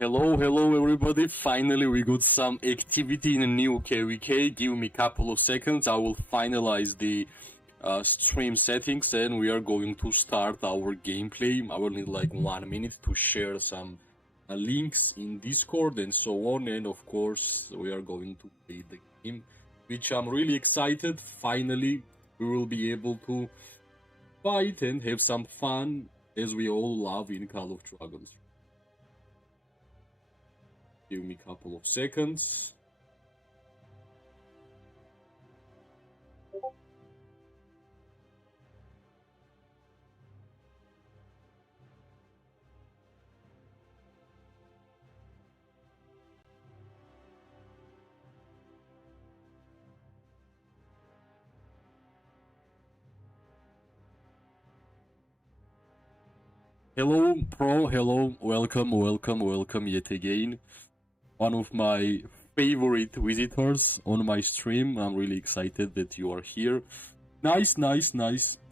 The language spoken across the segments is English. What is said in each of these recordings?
Hello everybody, finally we got some activity in a new KVK. Give me a couple of seconds, I will finalize the stream settings and we are going to start our gameplay. I will need like 1 minute to share some links in Discord and so on, and of course we are going to play the game, which I'm really excited. Finally we will be able to fight and have some fun as we all love in Call of Dragons. Give me a couple of seconds. Hello, Pro. Hello. Welcome yet again. One of my favorite visitors on my stream. I'm really excited that you are here. Nice.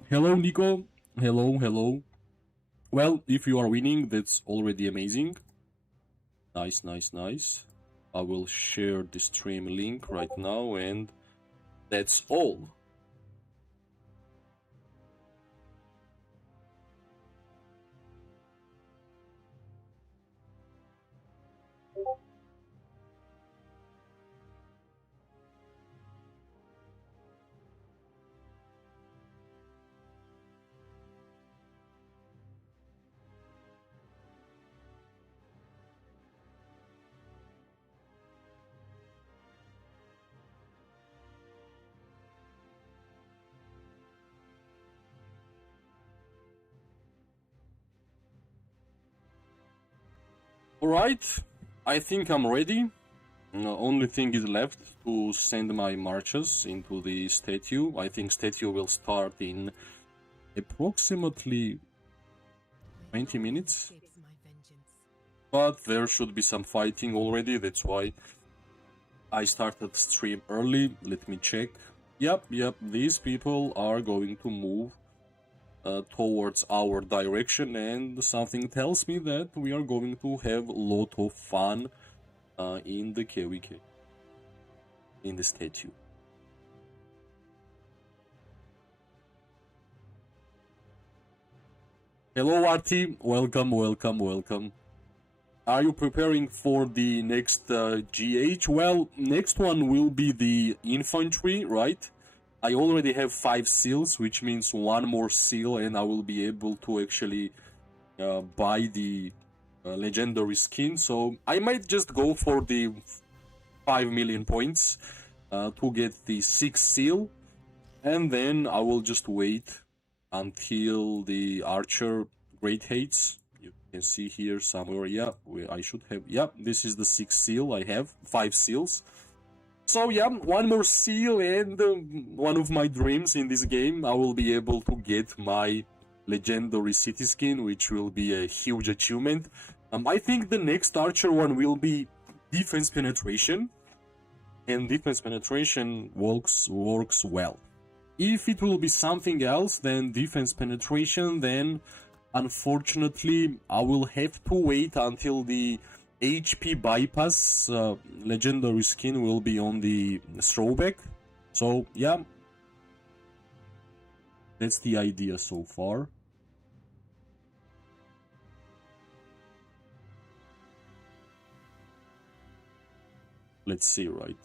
Hello, Nico. Hello. Well, if you are winning, that's already amazing. Nice. I will share the stream link right now, and that's all. Alright, I think I'm ready. Only thing is left to send my marches into the statue. I think statue will start in approximately 20 minutes. But there should be some fighting already, that's why I started stream early. Let me check. Yep, these people are going to move towards our direction, and something tells me that we are going to have a lot of fun in the KVK, in the statue. Hello Arti, welcome. Are you preparing for the next GH? Well, next one will be the infantry, right? I already have 5 seals, which means 1 more seal and I will be able to actually buy the legendary skin. So I might just go for the 5 million points to get the 6th seal, and then I will just wait until the archer great hates. You can see here somewhere, I should have, this is the 6th seal. I have 5 seals. So 1 more seal, and one of my dreams in this game, I will be able to get my legendary city skin, which will be a huge achievement. I think the next archer one will be defense penetration, and defense penetration works well. If it will be something else than defense penetration, then unfortunately I will have to wait until the HP bypass legendary skin will be on the throwback. So that's the idea so far. Let's see, right?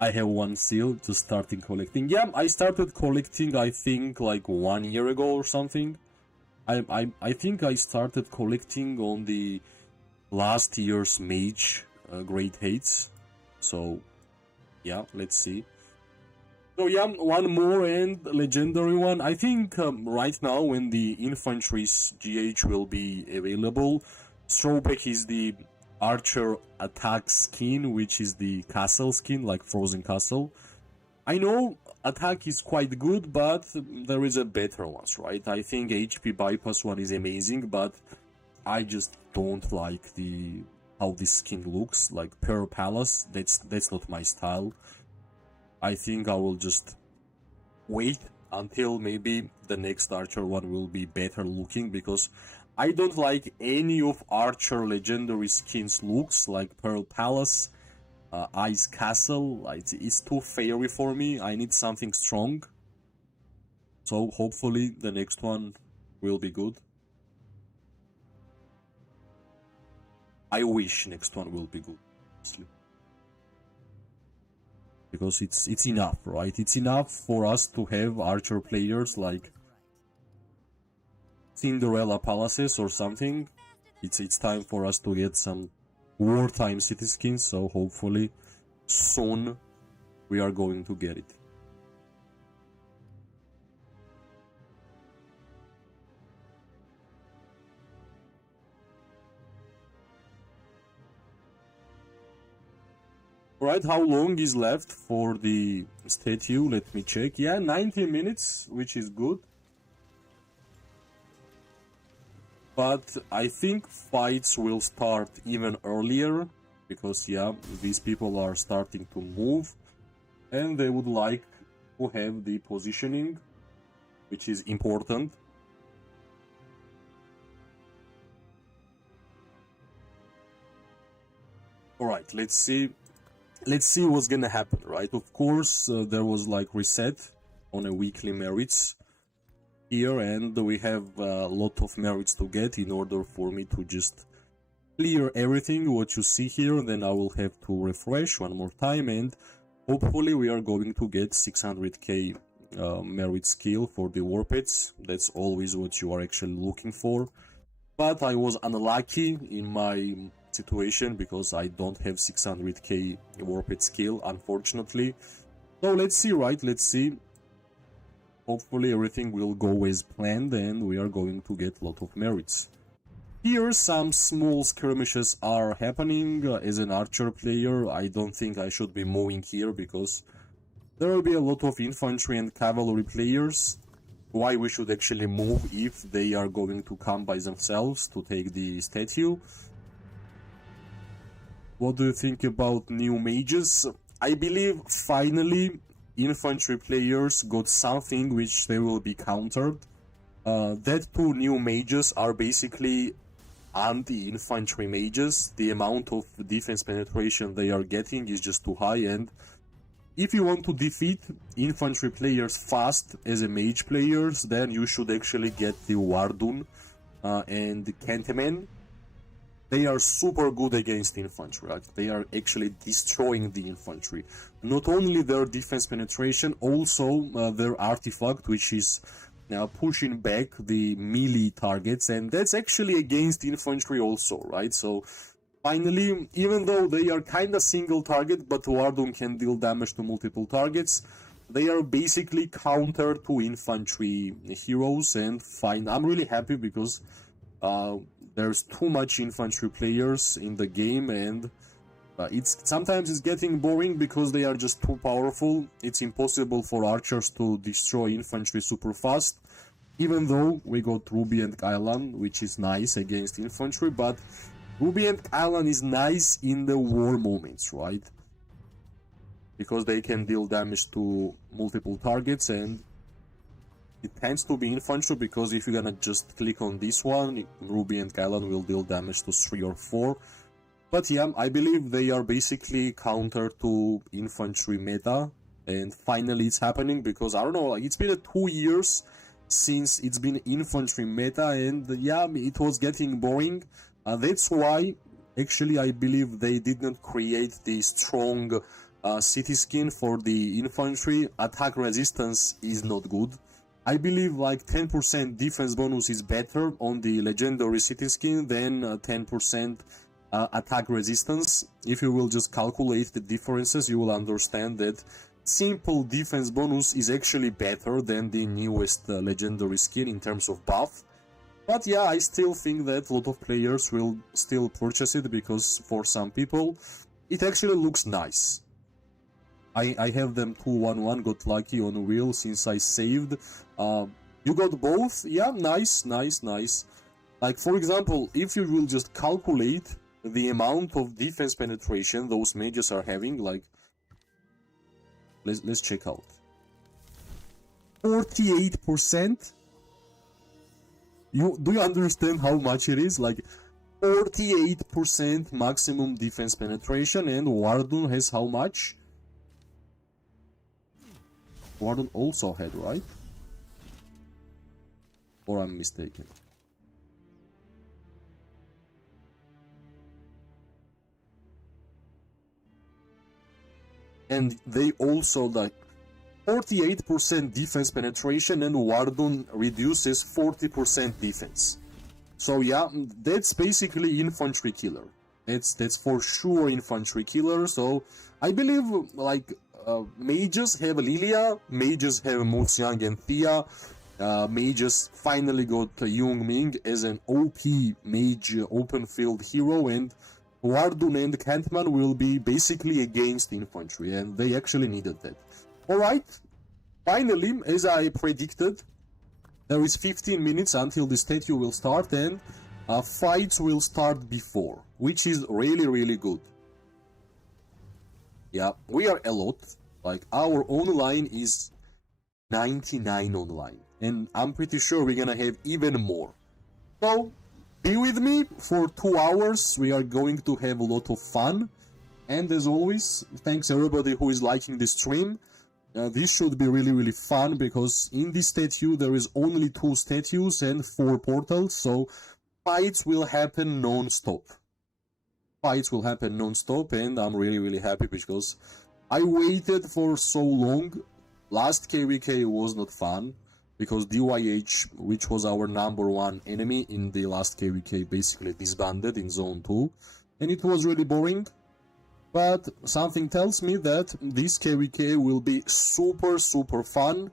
I have 1 seal to starting collecting. I started collecting, I think, like 1 year ago or something. I think I started collecting on the last year's mage great hates. So let's see. So 1 more and legendary one. I think right now when the infantry's GH will be available, throwback is the archer attack skin, which is the castle skin, like frozen castle. I know attack is quite good, but there is a better ones, right? I think HP bypass one is amazing, but I just don't like how this skin looks, like Pearl Palace. That's not my style. I think I will just wait until maybe the next archer one will be better looking, because I don't like any of Archer legendary skins looks, like Pearl Palace, Ice Castle. It's too fairy for me. I need something strong. So hopefully the next one will be good. I wish next one will be good, honestly. Because it's enough, right? It's enough for us to have Archer players like Cinderella Palaces or something. It's time for us to get some wartime city skins, so hopefully soon we are going to get it. Alright, how long is left for the statue? Let me check. Yeah, 90 minutes, which is good. But I think fights will start even earlier, because yeah, these people are starting to move and they would like to have the positioning, which is important. Alright, let's see what's gonna happen, right? Of course, there was like reset on a weekly merits here, and we have a lot of merits to get in order for me to just clear everything what you see here. Then I will have to refresh one more time, and hopefully we are going to get 600k merit skill for the warpets. That's always what you are actually looking for, but I was unlucky in my situation because I don't have 600k warped skill, unfortunately. So let's see, right? Let's see. Hopefully everything will go as planned and we are going to get a lot of merits. Here some small skirmishes are happening. As an archer player, I don't think I should be moving here because there will be a lot of infantry and cavalry players. Why we should actually move if they are going to come by themselves to take the statue? What do you think about new mages? I believe finally infantry players got something which they will be countered. That two new mages are basically anti-infantry mages. The amount of defense penetration they are getting is just too high, and if you want to defeat infantry players fast as a mage players, then you should actually get the Wardun and the Cantamen. They are super good against infantry, right? They are actually destroying the infantry. Not only their defense penetration, also their artifact, which is now pushing back the melee targets, and that's actually against infantry also, right? So finally, even though they are kinda single target, but Wardun can deal damage to multiple targets, they are basically counter to infantry heroes, and fine. I'm really happy because there's too much infantry players in the game, and sometimes it's getting boring because they are just too powerful. It's impossible for archers to destroy infantry super fast, even though we got Ruby and Kylan, which is nice against infantry, but Ruby and Kylan is nice in the war moments, right? Because they can deal damage to multiple targets, and it tends to be infantry because if you're gonna just click on this one, Ruby and Kylan will deal damage to 3 or 4. But yeah, I believe they are basically counter to infantry meta, and finally it's happening because, I don't know, like, it's been 2 years since it's been infantry meta, and yeah, it was getting boring. That's why, actually, I believe they didn't create the strong city skin for the infantry. Attack resistance is not good. I believe like 10% defense bonus is better on the legendary city skin than 10% attack resistance. If you will just calculate the differences, you will understand that simple defense bonus is actually better than the newest legendary skin in terms of buff. But yeah, I still think that a lot of players will still purchase it because for some people it actually looks nice. I have them 2-1-1, got lucky on wheel since I saved. You got both? Yeah, nice. Like, for example, if you will just calculate the amount of defense penetration those mages are having, like, let's check out. 48%. Do you understand how much it is? Like 48% maximum defense penetration, and Wardun has how much? Wardun also had, right? Or I'm mistaken. And they also like 48% defense penetration, and Wardun reduces 40% defense. So yeah, that's basically infantry killer. That's for sure infantry killer. So I believe like mages have Lilia, mages have Muxiang and Thea. Mages finally got Yung Ming as an OP mage open field hero, and Wardun and Cantman will be basically against infantry, and they actually needed that. Alright, finally, as I predicted, there is 15 minutes until the statue will start, and fights will start before, which is really good. Yeah, we are a lot. Like, our online is 99 online, and I'm pretty sure we're gonna have even more. So, be with me for 2 hours. We are going to have a lot of fun. And as always, thanks everybody who is liking this stream. This should be really fun, because in this statue there is only 2 statues and 4 portals, so fights will happen non-stop. Fights will happen non-stop, and I'm really happy because I waited for so long. Last KVK was not fun, because DYH, which was our #1 enemy in the last KVK, basically disbanded in Zone 2, and it was really boring. But something tells me that this KVK will be super fun,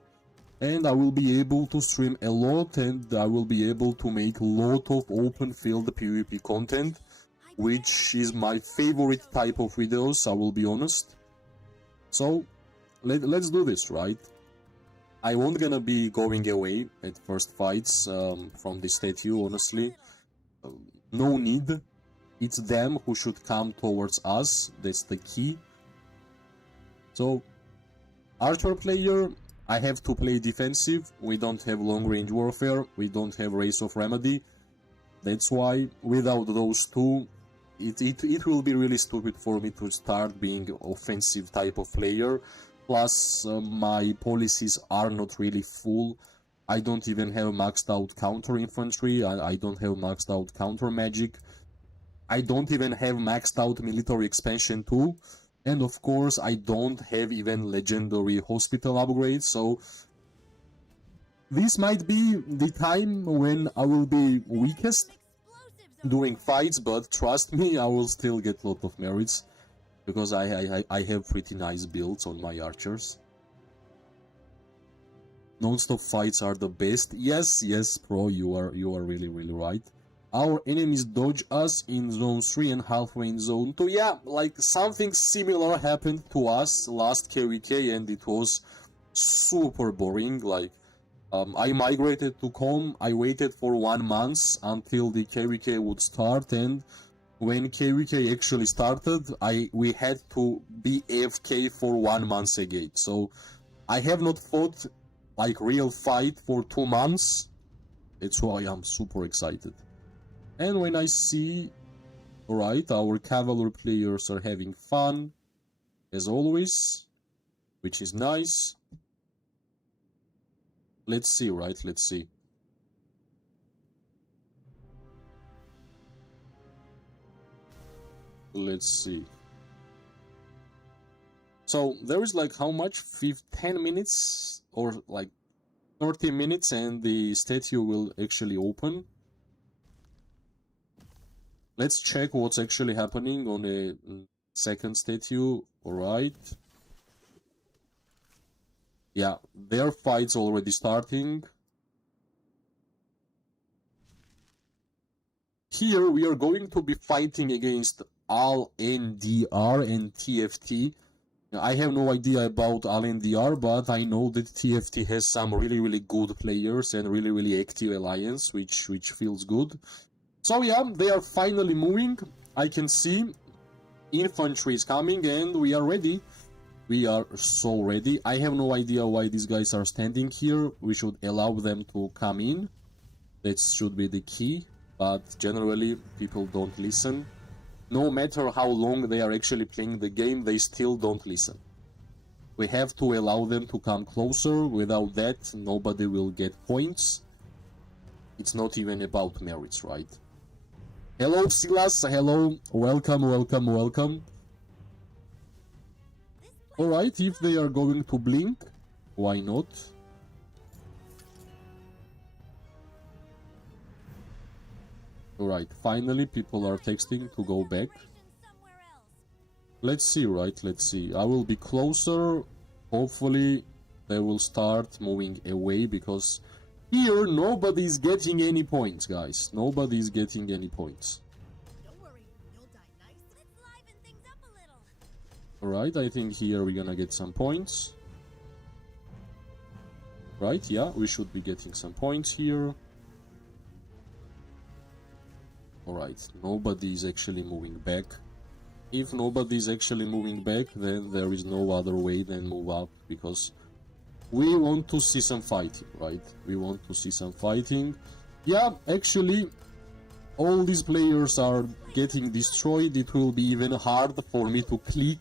and I will be able to stream a lot, and I will be able to make a lot of open field PvP content, which is my favorite type of videos, I will be honest. So, let's do this, right? I won't gonna be going away at first fights from the statue, honestly. No need. It's them who should come towards us, that's the key. So, Archer player, I have to play defensive. We don't have long range warfare, we don't have Race of Remedy. That's why, without those two, it will be really stupid for me to start being offensive type of player. Plus, my policies are not really full. I don't even have maxed out counter infantry, I don't have maxed out counter magic. I don't even have maxed out military expansion too. And of course, I don't have even legendary hospital upgrades, so this might be the time when I will be weakest during fights, but trust me, I will still get a lot of merits, because I have pretty nice builds on my archers. Non-stop fights are the best. Yes, pro, you are really right. Our enemies dodge us in Zone 3 and halfway in Zone 2. Yeah, like something similar happened to us last KVK, and it was super boring. Like, I migrated to Com, I waited for 1 month until the KVK would start, and when KVK actually started, we had to be AFK for 1 month again. So, I have not fought like real fight for 2 months. That's why I'm super excited. And when I see, alright, our cavalry players are having fun, as always, which is nice. Let's see, right, let's see. Let's see. So, there is like how much? 10 minutes or like 30 minutes and the statue will actually open. Let's check what's actually happening on a second statue. Alright. Yeah, their fight's already starting. Here we are going to be fighting against Lndr and TFT. I have no idea about Lndr, but I know that TFT has some really good players and really active alliance, which feels good. So yeah, they are finally moving. I can see infantry is coming, and we are ready. We are so ready. I have no idea why these guys are standing here. We should allow them to come in. That should be the key, but generally people don't listen. No matter how long they are actually playing the game, they still don't listen. We have to allow them to come closer. Without that, nobody will get points. It's not even about merits, right? Hello, Silas. Hello. Welcome, welcome, welcome. Alright, if they are going to blink, why not? Alright, finally people are texting to go back. Let's see, right? Let's see. I will be closer. Hopefully they will start moving away, because here nobody's getting any points, guys. Nobody's getting any points. Alright, I think here we're gonna get some points. Right, yeah, we should be getting some points here. Alright, nobody is actually moving back. If nobody is actually moving back, then there is no other way than move up, because we want to see some fighting, right? We want to see some fighting. Yeah, actually, all these players are getting destroyed. It will be even hard for me to click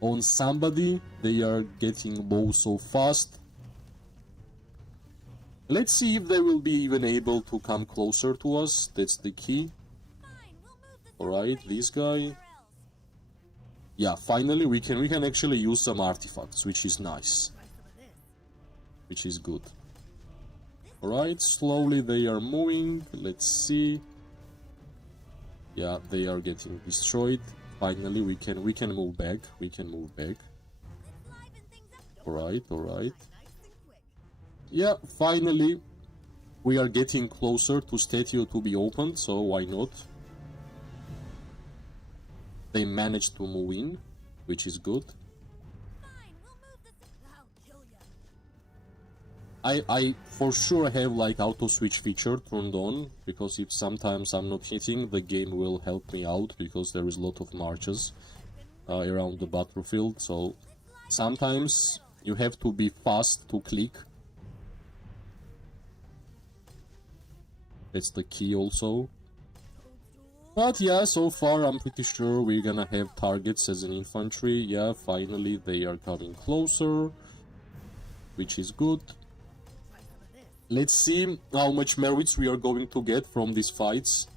on somebody. They are getting low so fast. Let's see if they will be even able to come closer to us. That's the key. Alright, this guy. Yeah, finally we can actually use some artifacts, which is nice. Which is good. Alright, slowly they are moving. Let's see. Yeah, they are getting destroyed. Finally we can move back. We can move back. Alright, alright. Yeah, finally we are getting closer to statue to be opened, so why not? They managed to move in, which is good. I for sure have like auto switch feature turned on, because if sometimes I'm not hitting, the game will help me out, because there is a lot of marches around the battlefield, so sometimes you have to be fast to click. That's the key also. But yeah, so far I'm pretty sure we're gonna have targets as an infantry. Yeah, finally they are coming closer, which is good. Let's see how much merits we are going to get from these fights.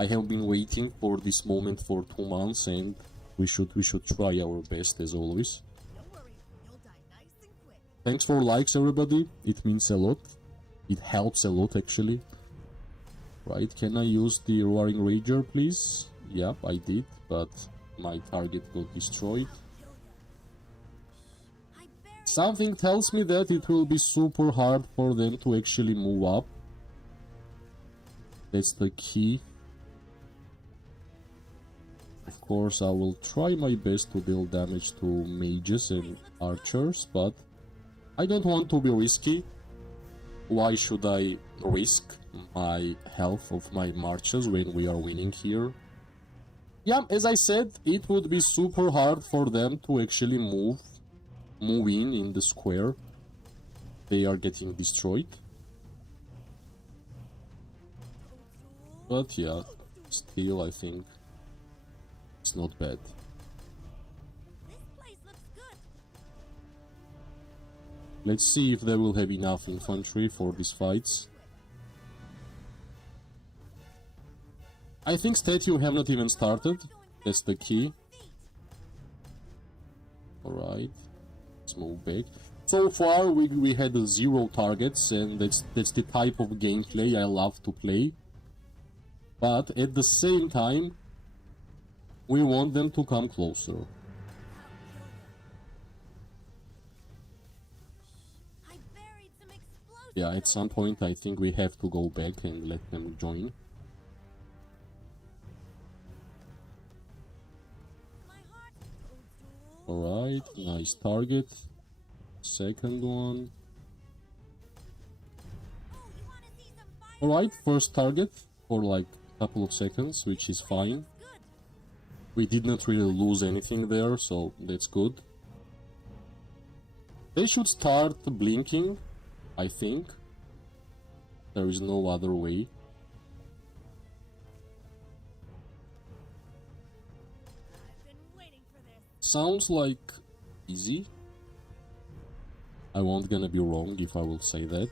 I have been waiting for this moment for 2 months, and we should try our best as always. Thanks for likes, everybody. It means a lot. It helps a lot, actually. Right, can I use the Roaring Rager, please? Yep, I did, but my target got destroyed. Something tells me that it will be super hard for them to actually move up. That's the key. Of course, I will try my best to deal damage to mages and archers, but I don't want to be risky. Why should I risk my health of my marches when we are winning here? Yeah, as I said, it would be super hard for them to actually move in the square. They are getting destroyed. But yeah, still I think it's not bad. Let's see if they will have enough infantry for these fights. I think statue have not even started. That's the key. Alright. Let's move back. So far we had 0 targets, and that's the type of gameplay I love to play. But at the same time, we want them to come closer. Yeah, at some point I think we have to go back and let them join. Alright, nice target. Second one. Alright, first target for like a couple of seconds, which is fine. We did not really lose anything there, so that's good. They should start blinking, I think. There is no other way. Sounds like easy. I won't gonna be wrong if I will say that.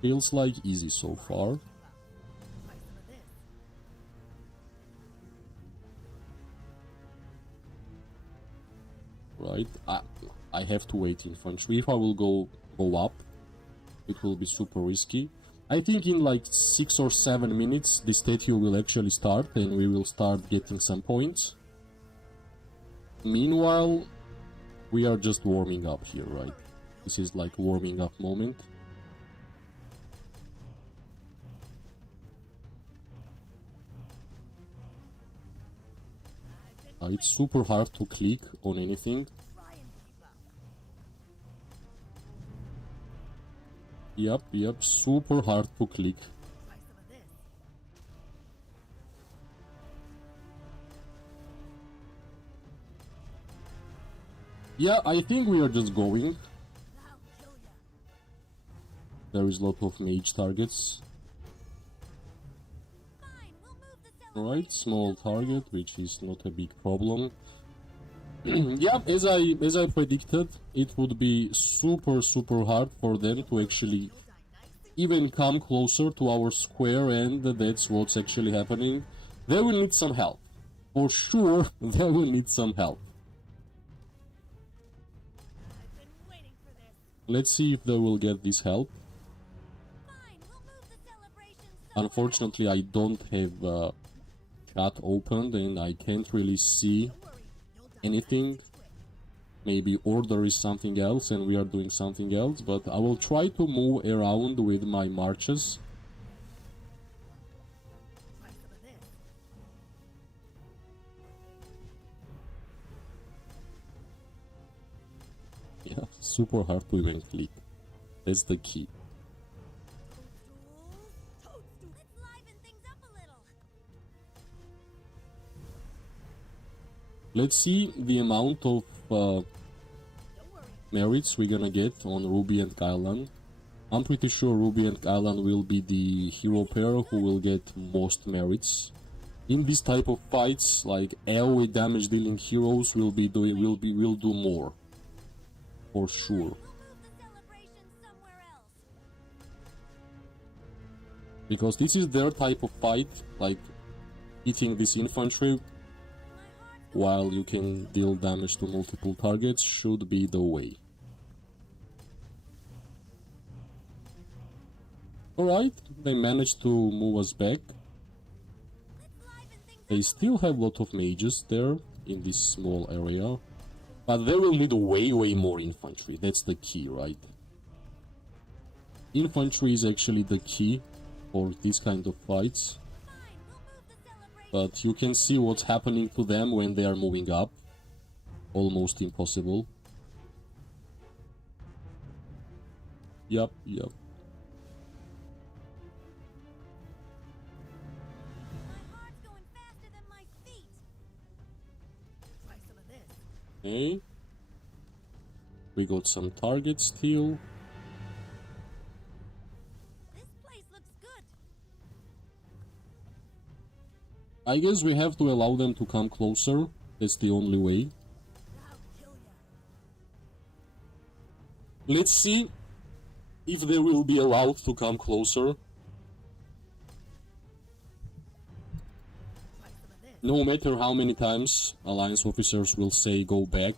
Feels like easy so far. Right, I have to wait infantry. If I will go up, it will be super risky. I think in like 6 or 7 minutes the statue will actually start and we will start getting some points. Meanwhile, we are just warming up here, right? This is like warming up moment. It's super hard to click on anything. Yep, super hard to click. Yeah, I think we are just going. There is a lot of mage targets. Alright, small target, which is not a big problem. Yeah, as I predicted, it would be super hard for them to actually even come closer to our square, and that's what's actually happening. They will need some help. For sure, they will need some help. Let's see if they will get this help. Unfortunately, I don't have chat opened and I can't really see anything. Maybe order is something else and we are doing something else, but I will try to move around with my marches. Yeah, super hard to even click. That's the key. Let's see the amount of merits we're gonna get on Ruby and Kylan. I'm pretty sure Ruby and Kylan will be the hero pair who will get most merits. In this type of fights, like AoE damage dealing heroes will do more. For sure. Because this is their type of fight, like hitting this infantry while you can deal damage to multiple targets should be the way. Alright, they managed to move us back. They still have a lot of mages there in this small area. But they will need way more infantry. That's the key, right? Infantry is actually the key for these kind of fights. But you can see what's happening to them when they are moving up. Almost impossible. Yup. Okay. We got some targets still. This place looks good. I guess we have to allow them to come closer. That's the only way. Let's see if they will be allowed to come closer. No matter how many times Alliance officers will say go back,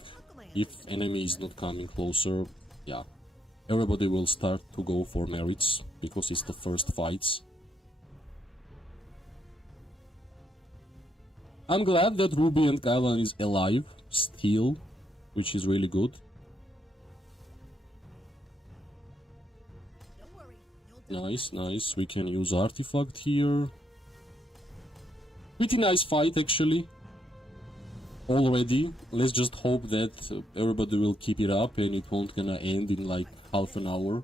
if enemy is not coming closer, yeah, everybody will start to go for merits, because it's the first fights. I'm glad that Ruby and Kylan is alive, still, which is really good. Nice, we can use artifact here. Pretty nice fight, actually. Already. Let's just hope that everybody will keep it up and it won't gonna end in like half an hour.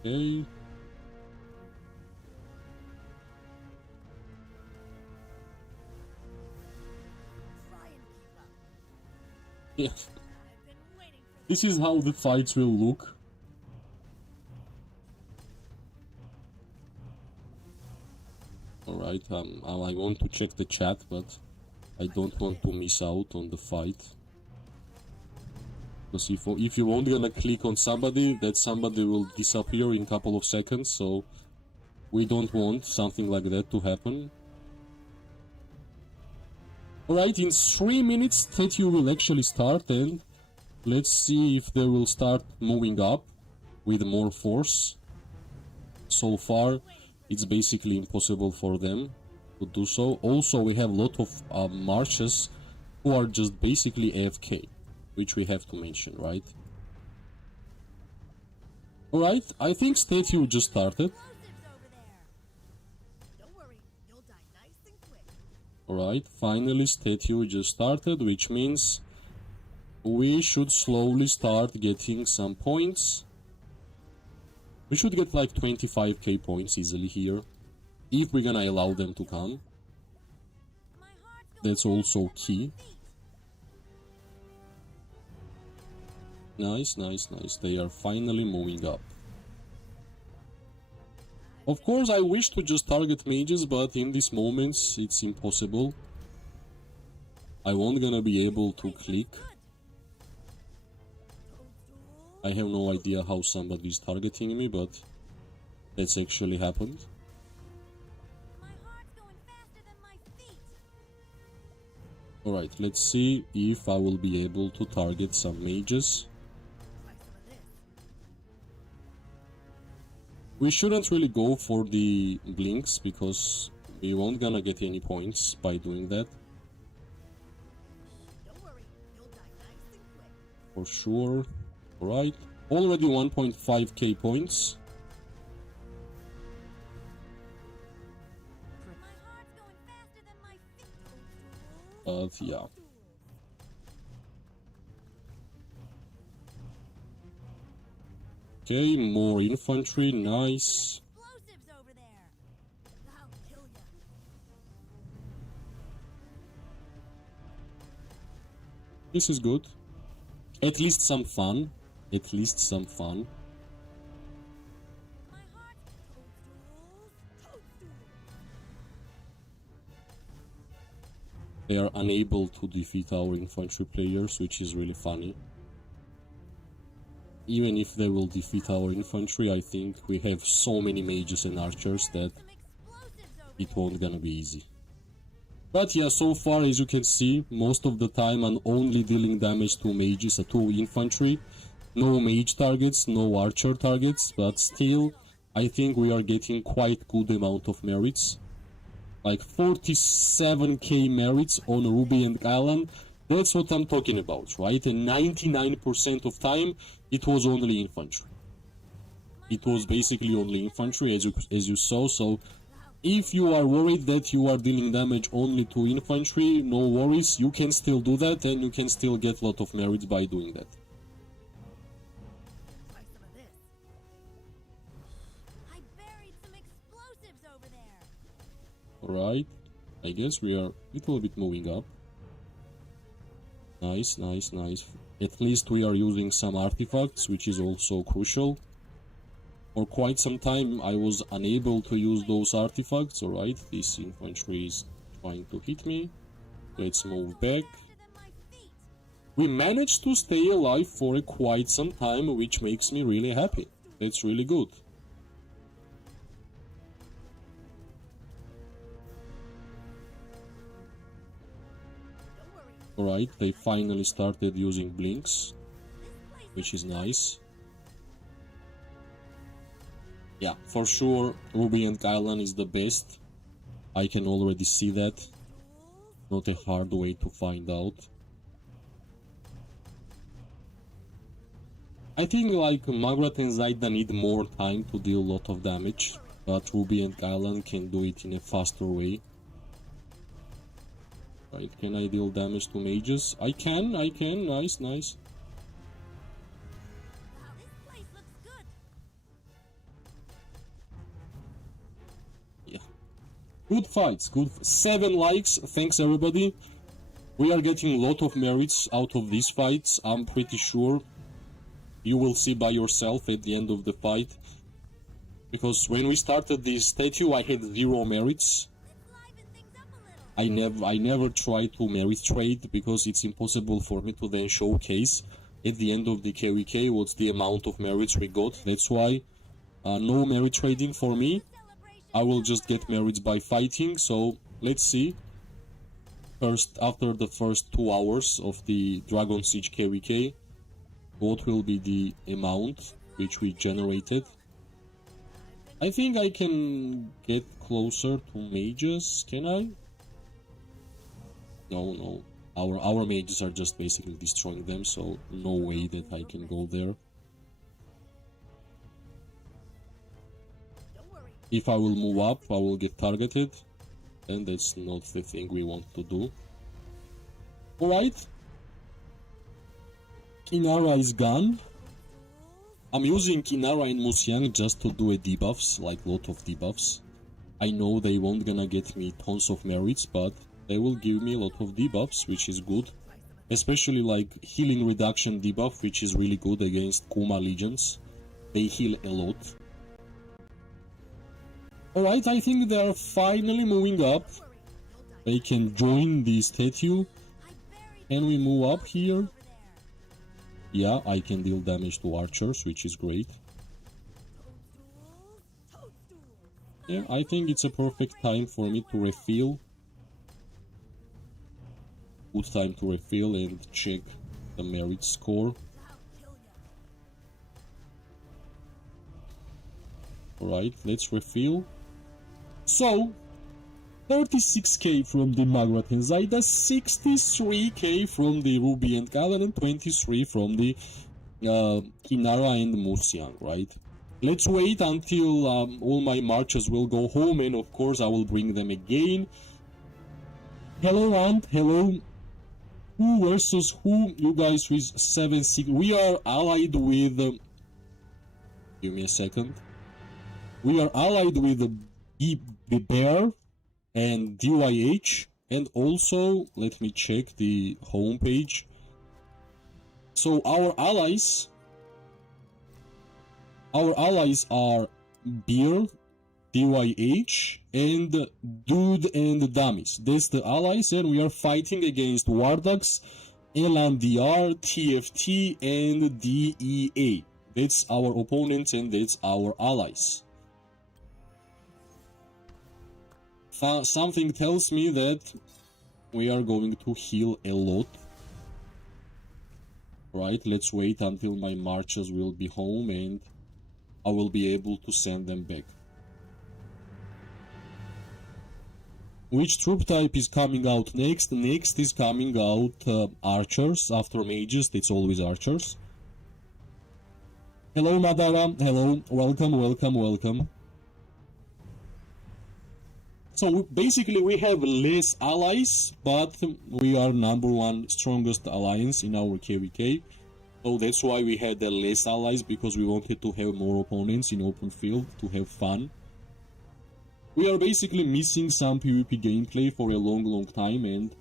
Okay. Yeah. This is how the fights will look. Alright, I want to check the chat, but I don't want to miss out on the fight. Because if you won't gonna click on somebody, that somebody will disappear in a couple of seconds, so we don't want something like that to happen. Alright, in 3 minutes statue will actually start, and let's see if they will start moving up with more force. So far, it's basically impossible for them to do so. Also, we have a lot of marches who are just basically AFK, which we have to mention, right? Alright, I think statue just started. Alright, finally statue just started, which means we should slowly start getting some points. We should get like 25k points easily here, if we're gonna allow them to come. That's also key. Nice, nice, nice. They are finally moving up. Of course, I wish to just target mages, but in these moments, it's impossible. I won't gonna be able to click. I have no idea how somebody is targeting me, but that's actually happened. Alright, let's see if I will be able to target some mages. We shouldn't really go for the blinks, because we won't gonna get any points by doing that. For sure. Alright, already 1.5k points. But yeah. Okay, more infantry, nice. This is good. At least some fun. At least some fun. They are unable to defeat our infantry players, which is really funny. Even if they will defeat our infantry, I think we have so many mages and archers that it won't gonna be easy. But yeah, so far as you can see, most of the time I'm only dealing damage to mages, to infantry. No mage targets, no archer targets, but still, I think we are getting quite good amount of merits. Like 47k merits on Ruby and Gailan, that's what I'm talking about, right? And 99% of time, it was only infantry. It was basically only infantry, as you saw, so if you are worried that you are dealing damage only to infantry, no worries, you can still do that, and you can still get a lot of merits by doing that. Alright, I guess we are a little bit moving up. Nice, nice, nice. At least we are using some artifacts, which is also crucial. For quite some time I was unable to use those artifacts. Alright, this infantry is trying to hit me. Let's move back. We managed to stay alive for quite some time, which makes me really happy. That's really good. Alright, they finally started using blinks, which is nice. Yeah, for sure, Ruby and Gailan is the best. I can already see that. Not a hard way to find out. I think like Magrat and Zaida need more time to deal a lot of damage, but Ruby and Gailan can do it in a faster way. Right, can I deal damage to mages? I can, nice, nice. Yeah. Good fights, good. 7 likes, thanks everybody. We are getting a lot of merits out of these fights, I'm pretty sure. You will see by yourself at the end of the fight. Because when we started this statue, I had 0 merits. I never try to merit trade because it's impossible for me to then showcase at the end of the KVK what's the amount of merits we got. That's why no merit trading for me. I will just get merits by fighting. So let's see. First, after the first 2 hours of the Dragonsiege KVK, what will be the amount which we generated. I think I can get closer to mages, can I? No. Our mages are just basically destroying them, so no way that I can go there. If I will move up, I will get targeted, and that's not the thing we want to do. Alright. Inara is gone. I'm using Inara and Musiang just to do a debuffs, like lot of debuffs. I know they won't gonna get me tons of merits, but they will give me a lot of debuffs, which is good. Especially like healing reduction debuff, which is really good against Kuma legions. They heal a lot. Alright, I think they are finally moving up. They can join the statue. Can we move up here? Yeah, I can deal damage to archers, which is great. Yeah, I think it's a perfect time for me to refill. Good time to refill and check the merit score. Alright, let's refill. So, 36k from the Magrat and Zaida, 63k from the Ruby and Galen, and 23 from the Kinara and Musiang, right? Let's wait until all my marches will go home, and of course I will bring them again. Hello Ant, hello. Who versus who? You guys with 7-6. We are allied with... give me a second. We are allied with the Bear and DYH, and also let me check the homepage. So our allies are Beer, DYH, and Dude and Dummies. That's the allies, and we are fighting against Wardax, Lndr, TFT, and DEA. That's our opponents and that's our allies. Something tells me that we are going to heal a lot. Right, let's wait until my marches will be home and I will be able to send them back. Which troop type is coming out next? Next is coming out archers. After mages, it's always archers. Hello Madara, hello, welcome. So basically we have less allies, but we are #1 strongest alliance in our KVK. So that's why we had less allies, because we wanted to have more opponents in open field to have fun. We are basically missing some PvP gameplay for a long time, and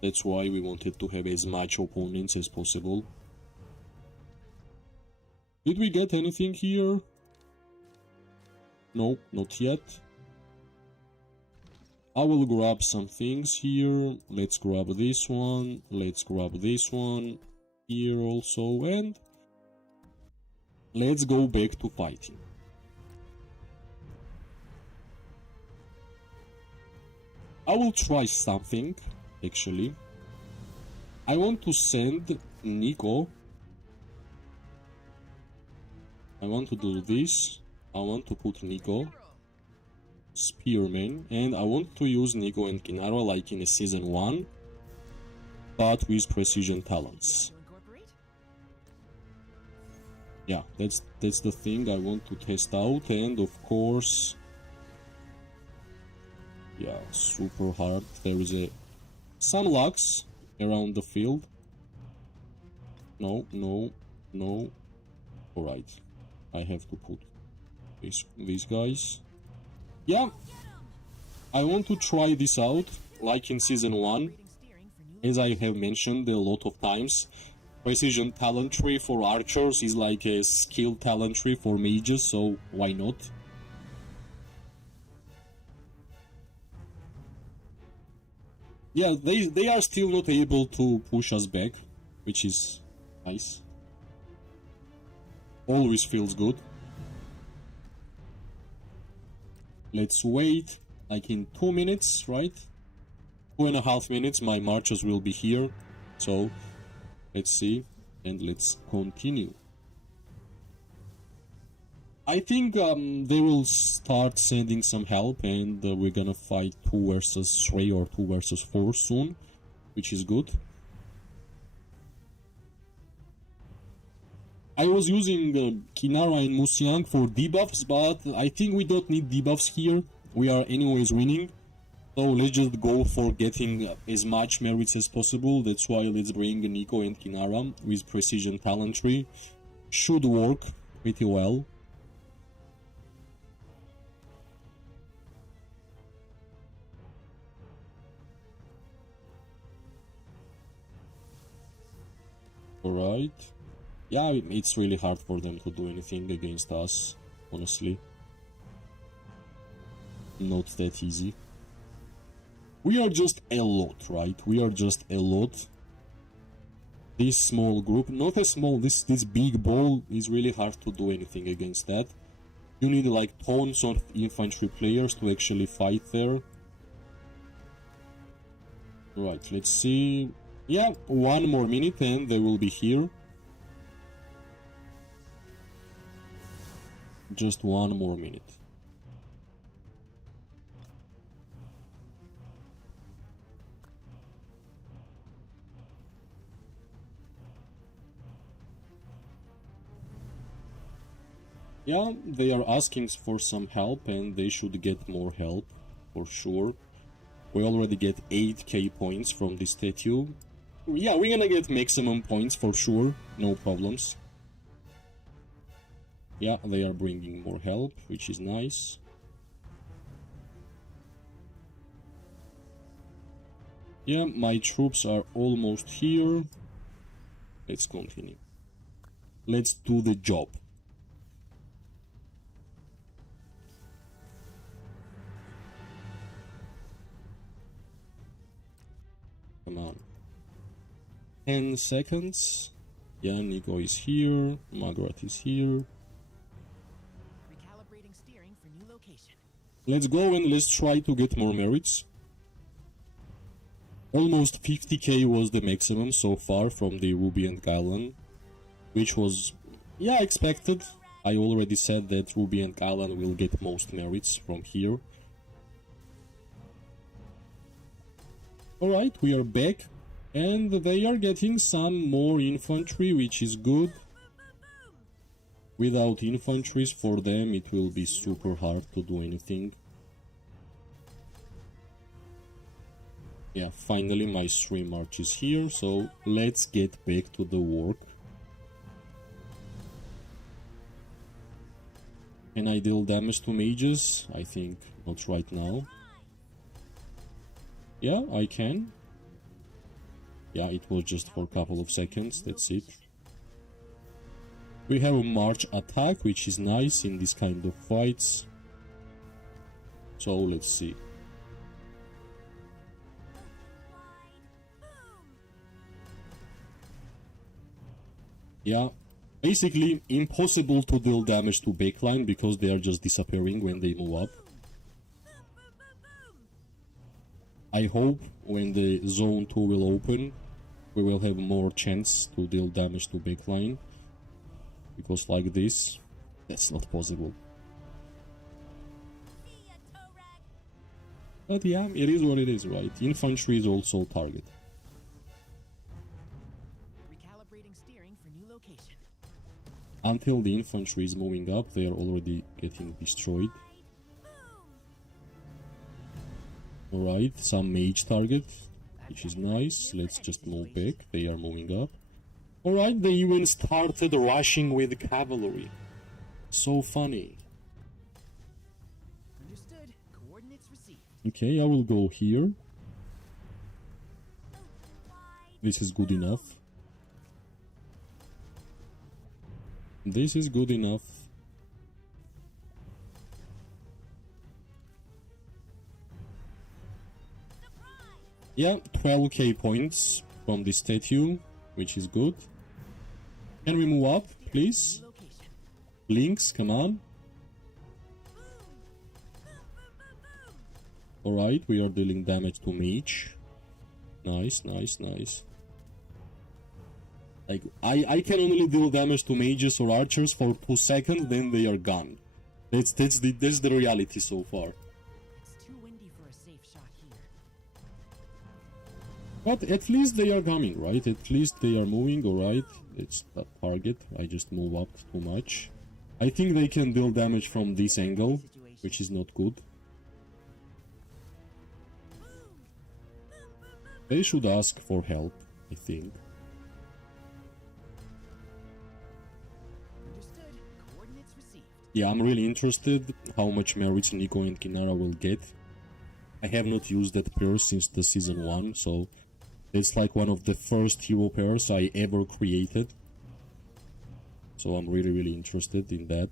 that's why we wanted to have as much opponents as possible. Did we get anything here? No, not yet. I will grab some things here. Let's grab this one. Let's grab this one here also. And let's go back to fighting. I will try something, actually. I want to send Nico. I want to do this. I want to put Nico, Spearman, and I want to use Nico and Kinara like in a Season 1, but with precision talents. Yeah, that's the thing I want to test out, and of course, yeah, super hard. There is some lags around the field. No. Alright, I have to put these guys. Yeah, I want to try this out, like in Season 1. As I have mentioned a lot of times, Precision talent tree for archers is like a skill talent tree for mages, so why not? Yeah, they are still not able to push us back, which is nice. Always feels good. Let's wait, like in 2 minutes, right? 2.5 minutes, my marchers will be here, so let's see, and let's continue. I think they will start sending some help, and we're gonna fight 2 versus 3 or 2 versus 4 soon, which is good. I was using Kinara and Musiang for debuffs, but I think we don't need debuffs here. We are anyways winning. So let's just go for getting as much merits as possible. That's why let's bring Nico and Kinara with Precision talent tree. Should work pretty well. Alright. Yeah, it's really hard for them to do anything against us, honestly. Not that easy. We are just a lot, right? We are just a lot. This small group, not a small, this big ball is really hard to do anything against that. You need like tons of infantry players to actually fight there. Right, let's see. Yeah, 1 more minute and they will be here. Just 1 more minute. Yeah, they are asking for some help and they should get more help, for sure. We already get 8k points from this statue. Yeah, we're gonna get maximum points for sure, no problems. Yeah, they are bringing more help, which is nice. Yeah, my troops are almost here. Let's continue. Let's do the job. Come on. 10 seconds. Yeah, Nico is here. Margaret is here. Recalibrating steering for new location. Let's go and let's try to get more merits. Almost 50k was the maximum so far from the Ruby and Gailan, which was, yeah, expected. I already said that Ruby and Gailan will get most merits from here. Alright, we are back, and they are getting some more infantry, which is good. Without infantries for them, it will be super hard to do anything. Yeah, finally my stream march is here, so let's get back to the work. Can I deal damage to mages? I think not right now. Yeah, I can. Yeah, it was just for a couple of seconds, that's it. We have a march attack, which is nice in this kind of fights. So let's see. Yeah, basically impossible to deal damage to backline because they are just disappearing when they move up. I hope when the zone 2 will open, we will have more chance to deal damage to backline. Because like this, that's not possible. But yeah, it is what it is, right? Infantry is also target. Recalibrating steering for new location. Until the infantry is moving up, they are already getting destroyed. Alright, some mage target, which is nice. Let's just move back. They are moving up. Alright, they even started rushing with cavalry. So funny. Understood. Coordinates received. Okay, I will go here. This is good enough. This is good enough. Yeah, 12k points from the statue, which is good. Can we move up, please? Links, come on. Alright, we are dealing damage to mage. Nice, nice, nice. Like, I can only deal damage to mages or archers for 2 seconds, then they are gone. That's the reality so far. It's too windy for a safe shot here. But at least they are coming, right? At least they are moving, alright. It's that target. I just move up too much. I think they can deal damage from this angle, which is not good. They should ask for help, I think. Understood. Coordinates received. Yeah, I'm really interested how much merits Nico and Kinara will get. I have not used that pair since the season 1, so it's like one of the first hero pairs I ever created. So I'm really interested in that.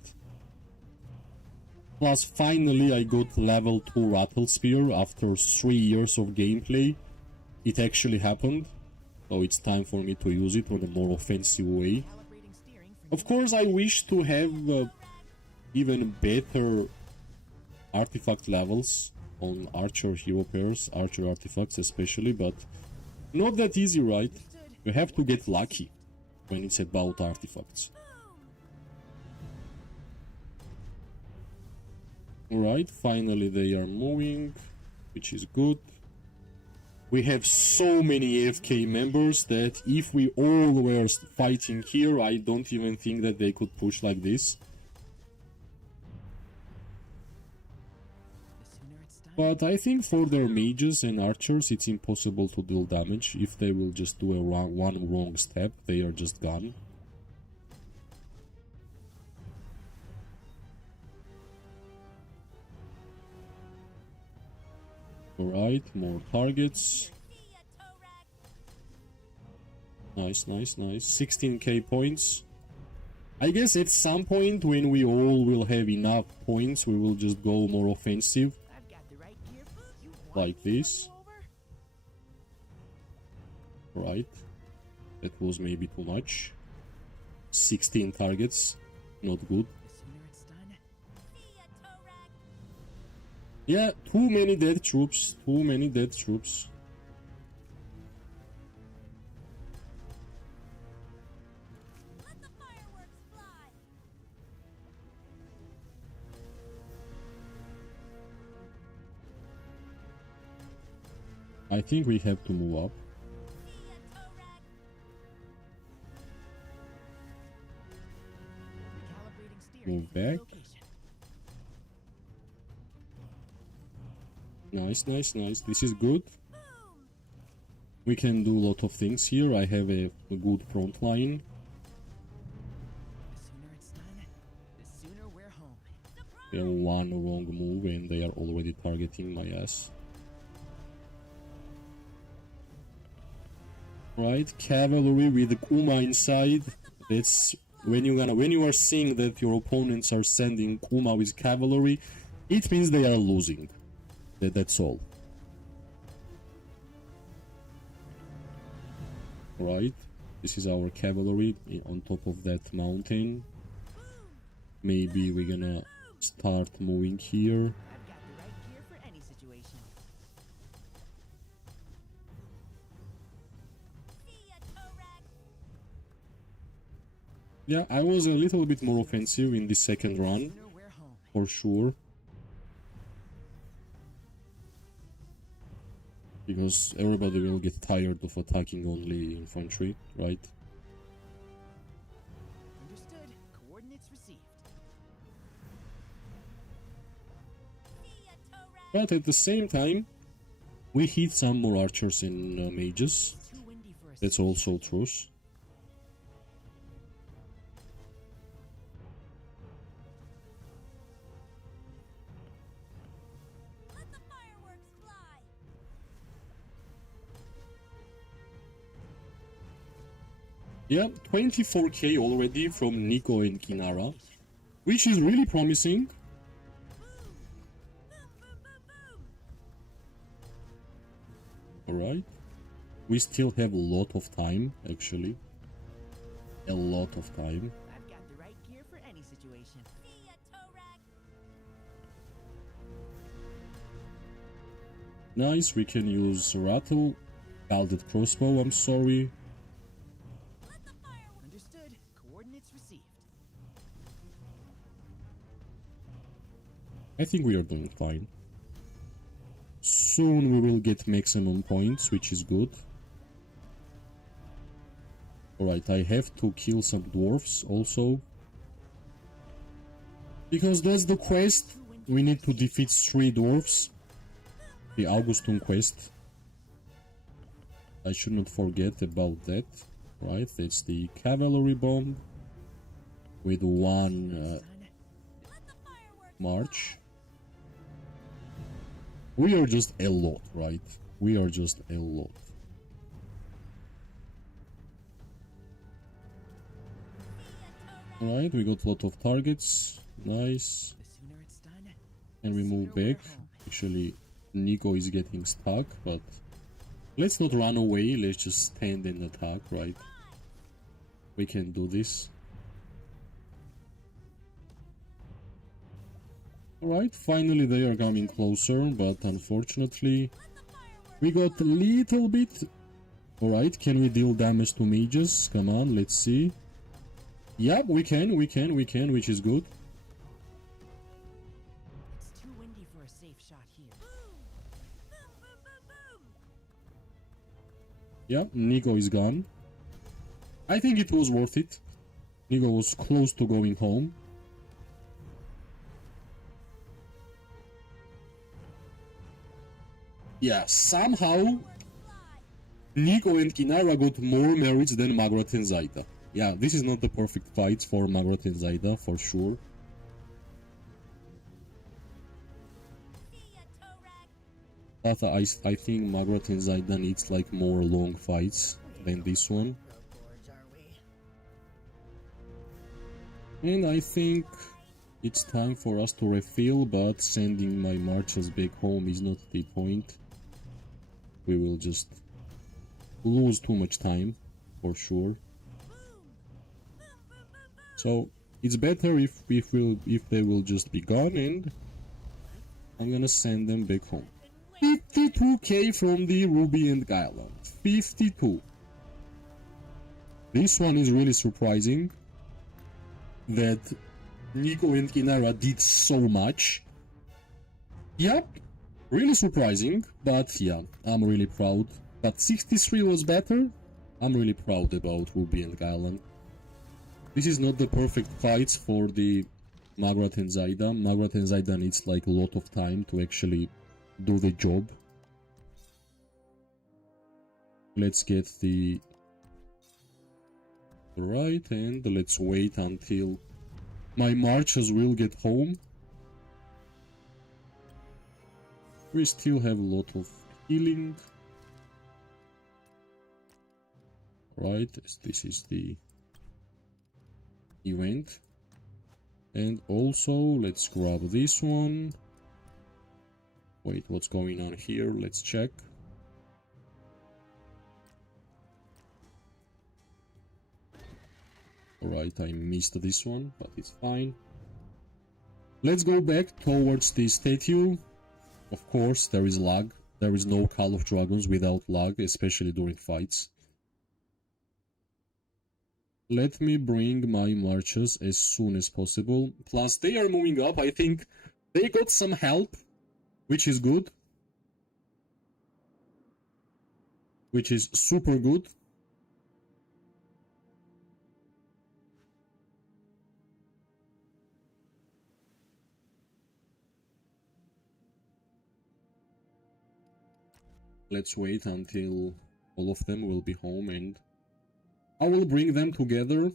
Plus, finally I got level 2 Rattle Spear after 3 years of gameplay. It actually happened, so it's time for me to use it on a more offensive way. Calibrating steering for Of course, I wish to have even better artifact levels on archer hero pairs, archer artifacts especially, but not that easy, right? You have to get lucky when it's about artifacts. Alright, finally they are moving, which is good. We have so many AFK members that if we all were fighting here, I don't even think that they could push like this. the sooner it's done. But I think for their mages and archers, it's impossible to deal damage. If they will just do one wrong step, they are just gone. Alright, more targets. Nice, nice, nice. 16k points. I guess at some point when we all will have enough points, we will just go more offensive, I've got the right gear. You want like this. over? Right. That was maybe too much. 16 targets. Not good. The sooner it's done. Yeah, too many dead troops. Too many dead troops. Let the fireworks fly. I think we have to move up. Recalibrating steering Move for new back. location. Nice, nice, nice. This is good. We can do a lot of things here. I have a good front line. The sooner it's done, the sooner we're home. They have one wrong move and they are already targeting my ass. Right, cavalry with Kuma inside. That's when you are seeing that your opponents are sending Kuma with cavalry, it means they are losing. That's all. Right, this is our cavalry on top of that mountain. Maybe we're gonna start moving here. I've got the right gear for any situation. Yeah, I was a little bit more offensive in the second run, Sooner we're home. for sure. Because everybody will get tired of attacking only infantry, right? Understood. Coordinates received. But at the same time, we hit some more archers and mages. Too windy for a That's safe also shot. truth. Let the fireworks Yeah, 24k already from Nico and Kinara, which is really promising. Alright. We still have a lot of time, actually. A lot of time. I've got the right gear for any situation. See ya, Torak. Nice, we can use Rattle. Balded crossbow, I'm sorry. Let the fireworks. Understood. Coordinates received. I think we are doing fine. Soon we will get maximum points, which is good. Alright, I have to kill some dwarfs also. Because that's the quest. We need to defeat 3 dwarfs. The Augustine quest. I should not forget about that. Right, that's the cavalry bomb. With 1 Let the fireworks. march. We are just a lot, right? We are just a lot. Alright, we got a lot of targets. Nice. The sooner it's done, And we move back. Actually, Nico is getting stuck, but let's not run away. Let's just stand and attack, right? We can do this. Alright, finally they are coming closer, but unfortunately we got a little bit. Alright, can we deal damage to mages? Come on, let's see. Yep, we can, which is good. It's too windy for a safe shot here. Boom, boom, boom, boom. Yep, Nico is gone. I think it was worth it. Nico was close to going home. Yeah, somehow Nico and Kinara got more merits than Magrat and Zaida. Yeah, this is not the perfect fight for Magrat and Zaida, for sure. See ya, Torak. But I think Magrat and Zaida needs like more long fights than this one. And I think it's time for us to refill, but sending my marches back home is not the point. We will just lose too much time, for sure. So it's better if they will just be gone, and I'm gonna send them back home. 52k from the Ruby and Island. 52. This one is really surprising that Nico and Kinara did so much. Yep, really surprising, but yeah, I'm really proud. But 63 was better. I'm really proud about Ruby and Island. This is not the perfect fights for the Magrat and Zaida. Magrat and Zaida needs like a lot of time to actually do the job. Let's get the right, and let's wait until my marchers will get home. We still have a lot of healing. Right, this is the event. And also, let's grab this one. Wait, what's going on here? Let's check. Alright, I missed this one, but it's fine. Let's go back towards the statue. Of course, there is lag. There is no Call of Dragons without lag, especially during fights. Let me bring my marches as soon as possible. Plus, they are moving up. I think they got some help, which is good. Which is super good. Let's wait until all of them will be home, and I will bring them together.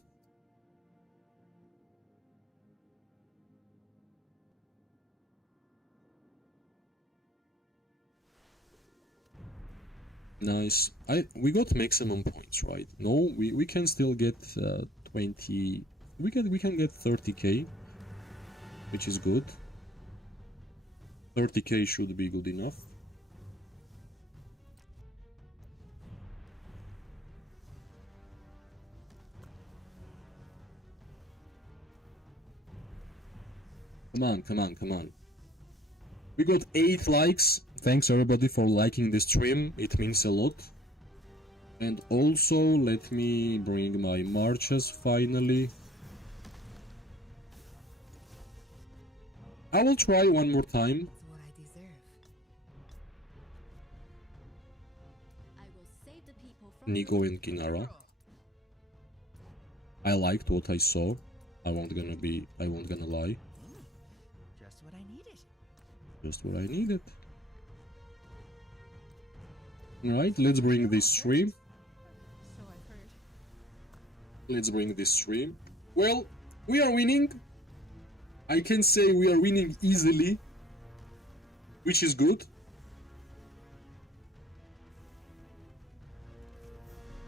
Nice. We got maximum points, right? No, we can still get 20. We can get 30k, which is good. 30k should be good enough. Come on, come on, come on. We got 8 likes. Thanks everybody for liking the stream. It means a lot. And also, let me bring my marches finally. I will try one more time. It's what I deserve. I will save the people from Nico and Kinara. I liked what I saw. I won't gonna lie. Just what I needed. Just what I needed. Alright, let's bring this stream. So I've heard. Let's bring this stream. Well, we are winning. I can say we are winning easily, which is good.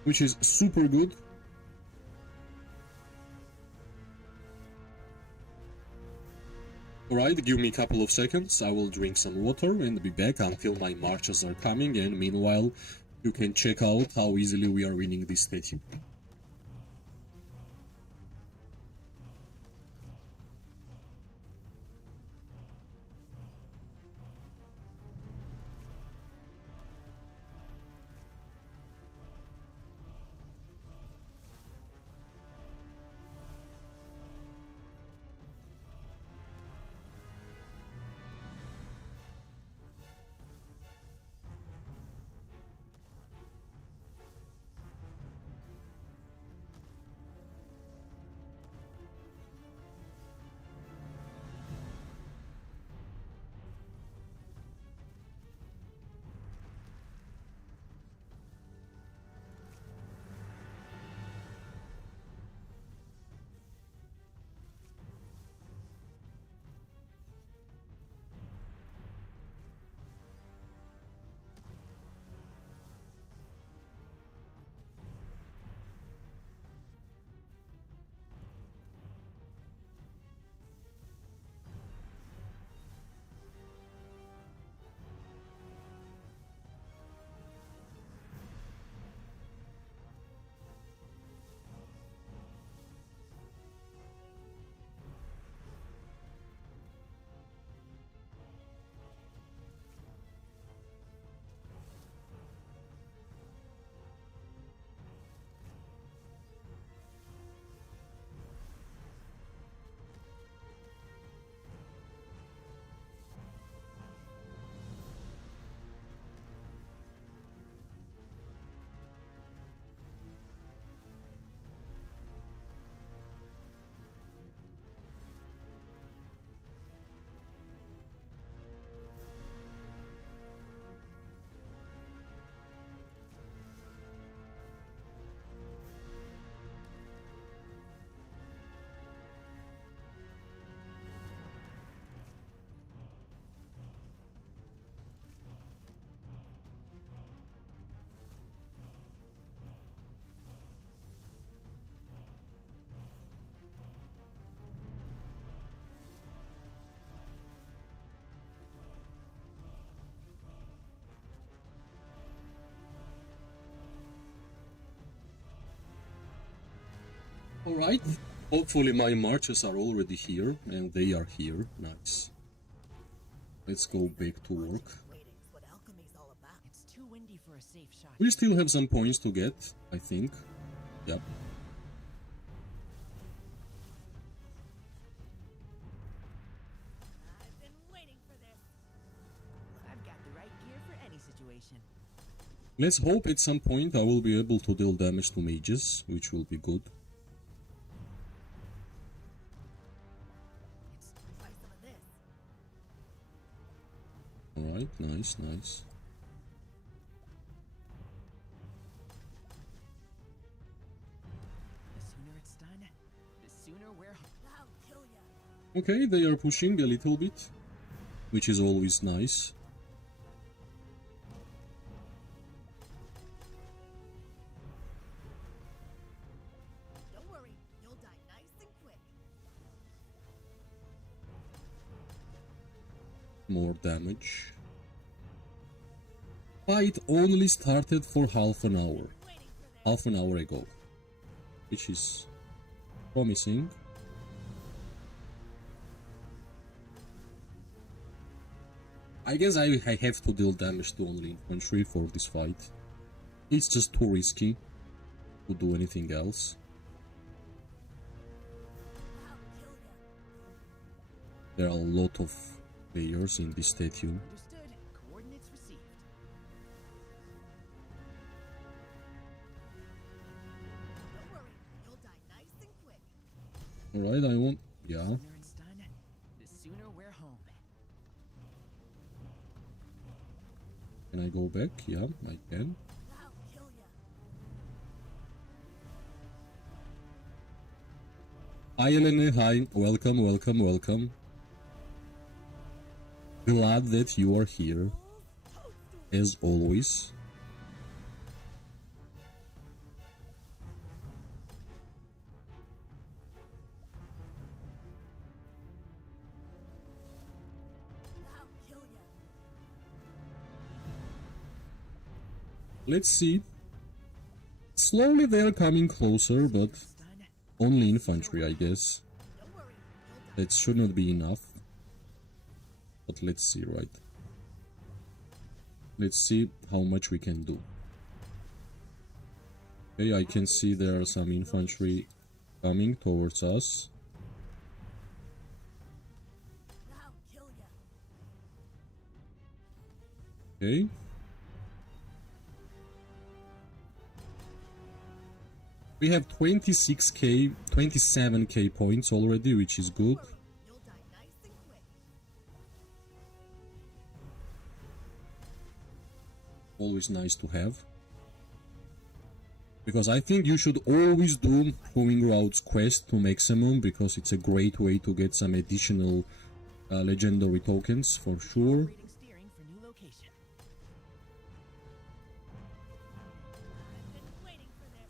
Which is super good. Alright, give me a couple of seconds. I will drink some water and be back until my marches are coming, and meanwhile you can check out how easily we are winning this statue. Alright, hopefully my marches are already here, and they are here. Nice. Let's go back to work. Waiting's what alchemy's all about. It's too windy for a safe shot. We still have some points to get, I think. Yep. I've been waiting for this. I've got the right gear for any situation. Let's hope at some point I will be able to deal damage to mages, which will be good. Try some of this. Alright, nice, nice. The sooner it's done, the sooner we're home. I'll kill ya. Okay, they are pushing a little bit, which is always nice. more damage. Fight only started for half an hour. Half an hour ago. Which is promising. I guess I have to deal damage to only infantry for this fight. It's just too risky to do anything else. There are a lot of players in this stadium. Understood. Coordinates received. Don't worry, you'll die nice and quick. Alright, I want... yeah. The sooner it's done, the sooner we're home. Can I go back? Yeah, I can. That'll kill ya. Hi Elene, hi. Welcome, welcome, welcome. Glad that you are here. As always. That'll kill ya. Let's see. Slowly they're coming closer, but It's done. only infantry, I guess. Don't worry, you'll die. That should not be enough. But let's see, right? Let's see how much we can do. Okay, I can see there are some infantry coming towards us. That'll kill ya. Okay. We have 26k, 27k points already, which is good. Don't worry, you'll die nice and quick. Always nice to have. Because I think you should always do Proving Routes quest to maximum, because it's a great way to get some additional legendary tokens for sure. Operating steering for new location. I've been waiting for this.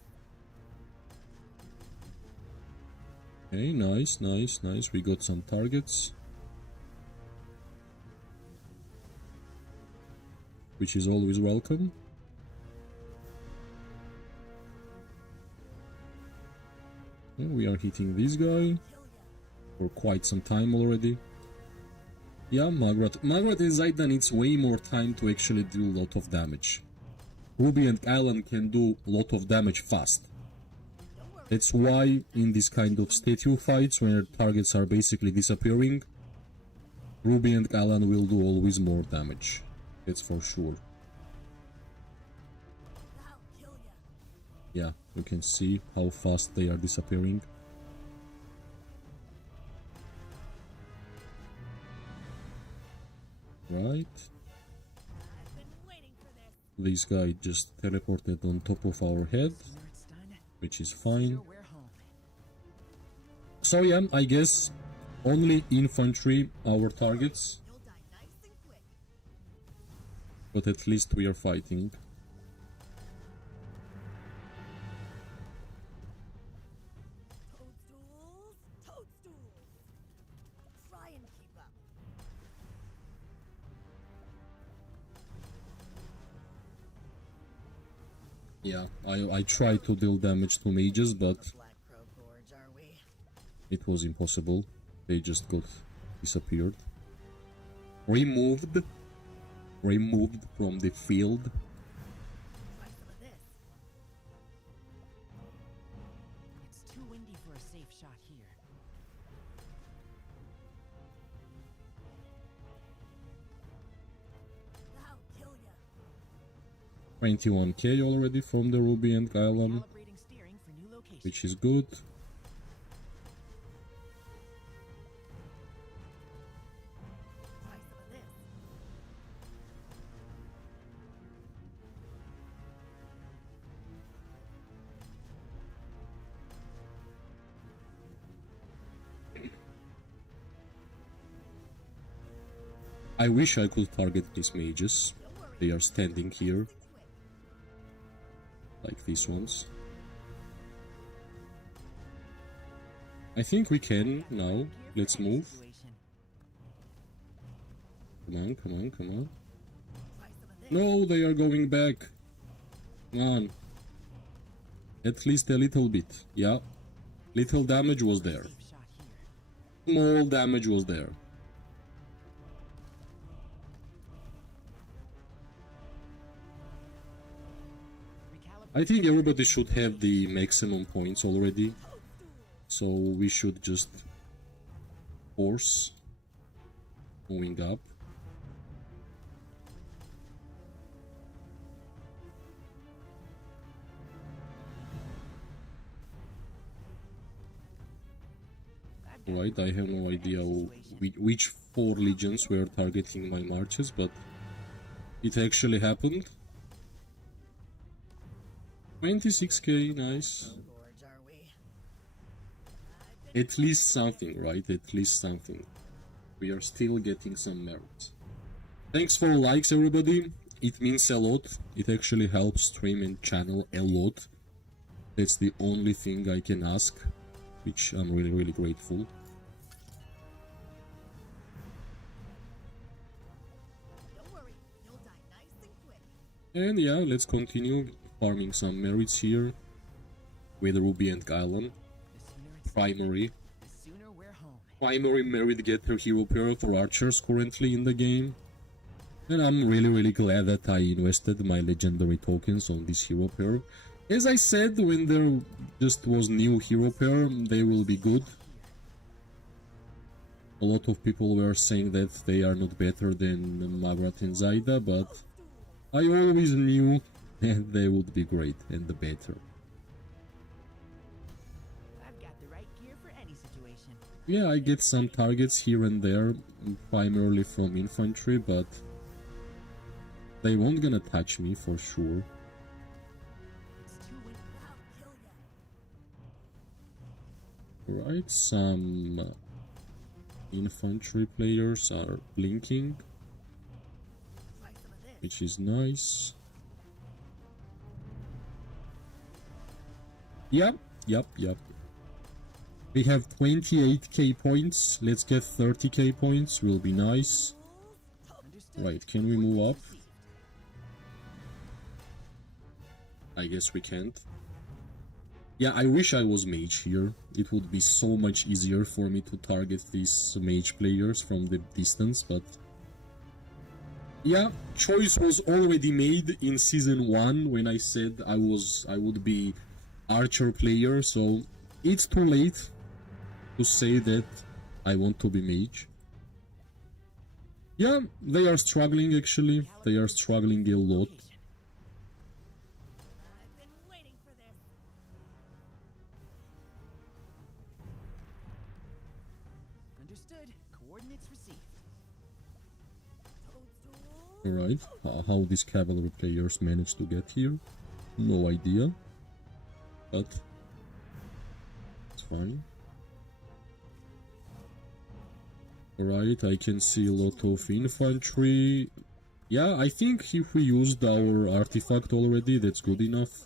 Okay, nice, nice, nice. We got some targets. Which is always welcome. Yeah, we are hitting this guy for quite some time already. Yeah, Margaret and Zaidan needs way more time to actually do a lot of damage. Ruby and Kylan can do a lot of damage fast. That's why in this kind of statue fights, where targets are basically disappearing, Ruby and Kylan will do always more damage. That's for sure. That'll kill ya. Yeah, you can see how fast they are disappearing. Right. I've been waiting for this. This guy just teleported on top of our head, Sooner it's done, which is the fine. sooner we're home. So yeah, I guess only infantry our targets, You'll die nice and quick. but at least we are fighting. Toadstools, toadstools. Try and keep up. Yeah, I tried to deal damage to mages, but Black Crow Gorge, are we? it was impossible. They just got disappeared. Removed from the field. Try some of this. It's too windy for a safe shot here. That'll kill ya. 21k already from the Ruby and Kylan, Calibrating steering for new location. which is good. Try some of this. I wish I could target these mages. Don't worry. They are standing here, Nice and quick. like these ones. I think we can now. Let's move. Situation. Come on, come on, come on. Try some of this. No, they are going back. Come on. At least a little bit. Yeah. Little damage was there. Safe shot here. Small damage was there. I think everybody should have the maximum points already. So we should just force moving up. Right, I have no idea which 4 legions were targeting my marches, but it actually happened. 26k, nice. Gorge, are we? At least something, right? At least something. We are still getting some merit. Thanks for likes, everybody. It means a lot. It actually helps stream and channel a lot. That's the only thing I can ask, which I'm really, really grateful. Don't worry, you'll die nice and quick. And yeah, let's continue farming some merits here with Ruby and Gailan. The sooner it's Primary. the sooner we're home. Primary merit getter hero pair for archers currently in the game. And I'm really, really glad that I invested my legendary tokens on this hero pair. As I said, when there just was new hero pair, they will be good. A lot of people were saying that they are not better than Magrat and Zaida, but I always knew that they would be great and the better. I've got the right gear for any situation. Yeah, I get some targets here and there, primarily from infantry, but they won't gonna touch me for sure. It's too windy. I'll kill ya. Right, some infantry players are blinking, Try some of this. which is nice. Yep. We have 28k points. Let's get 30k points, will be nice. Understood. Right, can we move up? Received. I guess we can't. Yeah, I wish I was mage here. It would be so much easier for me to target these mage players from the distance, but yeah, choice was already made in season 1 when I said I would be archer player, so it's too late to say that I want to be mage. Yeah, they are struggling actually. They are struggling a lot. I've been waiting for this. Understood. Coordinates received. Toadstools. Alright, how these cavalry players managed to get here, no idea, but it's fine. Alright, I can see a lot of infantry. Yeah, I think if we used our artifact already, that's good enough.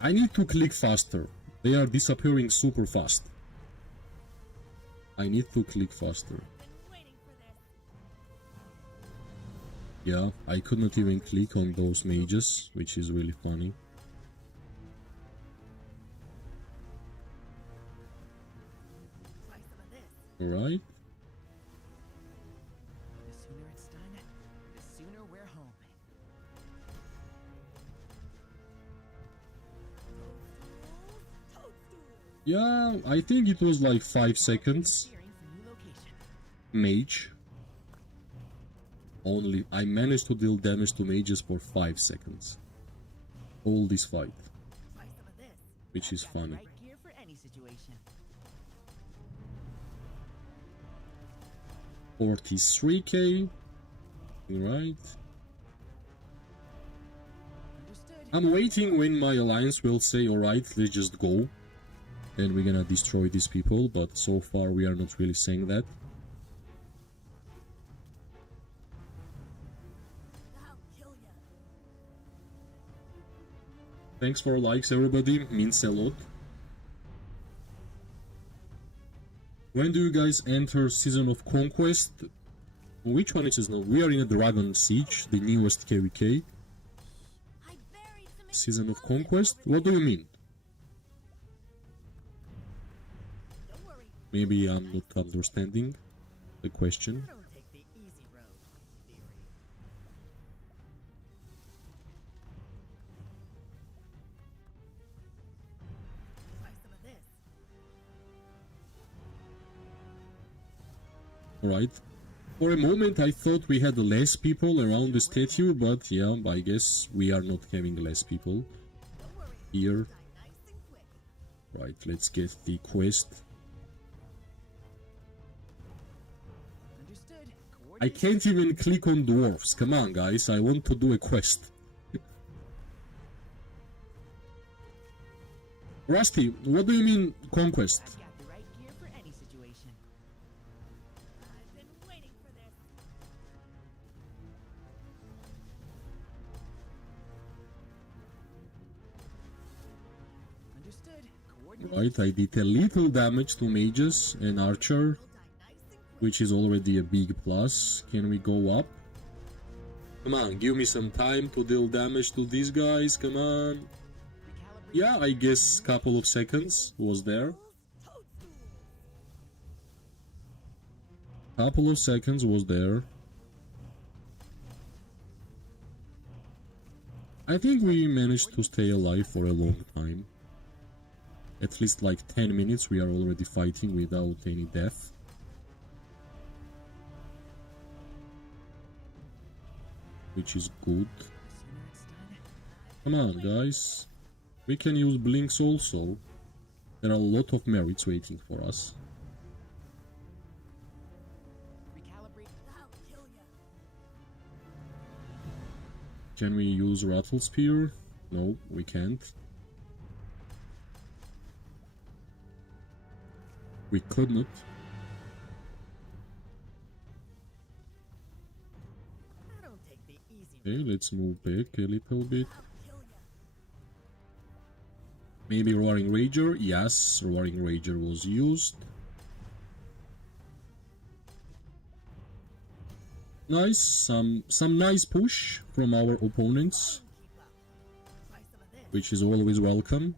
I need to click faster. They are disappearing super fast. I need to click faster. Been waiting for this. Yeah, I could not even click on those mages, which is really funny. Try some of this. Alright. The sooner it's done, the sooner we're home. Toadstools. Yeah, I think it was like 5 seconds. Steering for new location. Mage. Only I managed to deal damage to mages for 5 seconds. All this fight, Try some of this. which is Got the funny. right gear for any situation. 43k. Right. Understood. I'm waiting when my alliance will say, alright, let's just go. And we're gonna destroy these people, but so far we are not really saying that. I'll kill ya. Thanks for likes, everybody, means a lot. When do you guys enter Season of Conquest? Which one is this now? We are in a Dragonsiege, the newest KVK. I buried some Season of explosives Conquest? over What do you mean? there. Don't worry. Maybe I'm not understanding the question. I don't take the easy road, theory. Try some of this. Alright. For a moment I thought we had less people around the statue, but yeah, I guess we are not having less people Don't worry. here. Die nice and quick. Right, let's get the quest. Understood. I can't even click on dwarfs. Come on, guys, I want to do a quest. Rusty, what do you mean conquest? I've got the right gear for any situation. I've been waiting for this. Understood. Coordinates. Right, I did a little damage to mages and archer, You'll die nice and quick. which is already a big plus. Can we go up? Come on, give me some time to deal damage to these guys, come on. Recalibrate. Yeah, I guess couple of seconds was there. Toadstools. Couple of seconds was there. I think we managed to stay alive for a long time. At least like 10 minutes we are already fighting without any death. Which is good. The sooner it's done. Come on, guys. We can use blinks also. There are a lot of merits waiting for us. Recalibrate. I'll kill ya. Can we use Rattle Spear? No, we can't. We could not. I don't take the easy Okay, road. let's move back a little bit. I'll kill ya. Maybe Roaring Rager? Yes, Roaring Rager was used. Nice, some nice push from our opponents, Keep up. Try some of this. which is always welcome.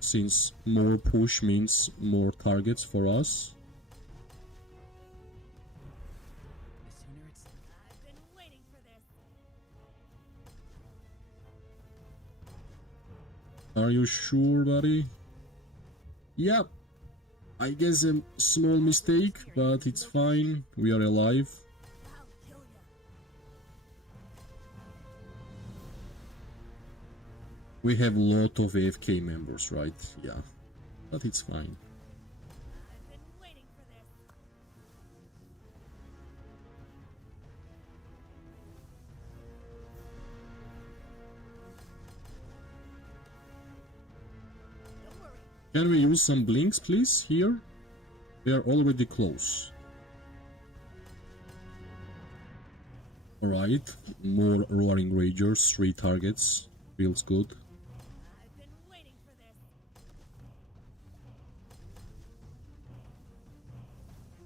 Since more push means more targets for us. The sooner it's I've been waiting for this. Are you sure, buddy? Yep. I guess a small mistake, but it's fine. We are alive. I'll kill ya. We have a lot of AFK members, right? Yeah. But it's fine. I've been waiting for this. Don't worry. Can we use some blinks, please, here? We are already close. Alright, more Roaring Ragers, 3 targets. Feels good. I've been waiting for this.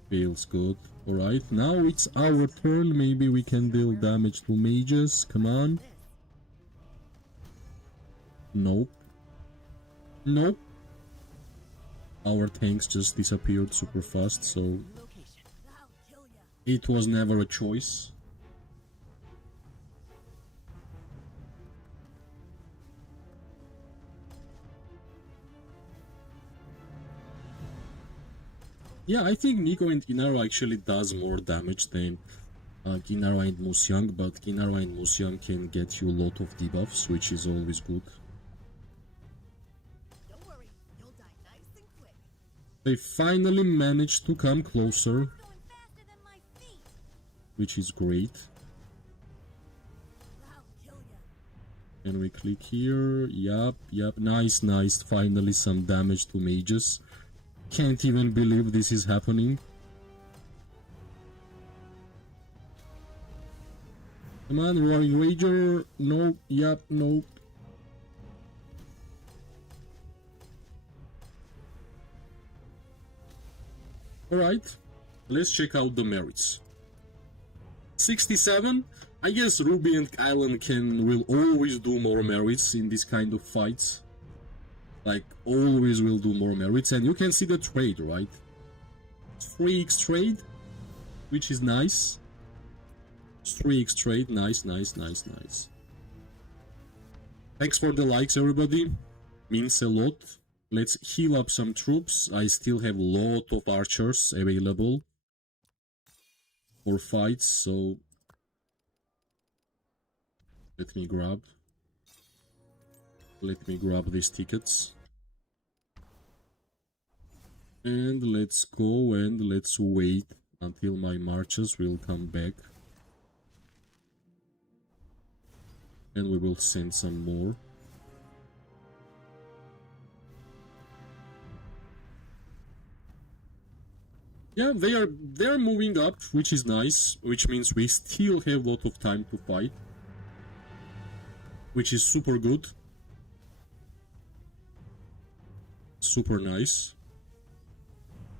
Feels good. Alright, now it's our turn. Maybe we can deal damage to mages. Come on. This. Nope. Nope. Our tanks just disappeared super fast, so location. I'll kill ya. it was never a choice. Yeah, I think Nico and Inara actually does more damage than Ginara and Musyang, but Ginara and Musyang can get you a lot of debuffs, which is always good. Don't worry. You'll die nice and quick. They finally managed to come closer, Going faster than my feet. which is great. I'll kill ya. Can we click here? Yup, nice, nice. Finally some damage to mages. Can't even believe this is happening. Come on, Roaring Rager. Nope, nope. Alright, let's check out the merits. 67. I guess Ruby and Kylan will always do more merits in this kind of fights. Like, always will do more merits. And you can see the trade, right? 3x trade, which is nice. 3x trade, nice, nice, nice, nice. Thanks for the likes, everybody. Means a lot. Let's heal up some troops. I still have a lot of archers available for fights, so let me grab these tickets. And let's go and let's wait until my marches will come back. And we will send some more. Yeah, they're moving up, which is nice, which means we still have a lot of time to fight, which is super good. Super nice.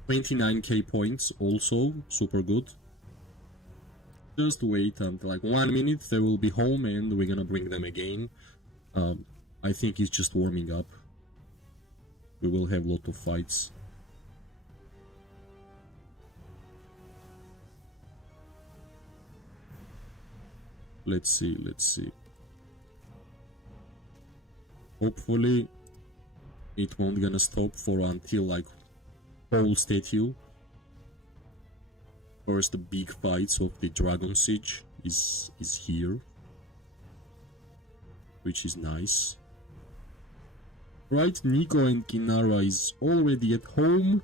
29k points also, super good. Just wait until like 1 minute, they will be home and we're gonna bring them again. I think it's just warming up. We will have a lot of fights. Let's see. Hopefully it won't gonna stop for until like whole statue. First, the big fights of the Dragonsiege is here, which is nice. Right, Nico and Kinara is already at home.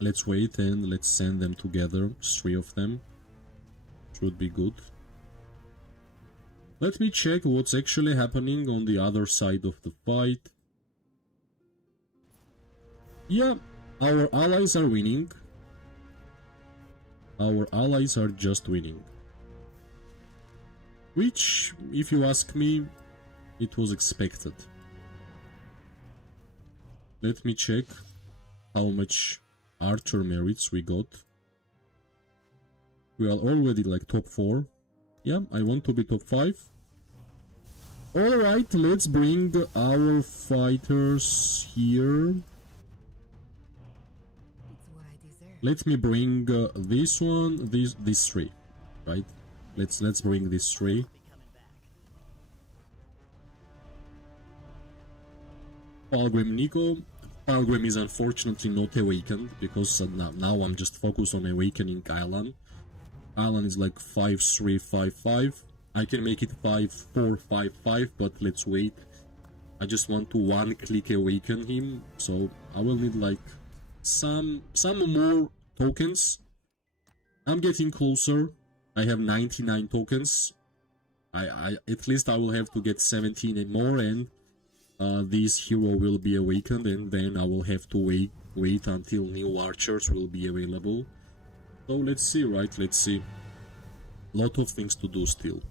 Let's wait and let's send them together, 3 of them. Should be good. Let me check what's actually happening on the other side of the fight. Yeah, our allies are winning. Our allies are just winning. Which, if you ask me, it was expected. Let me check how much archer merits we got. We are already like top 4. Yeah, I want to be top 5. Alright, let's bring our fighters here. It's what I deserve. Let me bring this one, these 3, right? Let's bring these 3. Palgrim Nico. Palgrim is unfortunately not awakened because now I'm just focused on awakening Kylan. Kylan is like 5-3-5-5. I can make it 5-4-5-5, but let's wait. I just want to one-click awaken him, so I will need like some more tokens. I'm getting closer. I have 99 tokens. At least I will have to get 17 and more, and this hero will be awakened, and then I will have to wait until new archers will be available. So let's see, right? Let's see. Lot of things to do still.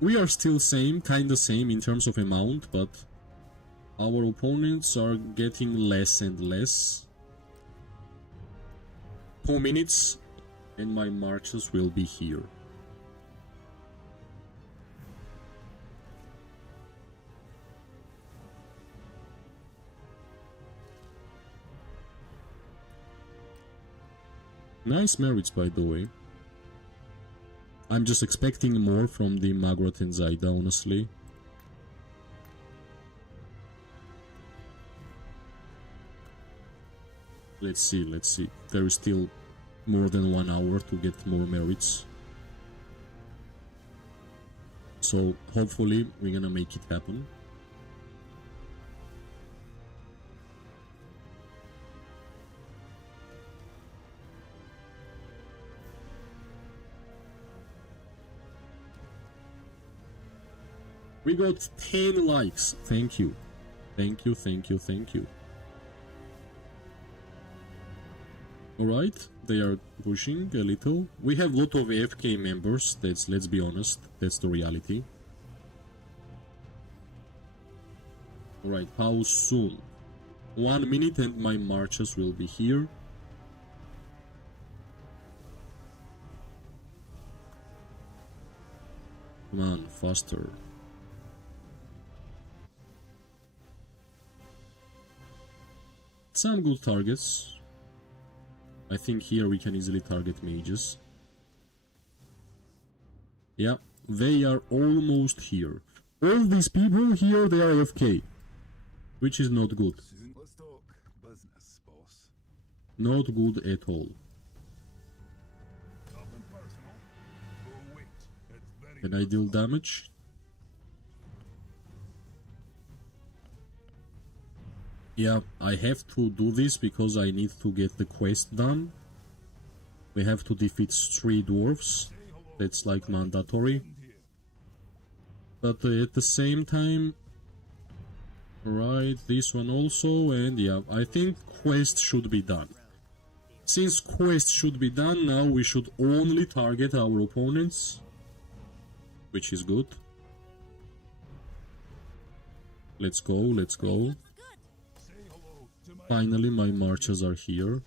We are still kinda same in terms of amount, but our opponents are getting less and less. 2 minutes and my marches will be here. Nice merits, by the way. I'm just expecting more from the Magrat and Zaida, honestly. Let's see. There is still more than 1 hour to get more merits. So hopefully we're gonna make it happen. We got 10 likes. Thank you. Thank you. Alright. they are pushing a little. We have a lot of AFK members, let's be honest, that's the reality. Alright, how soon? 1 minute and my marches will be here. Come on, faster. Some good targets. I think here we can easily target mages. Yeah, they are almost here. All these people here, they are AFK. Which is not good. Let's talk business, boss. Not good at all. Nothing personal. Oh wait, it's very Can I deal damage? Yeah, I have to do this because I need to get the quest done. We have to defeat 3 dwarves. That's like mandatory. But at the same time... Right, this one also, and yeah, I think quest should be done. Since quest should be done, now we should only target our opponents. Which is good. Let's go, let's go. Finally, my marches are here.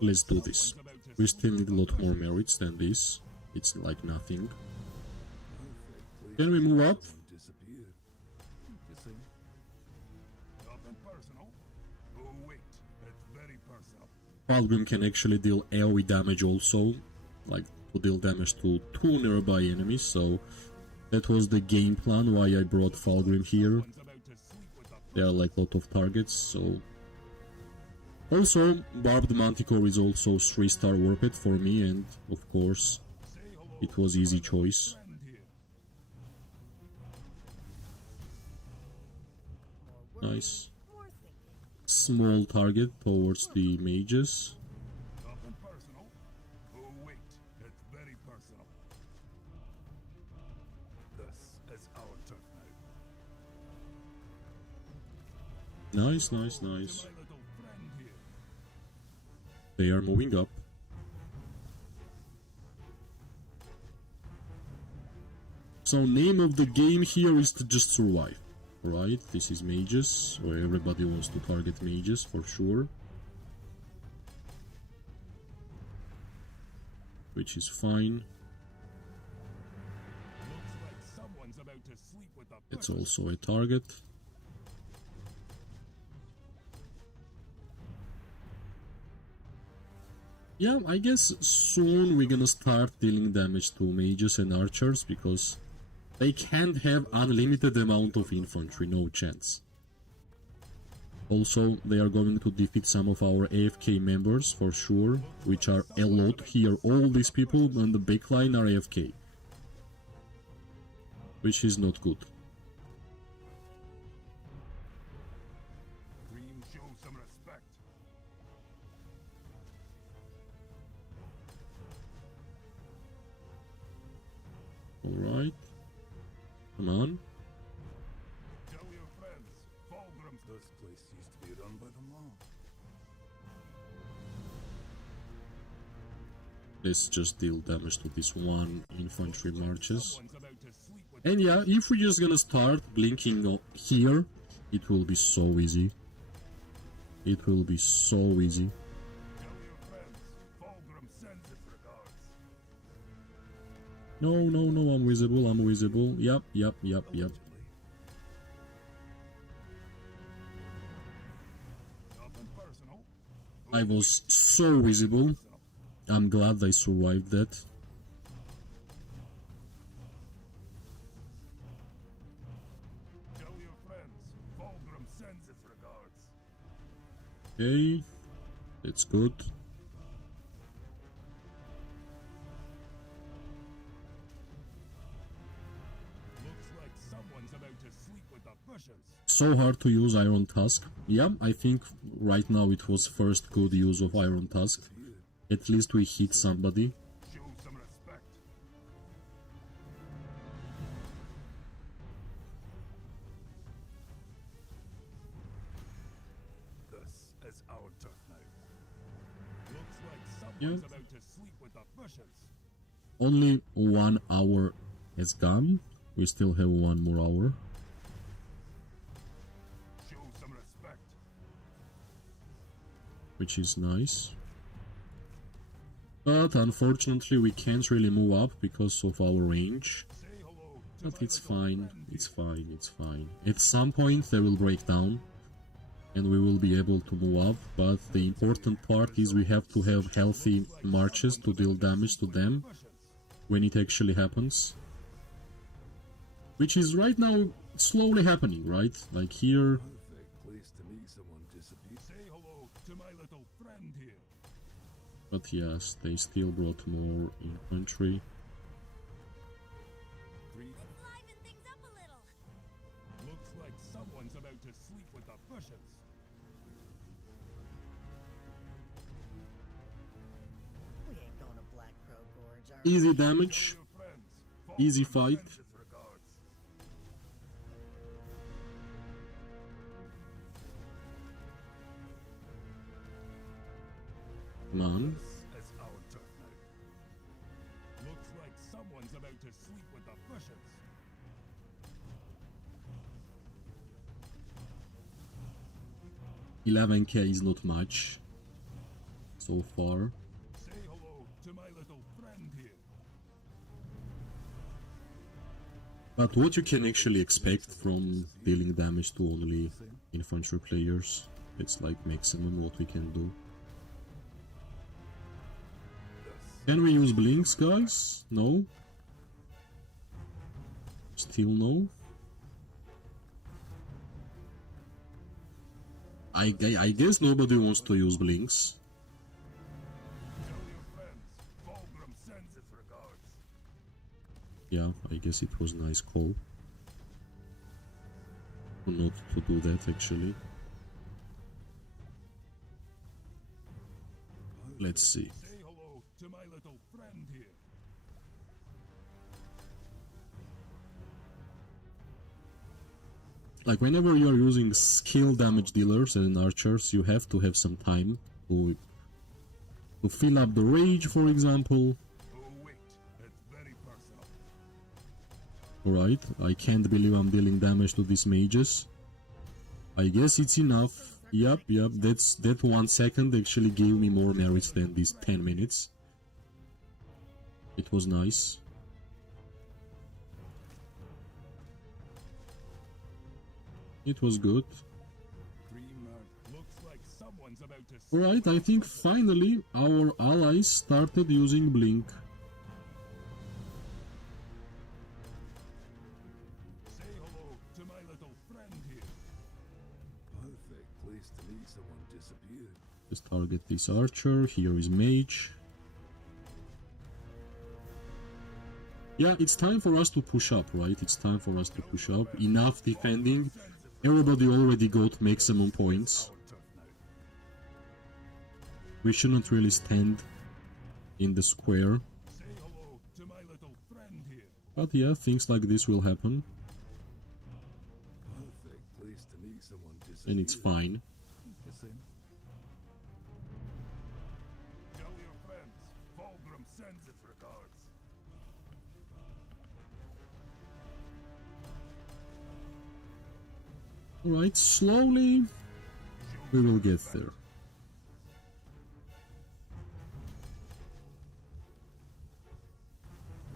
Let's do this. We still need a lot more merits than this. It's like nothing. Can we move up? disappeared. You see? Nothing personal. Oh wait, it's very personal. Falgrim can actually deal AoE damage also, like to deal damage to 2 nearby enemies, so that was the game plan why I brought Falgrim here. There are like a lot of targets, so... Also, Barbed Manticore is also 3-star warped for me, and of course, it was easy choice. Nice. Small target towards the mages. Nothing personal. Oh wait, it's very personal. This is our turn now. Nice, nice, nice. My little friend here. They are moving up. So name of the game here is to just survive. Right, this is mages, where everybody wants to target mages for sure. Which is fine. Looks like someone's about to sleep with the It's also a target. Yeah, I guess soon we're gonna start dealing damage to mages and archers, because they can't have unlimited amount of infantry, no chance. Also, they are going to defeat some of our AFK members for sure, which are a lot here. All these people on the backline are AFK, which is not good. Dream, show some respect. Alright. Come on. Tell your friends, Fulgrim's. This place used to be run by the mob. Let's just deal damage to this one infantry marches. Someone's about to sleep with And yeah, if we're just gonna start blinking here, it will be so easy. It will be so easy. Tell your friends, Fulgrim sends his regards. No, no, no, I'm visible, I'm visible. Yep, yep, yep, yep. Nothing personal. I was so visible. I'm glad I survived that. Tell your friends, Fulgrim sends his regards. Okay, that's good. Looks like someone's about to sleep with the bushes. So hard to use Iron Tusk. Yeah, I think right now it was first good use of Iron Tusk. At least we hit somebody. Show some respect. is our turn now. Looks like Yeah. someone's about to sleep with the bushes. Only 1 hour has gone. We still have 1 more hour. Show some respect. Which is nice. But unfortunately we can't really move up because of our range. Say hello to But my it's little fine, friend it's here. fine, it's fine. At some point they will break down and we will be able to move up, but the important part is we have to have healthy marches to deal damage to them when it actually happens. Which is right now slowly happening, right? Like here, Perfect place to meet someone disappear. Say hello to my little friend here. but yes, they still brought more infantry. Liven things up a little. Looks like someone's about to sleep with the bushes. We ain't going to Black Crow Gorge, are we? Easy damage, Your friends. easy Fulgrim fight. sends his regards. Come on. This is our turn now. Looks like someone's about to sleep with the bushes. 11k is not much so far. Say hello to my little friend here. But what you can actually expect from dealing damage to only infantry players, it's like maximum what we can do. Can we use blinks, guys? No? Still no? I guess nobody wants to use blinks. Tell your friends. Fulgrim sends his regards. Yeah, I guess it was a nice call. Not to do that actually. Let's see. Say hello to my little friend here. Like whenever you are using skill damage dealers and archers, you have to have some time to fill up the rage, for example. Oh wait, it's very personal. Alright, I can't believe I'm dealing damage to these mages. I guess it's enough. Yep, that 1 second actually gave me more merits than these 10 minutes. It was nice. It was good. Looks like someone's about to Alright, I think finally our allies started using Blink. say hello to my little friend here. Perfect place to meet someone disappeared. Let's target this archer. Here is mage. Yeah, it's time for us to push up, right? It's time for us to push up. Enough defending. Everybody already got maximum points. We shouldn't really stand in the square. Say hello to my little friend here. But yeah, things like this will happen. Perfect place to meet someone disappeared. And it's fine. Tell your friends. Fulgrim sends his regards. Alright, slowly we will get there.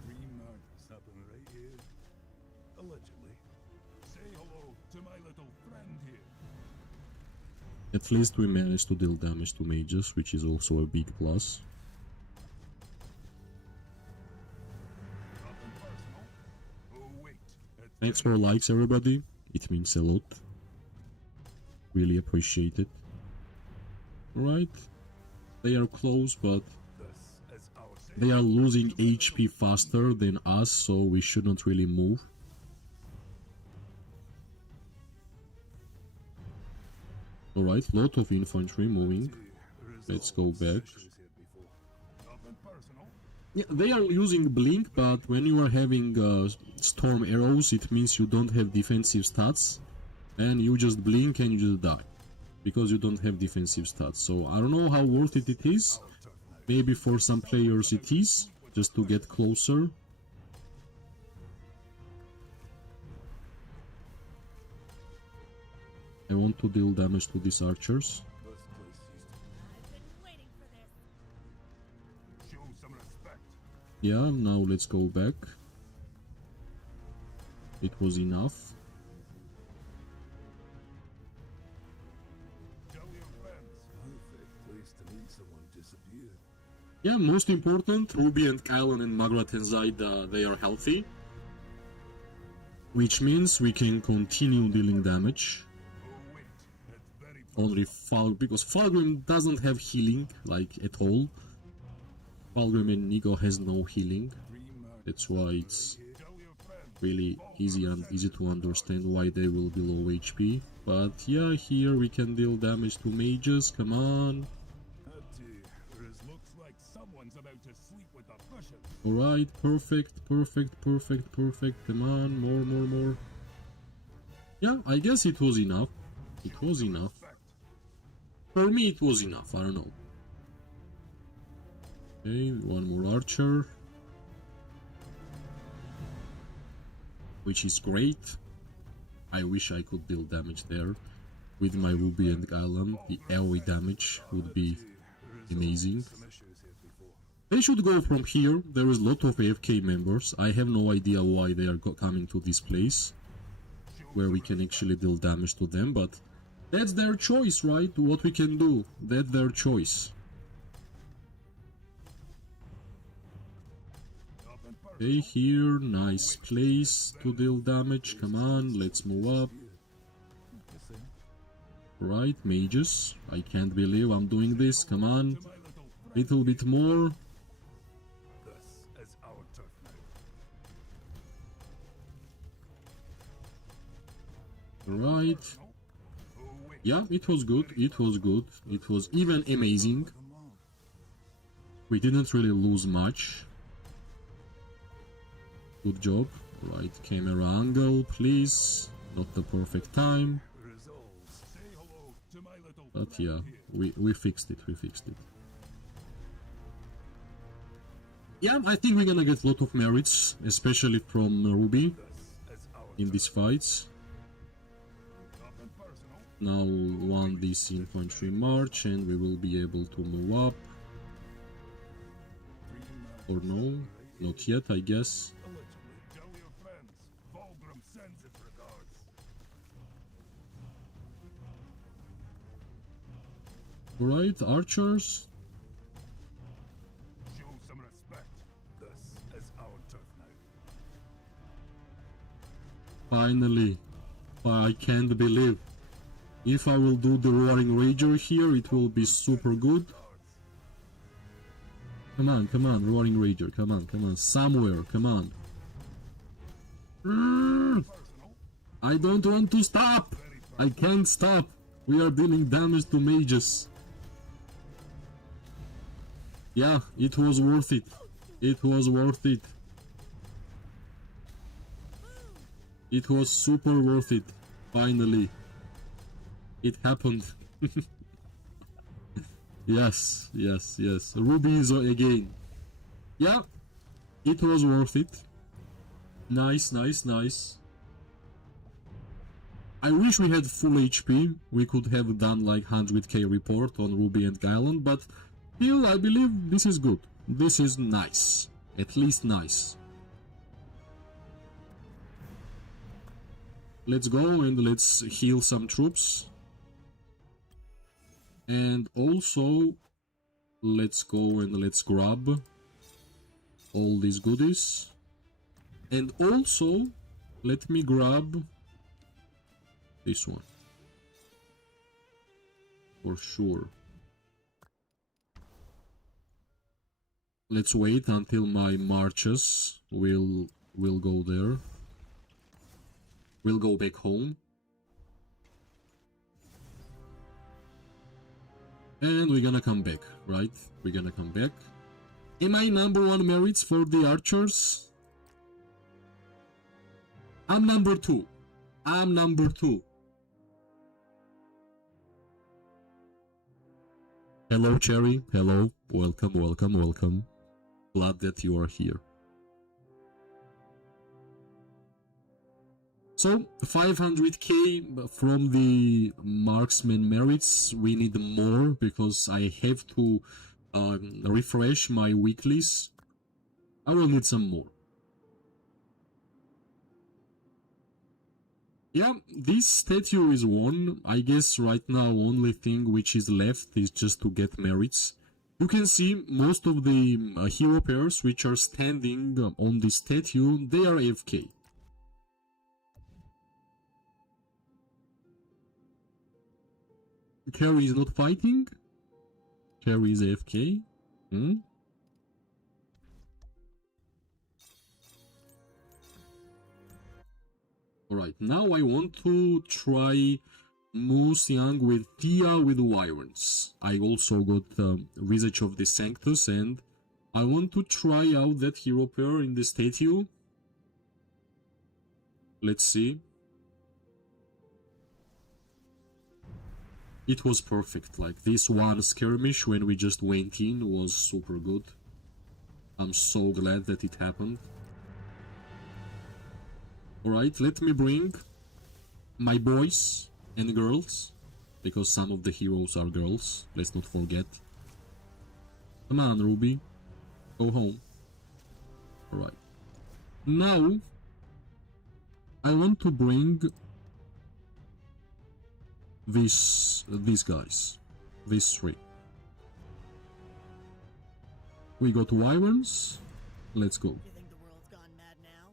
Three murders happen right here. Allegedly. Say hello to my little friend here. At least we managed to deal damage to mages, which is also a big plus. Nothing personal. Oh wait, it's Thanks for likes, everybody. It means a lot. Really appreciate it. Alright. They are close, but this is our they are losing HP faster than us, so we shouldn't really move. Alright, lot of infantry moving. Let's go back. Nothing personal. Yeah, they are using blink, but when you are having storm arrows, it means you don't have defensive stats, and you just blink and you just die. because you don't have defensive stats. So I don't know how worth it is. Maybe for some players it is, just to get closer. I want to deal damage to these archers. I've been waiting for this. Show some respect. Yeah, now let's go back. It was enough. Tell your friends. Perfect place to meet someone disappeared. Yeah, most important, Ruby and Kylan and Magrat and Zaid, they are healthy. Which means we can continue dealing damage. Oh wait, that's very Only because Fulgrim doesn't have healing, like, at all. Fulgrim and Nigo has no healing. That's why it's tell your friends. really easy and easy to understand why they will be low HP. But yeah, here we can deal damage to mages, come on. Looks like someone's about to sleep with the bushes. Alright, perfect, come on, more. Yeah, I guess it was enough. It was enough. For me it was enough, I don't know. Okay, one more archer. Which is great. I wish I could deal damage there. With my Ruby and Kylan, the AoE damage would be amazing. They should go from here. There is a lot of AFK members. I have no idea why they are coming to this place, where we can actually deal damage to them, but that's their choice, right? What we can do, that's their choice. Okay, here, nice place to deal damage. Come on, let's move up. Right, mages. I can't believe I'm doing this. Come on, little bit more. This is our turf now. Right. Yeah, it was good. It was good. It was even amazing. We didn't really lose much. Good job. Right, camera angle, please. Not the perfect time. Say hello to my little But friend yeah, here. we fixed it. We fixed it. Yeah, I think we're gonna get a lot of merits, especially from Ruby This is our in these fights. nothing personal. Now won this infantry march and we will be able to move up. Or no? Not yet, I guess. Allegedly. Tell your friends. Fulgrim sends his regards. Alright, archers. Show some respect. This is our turf now. Finally. I can't believe. If I will do the Roaring Rager here, it will be super good. Come on, Roaring Rager, come on, somewhere, come on. I don't want to stop! I can't stop! We are dealing damage to mages. Yeah, it was worth it. It was worth it. It was super worth it. Finally. It happened. Yes. Ruby is again. Yeah, it was worth it. Nice. I wish we had full HP. We could have done like 100k report on Ruby and Kylan, but still, I believe this is good. This is nice. At least nice. Let's go and let's heal some troops. And also, let's go and let's grab all these goodies. And also, let me grab this one. For sure. Let's wait until my marches will go there. We'll go back home. And we're gonna come back, right? We're gonna come back. Am I number 1 merits for the archers? I'm number 2. Hello, Cherry. Hello. Welcome, welcome, welcome. Glad that you are here. So, 500k from the marksman merits. We need more because I have to refresh my weeklies. I will need some more. Yeah, this statue is one. I guess right now only thing which is left is just to get merits. You can see most of the hero pairs which are standing on this statue, they are AFK. Carry is not fighting. Carry is AFK. Alright, now I want to try Moose Young with Tia with Wyverns. I also got Visage of the Sanctus and I want to try out that hero pair in the statue. Let's see. It was perfect, like this one skirmish when we just went in was super good. I'm so glad that it happened. Alright, let me bring my boys and girls, because some of the heroes are girls, let's not forget. Come on, Ruby, go home. Alright. Now, I want to bring these guys, these three. We got Wyverns, let's go. You think the world's gone mad now?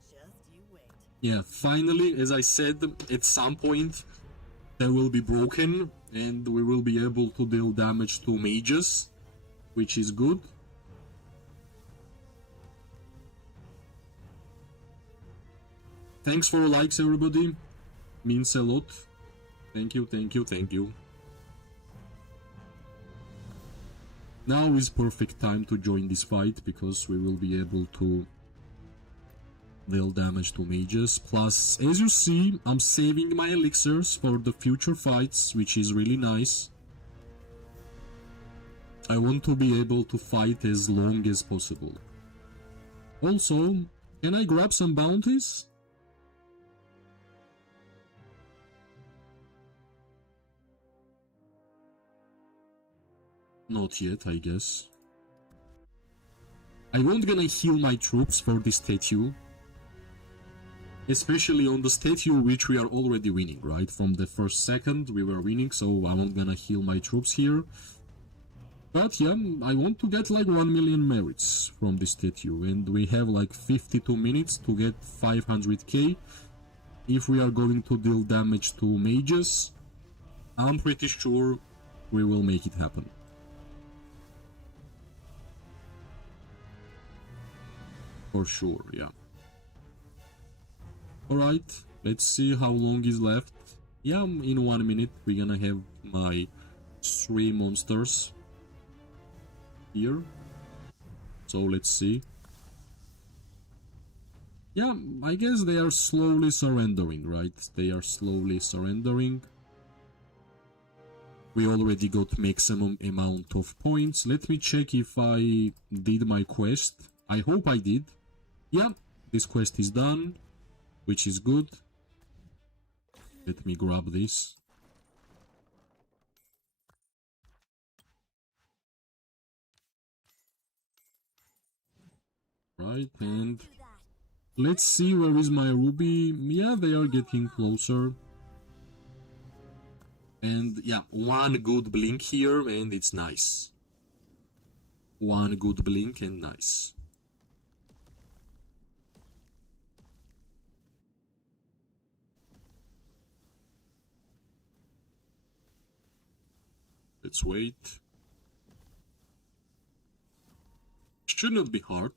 Just you wait. Yeah, finally, as I said, at some point they will be broken and we will be able to deal damage to mages, which is good. Thanks for likes, everybody. Means a lot. Thank you, thank you, thank you. Now is perfect time to join this fight because we will be able to deal damage to mages. Plus, as you see, I'm saving my elixirs for the future fights, which is really nice. I want to be able to fight as long as possible. Also, can I grab some bounties? Not yet, I guess. I won't gonna heal my troops for this statue. Especially on the statue which we are already winning, right? From the first second we were winning, so I won't gonna heal my troops here. But yeah, I want to get like 1 million merits from this statue, and we have like 52 minutes to get 500k. If we are going to deal damage to mages, I'm pretty sure we will make it happen. For sure, yeah. Alright, let's see how long is left. Yeah, in 1 minute we're gonna have my 3 monsters here. So let's see. Yeah, I guess they are slowly surrendering, right? They are slowly surrendering. We already got maximum amount of points. Let me check if I did my quest. I hope I did. Yeah, this quest is done, which is good. Let me grab this. Right, and let's see where is my ruby. Yeah, they are getting closer. And yeah, one good blink here and it's nice. One good blink and nice. Let's wait. Should not be hard.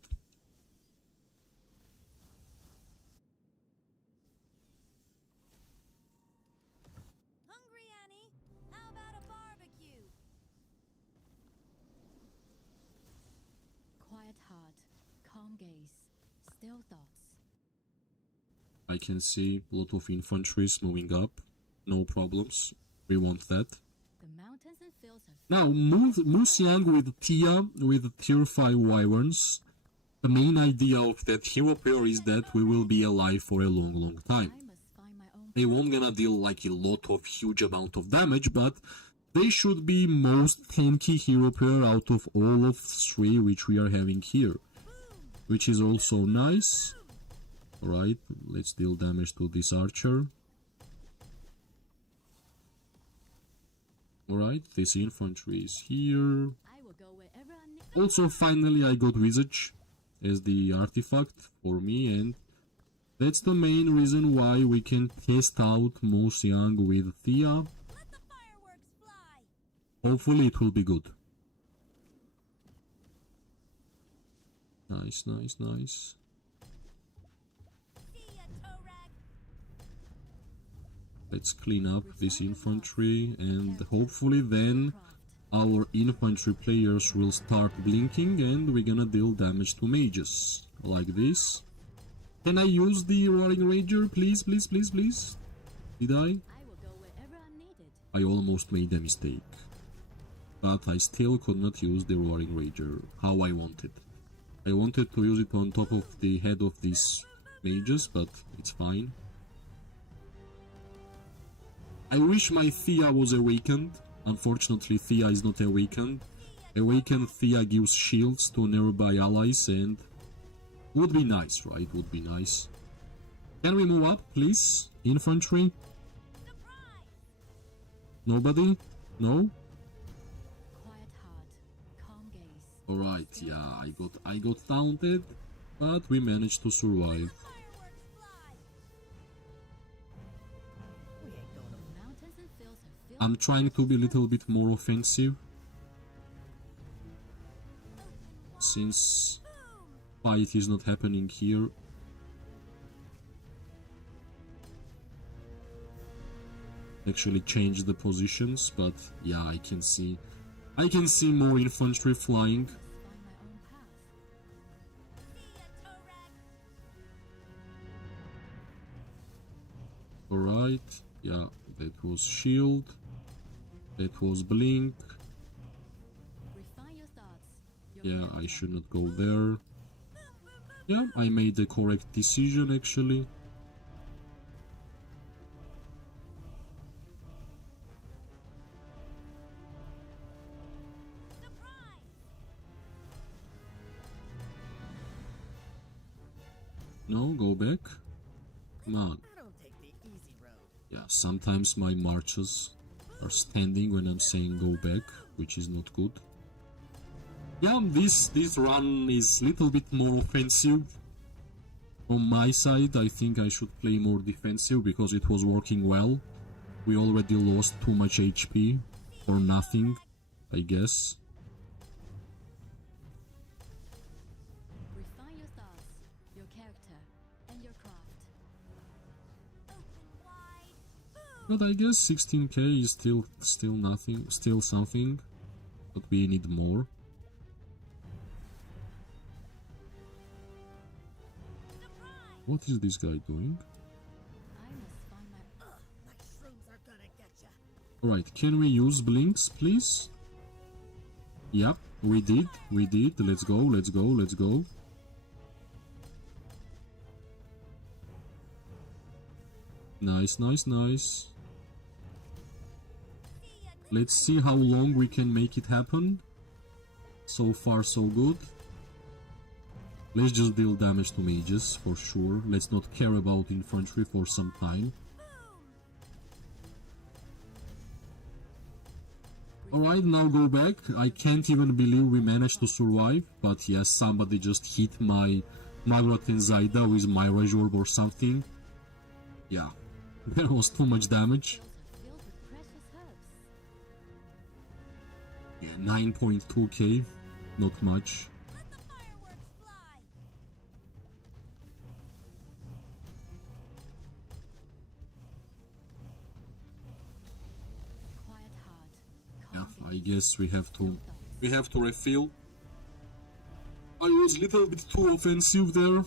Hungry, Annie? How about a barbecue? Quiet heart, calm gaze, still thoughts. I can see a lot of infantries moving up. No problems. We want that. The mountains and fields are Now, Musiang with Tia with tier 5 wyverns. The main idea of that hero pair is that we will be alive for a long time. I must find my own They won't gonna deal like a lot of huge amount of damage, but they should be most tanky hero pair out of all of 3 which we are having here. Which is also nice. Alright, let's deal damage to this archer. Alright, this infantry is here. I will go wherever I need. Also, finally, I got Visage as the artifact for me, and that's the main reason why we can test out Musiang with Thea. Let the fireworks fly. Hopefully, it will be good. Nice, nice, nice. See ya, Torag. Let's clean up this infantry, and hopefully then our infantry players will start blinking and we're gonna deal damage to mages. Like this. Can I use the Roaring Rager? Please, please, please, please. Did I? I will go wherever I'm needed. I almost made a mistake. But I still could not use the Roaring Rager how I wanted. I wanted to use it on top of the head of these mages, but it's fine. I wish my Thea was awakened. Unfortunately, Thea is not awakened. Awakened Thea gives shields to nearby allies and would be nice, right? Would be nice. Can we move up, please? Infantry? Nobody? No? Quiet heart, calm gaze. Alright, yeah, I got taunted, but we managed to survive. Fireworks fly. Mountains and fields are filled. I'm trying to be a little bit more offensive, since fight is not happening here. Actually change the positions, but yeah, I can see more infantry flying. Find my own path. See ya, Torag. Alright, yeah, that was shield, that was blink. Refine your thoughts. Your Yeah, I should not go there. Yeah, I made the correct decision actually. No, go back. Come on. I don't take the easy road. Yeah, sometimes my marches are standing when I'm saying go back, which is not good. Yeah, this run is a little bit more offensive. From my side, I think I should play more defensive because it was working well. We already lost too much HP for nothing, I guess. Refine your thoughts, your character, and your craft. Open wide. But I guess 16k is still nothing, still something. But we need more. What is this guy doing? I must find my My shrooms are gonna get ya. Alright, can we use blinks, please? Yep, we did. Let's go, let's go, let's go. Nice, nice, nice. Let's see how long we can make it happen. So far, so good. Let's just deal damage to mages, for sure. Let's not care about infantry for some time. Alright, now go back. I can't even believe we managed to survive. But yes, somebody just hit my Magrat and Zaida with Mirage Orb or something. Yeah, there was too much damage. fields are filled with precious herbs. Yeah, 9.2k, not much. Let the fireworks fly. Quiet heart, Yeah, calm I gaze. guess we have to refill. I was a little bit too offensive there.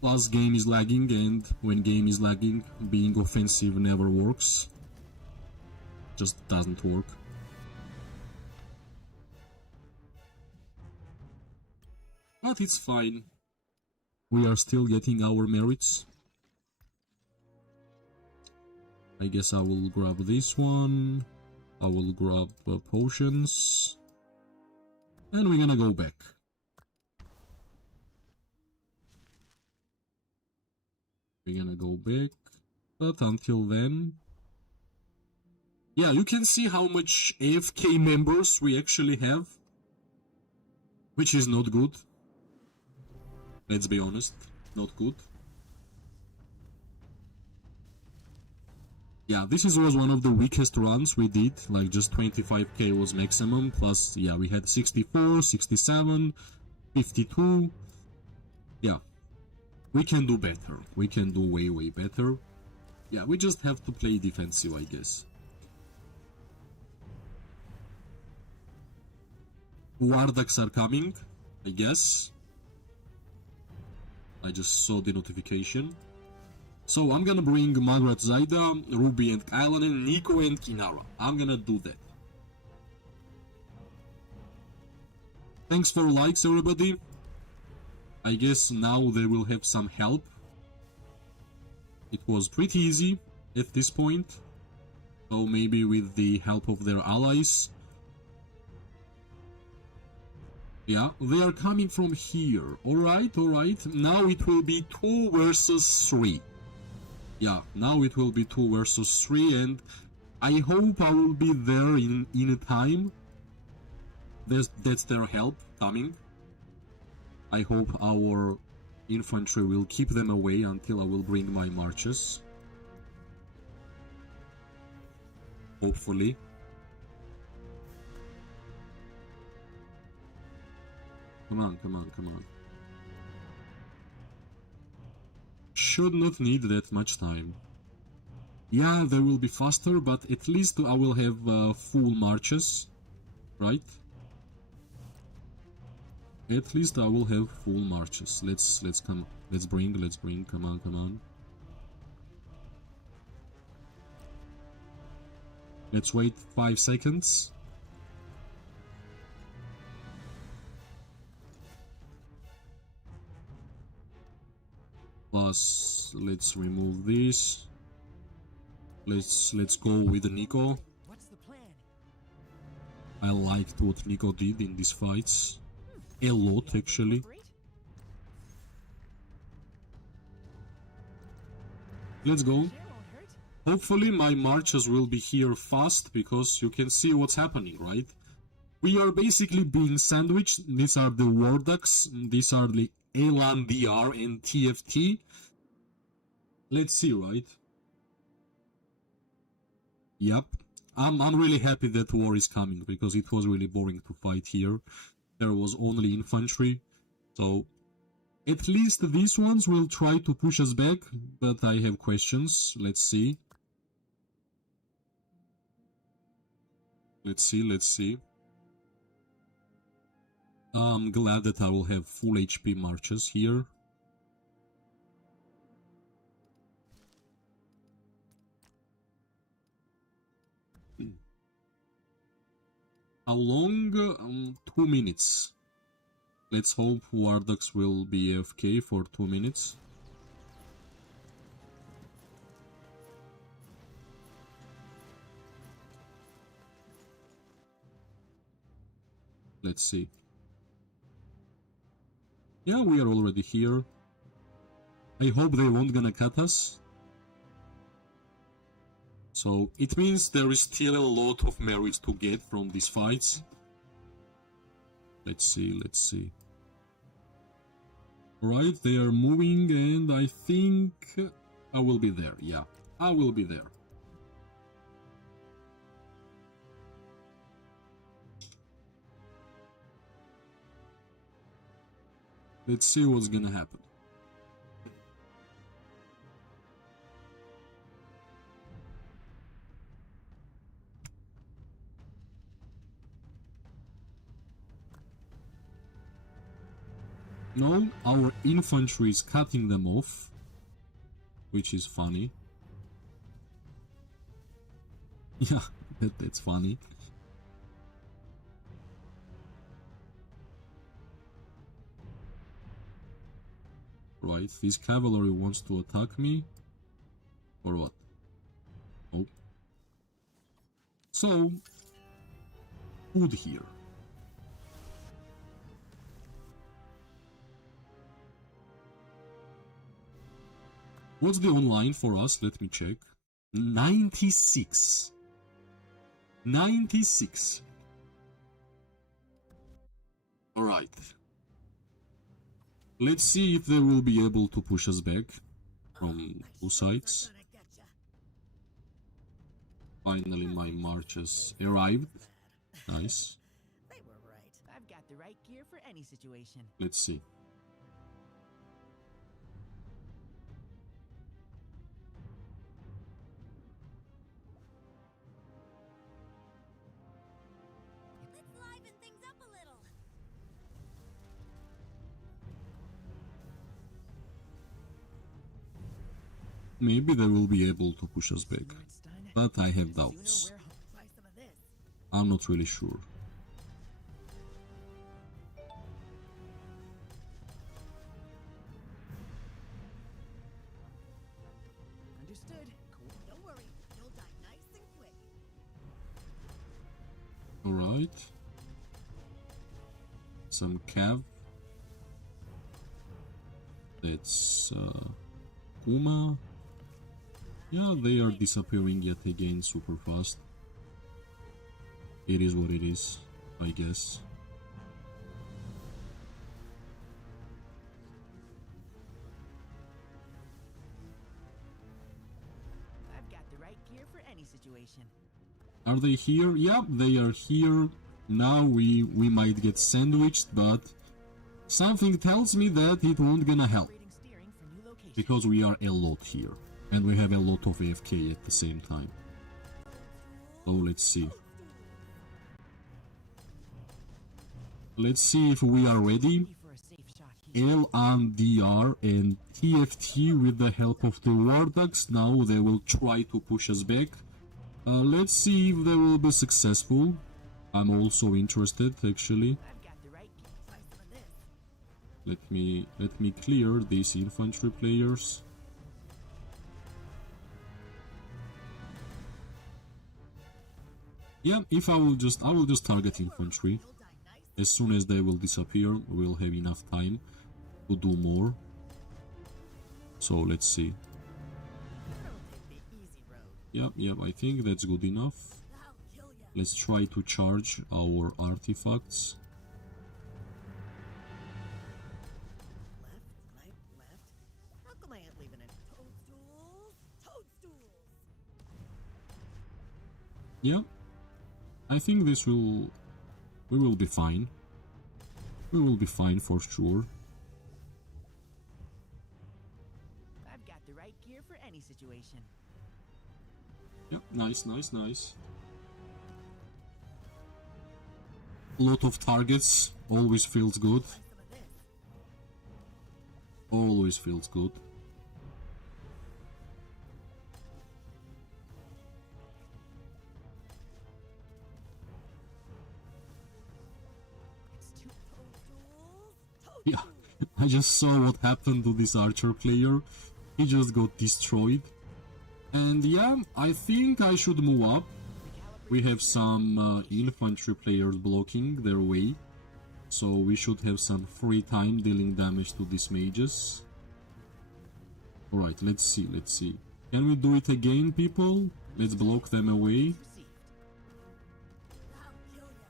Plus game is lagging, and when game is lagging, being offensive never works. Just doesn't work. But it's fine. We are still getting our merits. I guess I will grab this one. I will grab potions. And we're gonna go back. We're gonna go back. But until then... Yeah, you can see how much AFK members we actually have. Which is not good. Let's be honest. Not good. Yeah, this was one of the weakest runs we did, like just 25k was maximum, plus, yeah, we had 64, 67, 52, yeah, we can do better, we can do way better, yeah, we just have to play defensive, I guess. Warducks are coming, I guess, I just saw the notification. So I'm gonna bring Margaret Zaida, Ruby and Kylan, and Nico and Kinara. I'm gonna do that. Thanks for likes, everybody. I guess now they will have some help. It was pretty easy at this point. So maybe with the help of their allies. Yeah, they are coming from here. Alright, alright. Now it will be 2 versus 3. Yeah, now it will be 2 versus 3, and I hope I will be there in time. That's their help coming. I hope our infantry will keep them away until I will bring my marches. Hopefully. Come on, come on, come on. Should not need that much time. Yeah, they will be faster, but at least I will have full marches, right? At least I will have full marches. Let's bring, come on, come on. Let's wait 5 seconds. Plus, let's remove this. Let's go with Nico. What's the plan? I liked what Nico did in these fights. A lot, actually. Let's go. Hopefully my marches will be here fast, because you can see what's happening, right? We are basically being sandwiched. These are the Warducks, these are the Lndr and TFT. Let's see, right? Yep. I'm really happy that war is coming, because it was really boring to fight here. There was only infantry. So, at least these ones will try to push us back, but I have questions. Let's see. Let's see. I'm glad that I will have full HP marches here. How long? 2 minutes. Let's hope Warducks will be AFK for 2 minutes. Let's see. Yeah, we are already here. I hope they won't gonna cut us. So, it means there is still a lot of merits to get from these fights. Let's see. Alright, they are moving, and I think I will be there. Yeah, I will be there. Let's see what's gonna happen. No, our infantry is cutting them off, which is funny. Yeah, that's funny. Alright, this cavalry wants to attack me. Or what? Oh. So, food here. What's the online for us? Let me check. 96. 96. Alright. Let's see if they will be able to push us back from two sides. Gonna getcha. Finally, my marches arrived. Nice. They were right. I've got the right gear for any situation. Let's see. Let's liven things up a little. Maybe they will be able to push us back, Sooner it's done, but I have the sooner doubts. we're home. Try some of this. I'm not really sure. Understood. Cool. Don't worry, you'll die nice and quick. Alright. Some cav. That's Kuma. Yeah, they are disappearing yet again super fast. It is what it is, I guess. I've got the right gear for any situation. Are they here? Yep, they are here. Now we might get sandwiched, but something tells me that it won't gonna help. Operating steering for new location. Because we are a lot here. And we have a lot of AFK at the same time. So let's see. Let's see if we are ready. Ready for a safe shot here. Lndr and TFT with the help of the Warducks. Now they will try to push us back. Let's see if they will be successful. I'm also interested, actually. I've got the right gear. Try some of this. Let me clear these infantry players. Yeah, if I will just target infantry. You'll die nice. As soon as they will disappear, we'll have enough time to do more. So let's see. Don't take the easy road. Yep, I think that's good enough. I'll kill ya. Let's try to charge our artifacts. Left, right, left. How come I ain't leaving it? Toadstools! Toadstools! Yeah, I think we will be fine. We will be fine for sure. I've got the right gear for any situation. Yeah, nice. Lot of targets, always feels good. Try some of this. Always feels good. It's too Toadstools! Toadstools! Yeah, I just saw what happened to this archer player. He just got destroyed. And yeah, I think I should move up. We have some infantry players blocking their way. So we should have some free time dealing damage to these mages. Alright, let's see. Can we do it again, people? Let's block them away. received. I'll kill ya.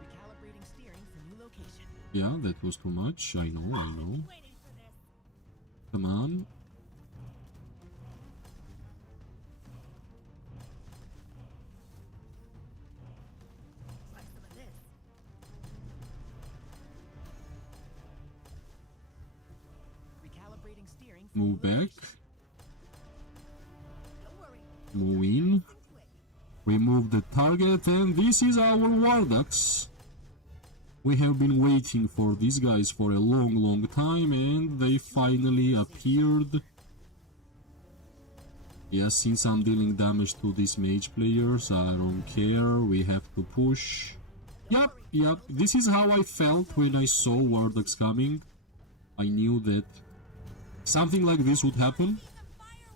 Recalibrating steering for new location. Yeah, that was too much. I know. Waiting for this. Come on. Try some of this. Recalibrating steering for Move new back. location. Don't worry. Move in. Nice and quick. We move the target, and this is our Warducks. We have been waiting for these guys for a long time, and they finally appeared. Yeah, since I'm dealing damage to these mage players, I don't care. We have to push. Yep. This is how I felt when I saw War Dogs coming. I knew that something like this would happen.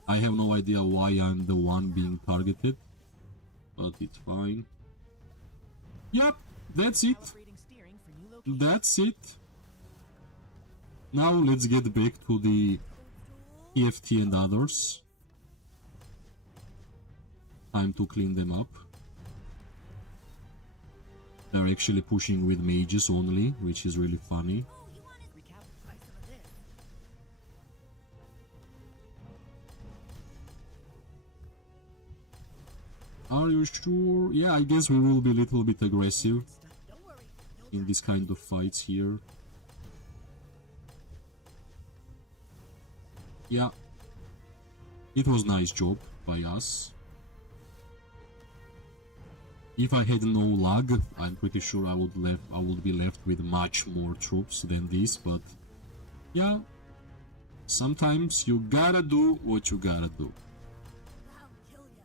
I have no idea why I'm the one being targeted, but it's fine. Yep, that's it. Calibrating steering for new location. That's it. Now let's get back to the EFT and others. Time to clean them up. They're actually pushing with mages only, which is really funny. Oh, you wanted Recap. try some of this. Are you sure? Yeah, I guess we will be a little bit aggressive Don't worry. No in this kind of fights here. Yeah. It was nice job by us. If I had no lag, I'm pretty sure I would be left with much more troops than this, but yeah, sometimes you gotta do what you gotta do. I'll kill ya.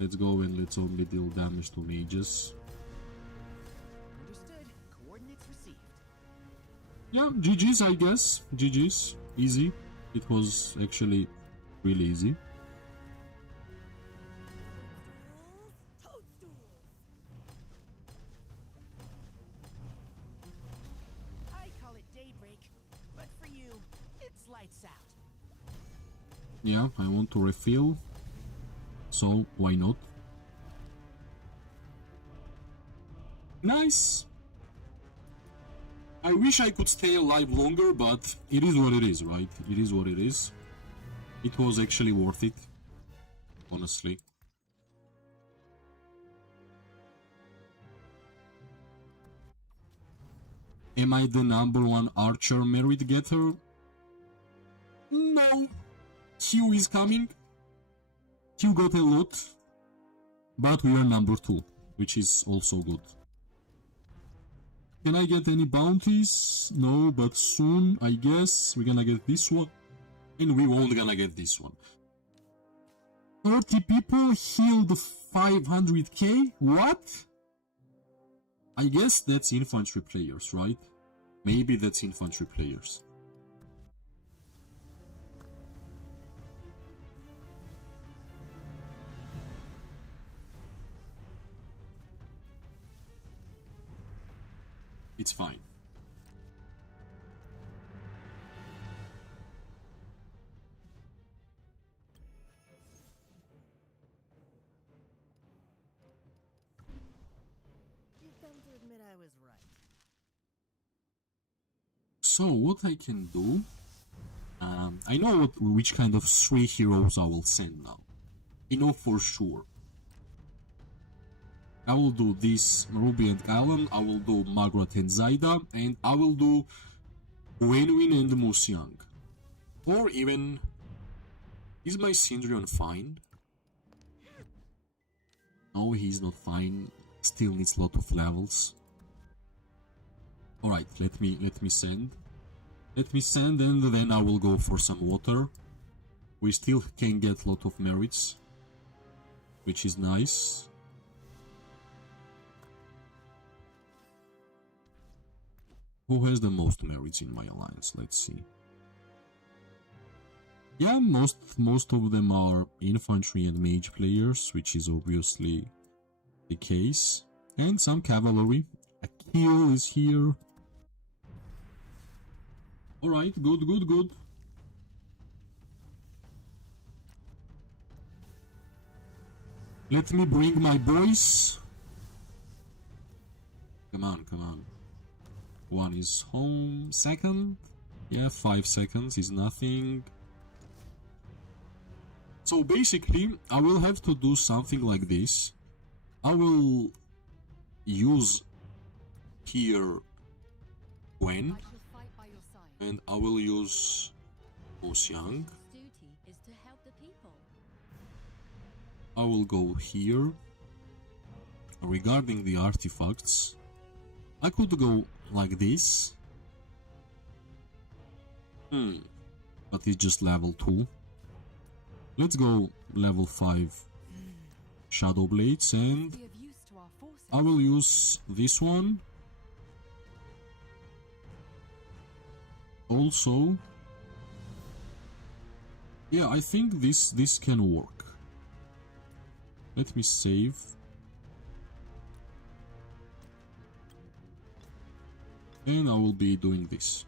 Let's go and let's only deal damage to mages. Understood. Coordinates received. Yeah, GG's I guess. GG's. Easy. It was actually really easy. Toadstools. I call it daybreak, but for you, it's lights out. Yeah, I want to refill, so why not? Nice! I wish I could stay alive longer, but it is what it is, right? It is what it is. It was actually worth it, honestly. Am I the #1 archer merit getter? No! Q is coming. Q got a lot, but we are #2, which is also good. Can I get any bounties? No, but soon, I guess, we're gonna get this one. And we won't gonna get this one. 30 people healed 500k? What? I guess that's infantry players, right? Maybe that's infantry players. It's fine. You've come to admit I was right. So what I can do, I know which kind of 3 heroes I will send now. I know for sure. I will do this Ruby and Alan, I will do Margaret and Zaida, and I will do Wenwin and Musyang. Or even... Is my Syndrion fine? No, he's not fine. Still needs a lot of levels. Alright, let me send. Let me send and then I will go for some water. We still can get a lot of merits, which is nice. Who has the most merits in my alliance? Let's see. Yeah, most of them are infantry and mage players, which is obviously the case. And some cavalry. Akil is here. Alright, good. Let me bring my boys. Come on. One is home. Second. Yeah, 5 seconds is nothing. So basically, I will have to do something like this. I will use here Gwen, I shall fight by your side. and I will use Musyang. His duty is to help the people. I will go here. Regarding the artifacts, I could go like this. But it's just level 2. Let's go level 5 Shadow Blades and Be of use to our forces. I will use this one. Also, yeah, I think this can work. Let me save. And I will be doing this.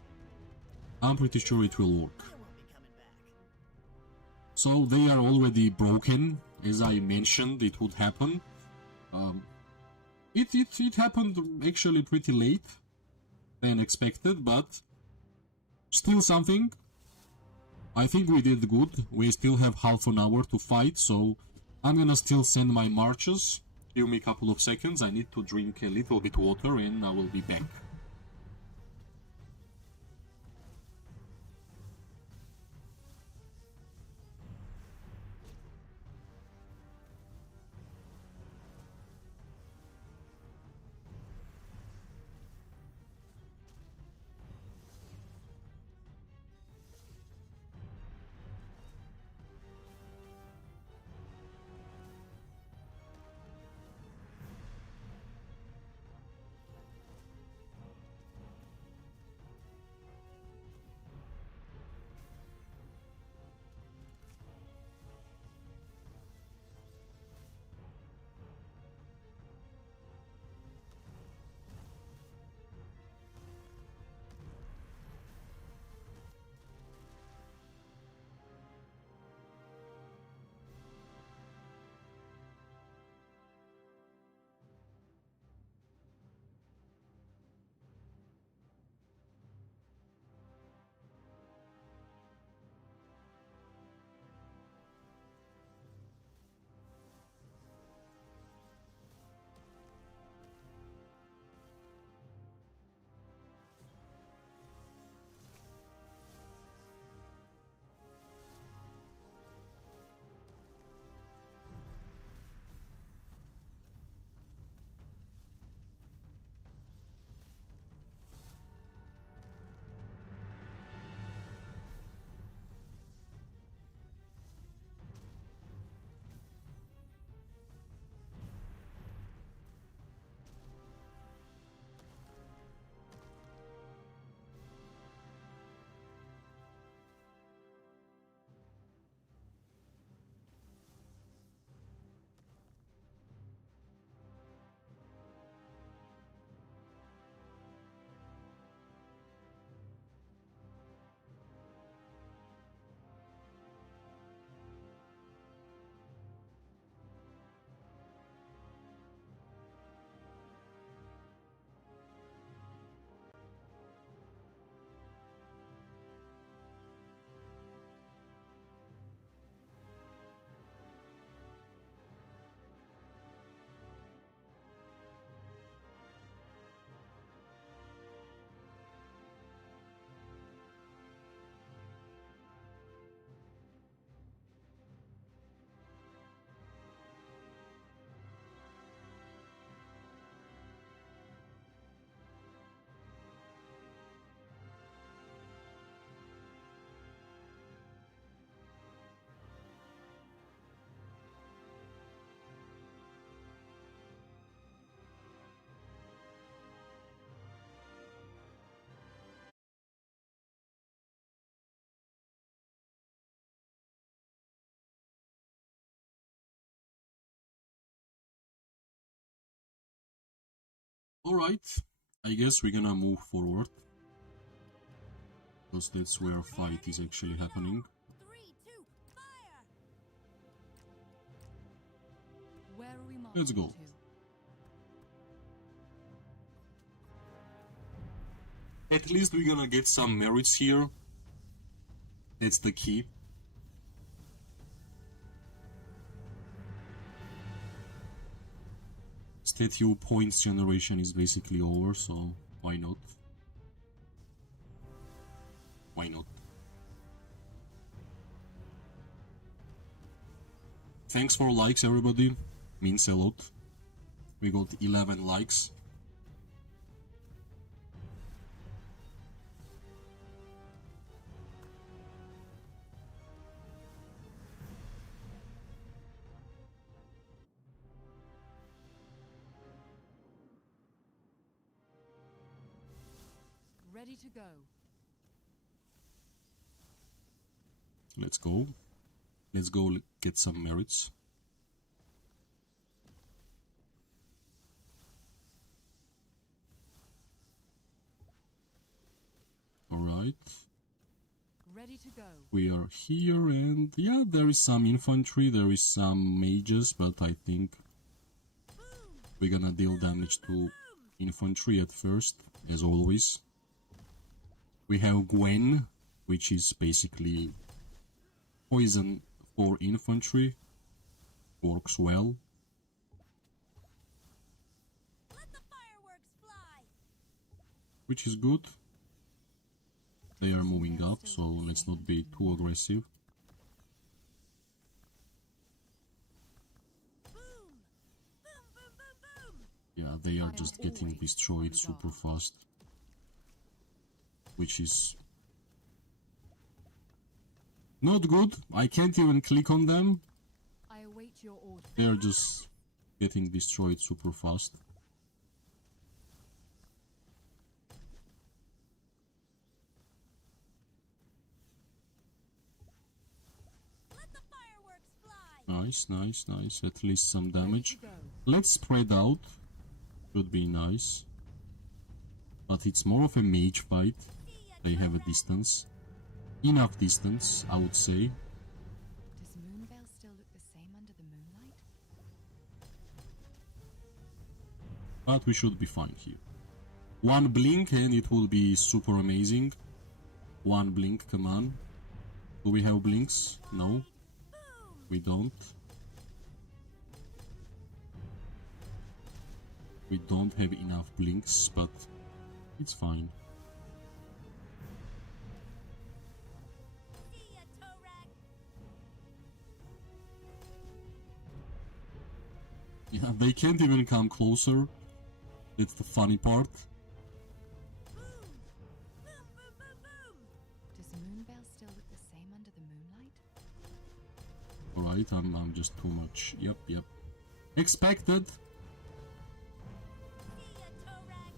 I'm pretty sure it will work. I won't be coming back. So they are already broken, as I mentioned it would happen. It happened actually pretty late than expected, but still something. I think we did good. We still have half an hour to fight, so I'm gonna still send my marches. Give me a couple of seconds. I need to drink a little bit water and I will be back. Alright, I guess we're gonna move forward. Because that's where a fight is actually happening. 3, 2, fire! Where are we Let's marching go. to? At least we're gonna get some merits here. That's the key. Statue points generation is basically over, so why not? Why not? Thanks for likes, everybody. Means a lot. We got 11 likes. Ready to go. Let's go. Let's go get some merits. Alright. Ready to go. We are here and yeah, there is some infantry, there is some mages, but I think we're gonna deal damage to infantry at first, as always. We have Gwen, which is basically poison for infantry. Works well. Let the fireworks fly. Which is good. They are moving up, so let's not be too aggressive. Boom! Boom, boom, boom, boom! Yeah, they are just getting destroyed super fast. Which is not good. I can't even click on them. I await your order. They are just getting destroyed super fast. Let the fireworks fly. Nice, nice, nice. At least some damage. Ready to go. Let's spread out. Should be nice. But it's more of a mage fight. They have a distance. Enough distance, I would say. Does Moonvale still look the same under the moonlight? But we should be fine here. One blink and it will be super amazing. One blink, come on. Do we have blinks? No. We don't. We don't have enough blinks, but it's fine. See ya, Torag. Yeah, they can't even come closer. That's the funny part. Boom! Boom, boom, boom, boom! Does Moonvale still look the same under the moonlight? Alright, I'm just too much. Yep. Expected. See ya, Torag.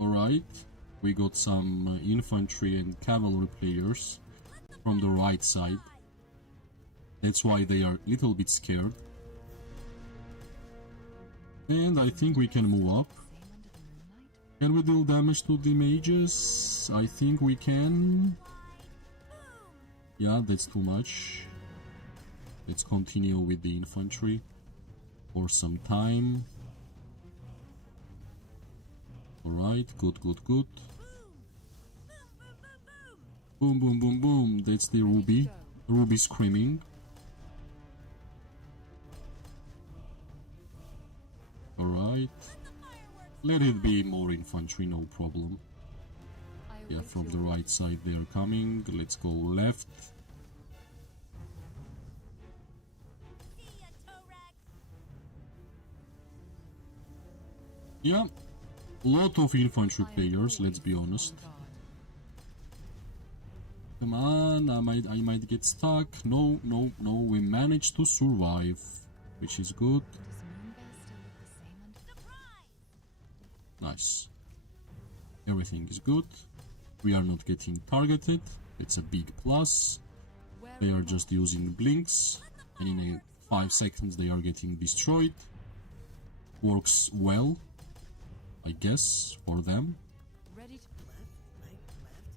Alright, we got some infantry and cavalry players from the right side. That's why they are a little bit scared. And I think we can move up. Same under the moonlight? Can we deal damage to the mages? I think we can. Yeah, that's too much. Let's continue with the infantry for some time. Alright, good. Boom. That's the Ruby. Ruby screaming. Alright. Let it be more infantry, no problem. I Yeah, await from your the right side they are coming. Let's go left. See ya, Torag. Yeah, lot of infantry I am players, let's be always honest. on guard. Come on, I might get stuck. No, we managed to survive, which is good. Does Moonvale still look the same under the Surprise! Nice. Everything is good. We are not getting targeted. It's a big plus. Where They are am I? just using blinks, and in 5 seconds they are getting destroyed. Works well, I guess, for them. Ready to Left, right, left.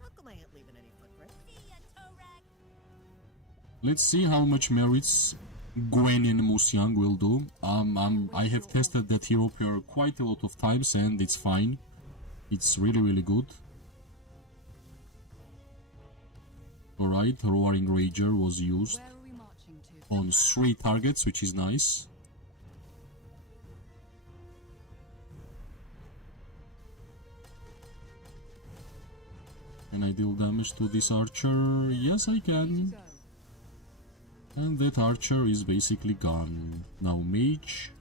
How come I ain't leaving any footprints? See ya, Torag. Let's see how much merits Gwen and Musyang will do. I have tested that hero pair quite a lot of times and it's fine. It's really good. Alright, Roaring Rager was used Where are we marching to? on 3 targets, which is nice. Can I deal damage to this archer? Yes, I can. Go. And that archer is basically gone. Now mage.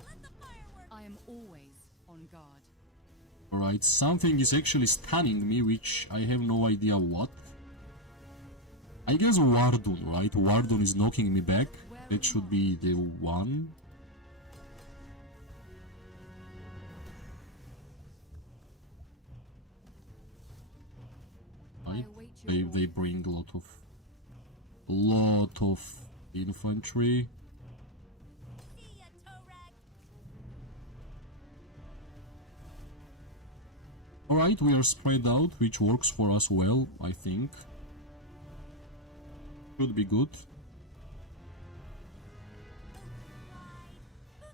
Let the fireworks. I am always on guard. Alright, something is actually stunning me, which I have no idea what. I guess Wardun, right? Wardun is knocking me back. That should be the one. Right. They bring a lot of infantry. See ya, Torag. Alright, we are spread out, which works for us well, I think. Should be good.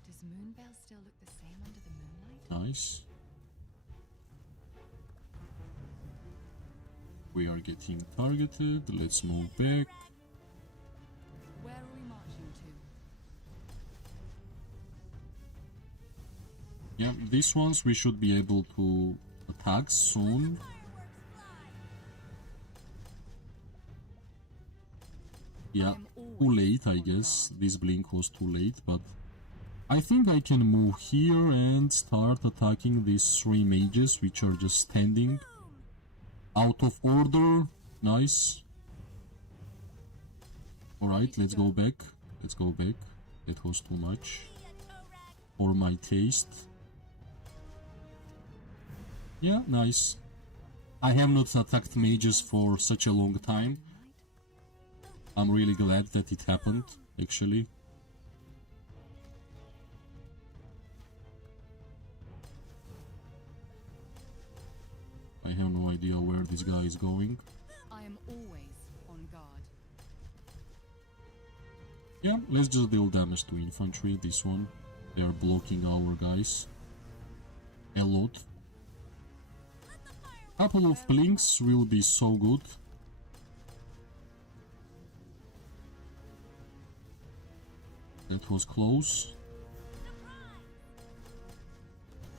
Does Moonbell still look the same under the moonlight? Nice. We are getting targeted. Let's move back. Where are we marching to? Yeah, these ones we should be able to attack soon. Yeah, too late, I guess. This blink was too late, but I think I can move here and start attacking these 3 mages, which are just standing out of order. Nice. Alright, let's go back. Let's go back. That was too much for my taste. Yeah, nice. I have not attacked mages for such a long time. I'm really glad that it happened, actually. I have no idea where this guy is going. I am always on guard. Yeah, let's just deal damage to infantry, this one. They are blocking our guys a lot. Couple of blinks will be so good. That was close.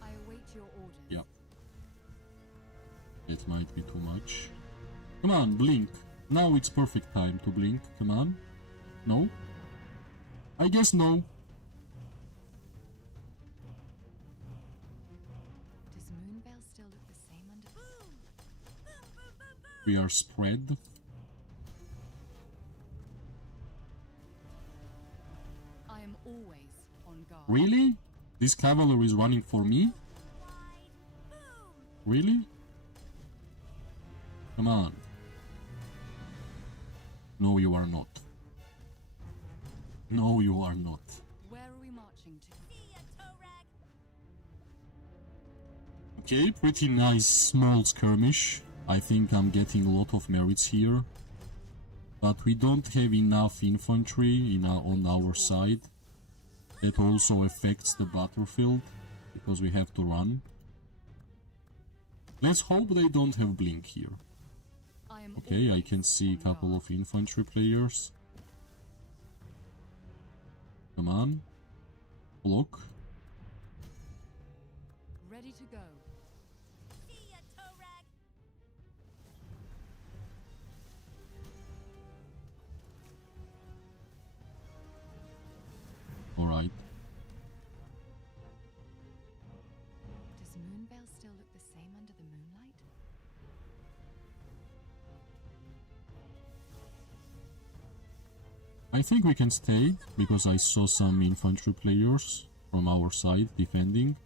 I await your orders. Yeah. That might be too much. Come on, blink. Now it's perfect time to blink. Come on. No? I guess no. Does Moonbell still look the same under the... We are spread. I am always on guard. Really? This cavalry is running for me? Really? Come on. No, you are not. No, you are not. Where are we marching to? See ya, Torag. Okay, pretty nice small skirmish. I think I'm getting a lot of merits here. But we don't have enough infantry on our side. That also affects the battlefield, because we have to run. Let's hope they don't have blink here. I am Okay, I can see a couple of infantry players. Come on. Block. ready to go. See ya, Torag. Alright. Does Moonbell still look the same under the moonlight? I think we can stay, because I saw some infantry players from our side defending.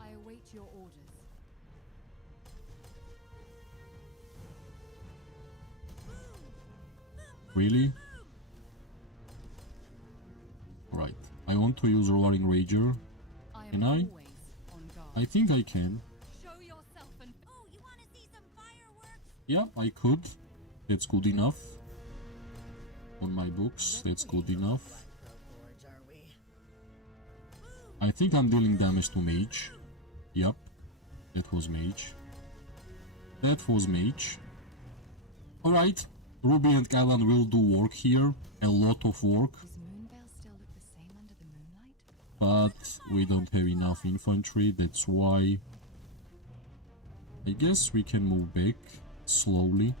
I await your orders. Really? Right. I want to use Roaring Rager. I am Can I? always on guard. I think I can. Show yourself and Oh, you want to see some fireworks? Yeah, I could. That's good enough. On my books, that's good enough. Gorge, are we? I think I'm dealing damage to mage. Yup. That was mage. That was mage. Alright. Ruby and Callan will do work here. A lot of work. does Moonbell still look the same under the moonlight? But we don't have enough infantry. That's why I guess we can move back slowly.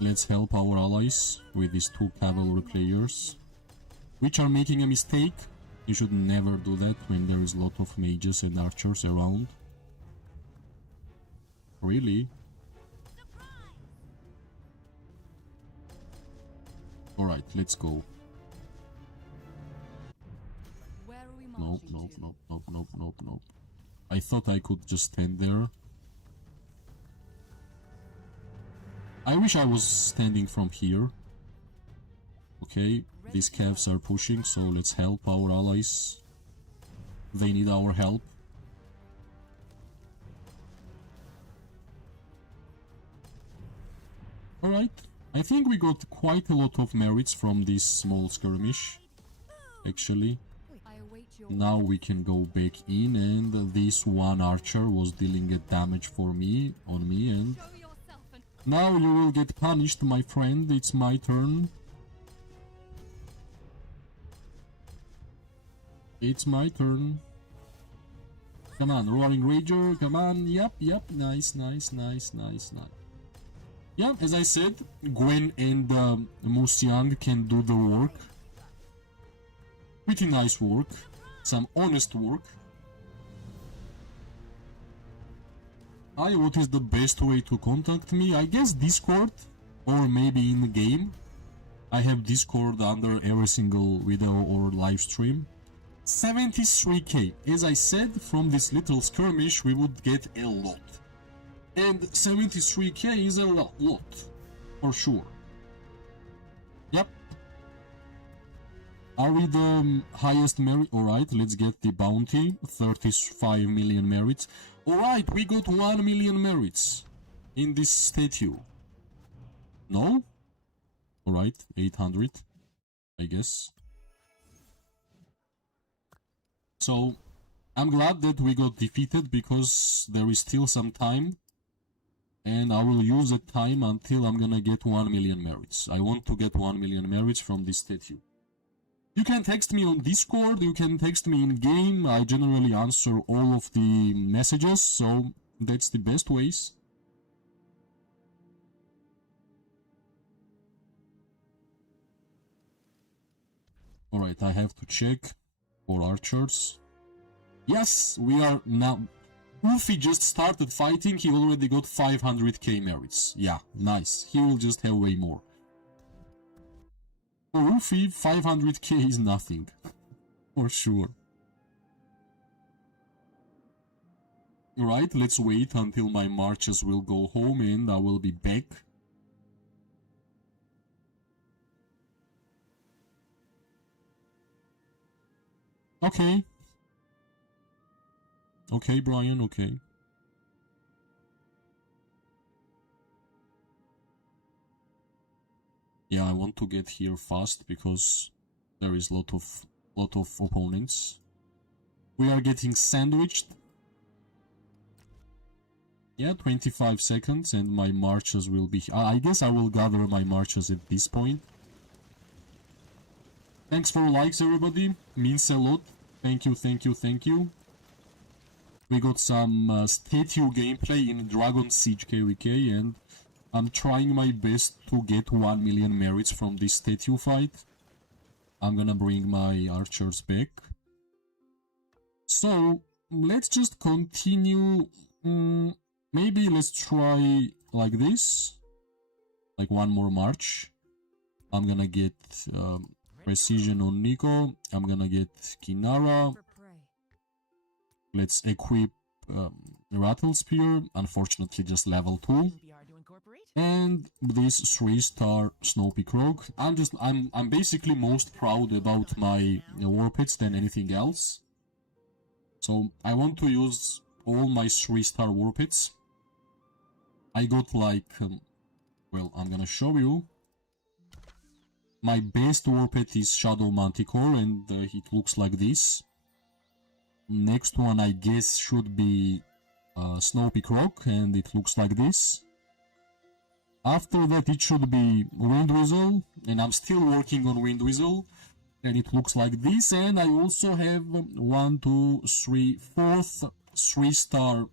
Let's help our allies with these two cavalry players, which are making a mistake. You should never do that when there is a lot of mages and archers around. Really? Alright, let's go. Where are we Nope, marching nope, to? nope, nope, nope, nope, nope. I thought I could just stand there. I wish I was standing from here. Okay, these calves are pushing, so let's help our allies. They need our help. Alright, I think we got quite a lot of merits from this small skirmish, actually. I await your Now we can go back in, and this one archer was dealing a damage for me, on me, and show yourself and now you will get punished, my friend. It's my turn. It's my turn. Come on, Roaring Rager, come on. Yep, yep, nice, nice, nice, nice, nice. Yeah, as I said, Gwen and Musiang can do the work. Pretty nice work. Some honest work. What is the best way to contact me? I guess Discord, or maybe in the game. I have Discord under every single video or live stream. 73k. As I said, from this little skirmish we would get a lot. And 73k is a lot, for sure. Yep. Are we the highest merit? Alright, let's get the bounty. 35 million merits. Alright, we got 1 million merits in this statue. No? Alright, 800, I guess. So, I'm glad that we got defeated because there is still some time. And I will use that time until I'm gonna get 1 million merits. I want to get 1 million merits from this statue. You can text me on Discord, you can text me in game. I generally answer all of the messages, so that's the best ways. Alright, I have to check for archers. Yes, we are now... Wolfie just started fighting, he already got 500k merits. Yeah, nice. He will just have way more. For Wolfie, 500k is nothing. For sure. Alright, let's wait until my marches will go home and I will be back. Okay. Okay, Brian, okay. Yeah, I want to get here fast because there is lot of opponents. We are getting sandwiched. Yeah, 25 seconds and my marches will be... I guess I will gather my marches at this point. Thanks for likes, everybody. Means a lot. Thank you, thank you, thank you. We got some statue gameplay in Dragonsiege KVK and I'm trying my best to get 1 million merits from this statue fight. I'm gonna bring my archers back. So, let's just continue. Maybe let's try like this. Like one more march. I'm gonna get precision on Nico. I'm gonna get Kinara. for prey. Let's equip Rattle Spear, unfortunately just level 2. BR to incorporate. And this 3-star Snow Peak Rogue. I'm basically most proud about my war pits than anything else. So I want to use all my 3-star war pits. I got like, well, I'm gonna show you. My best war pit is Shadow Manticore and it looks like this. Next one I guess should be Snow Peak Rock and it looks like this. After that it should be Wind Whistle and I'm still working on Wind Whistle and it looks like this. And I also have 1, 2, 3, 4th 3-star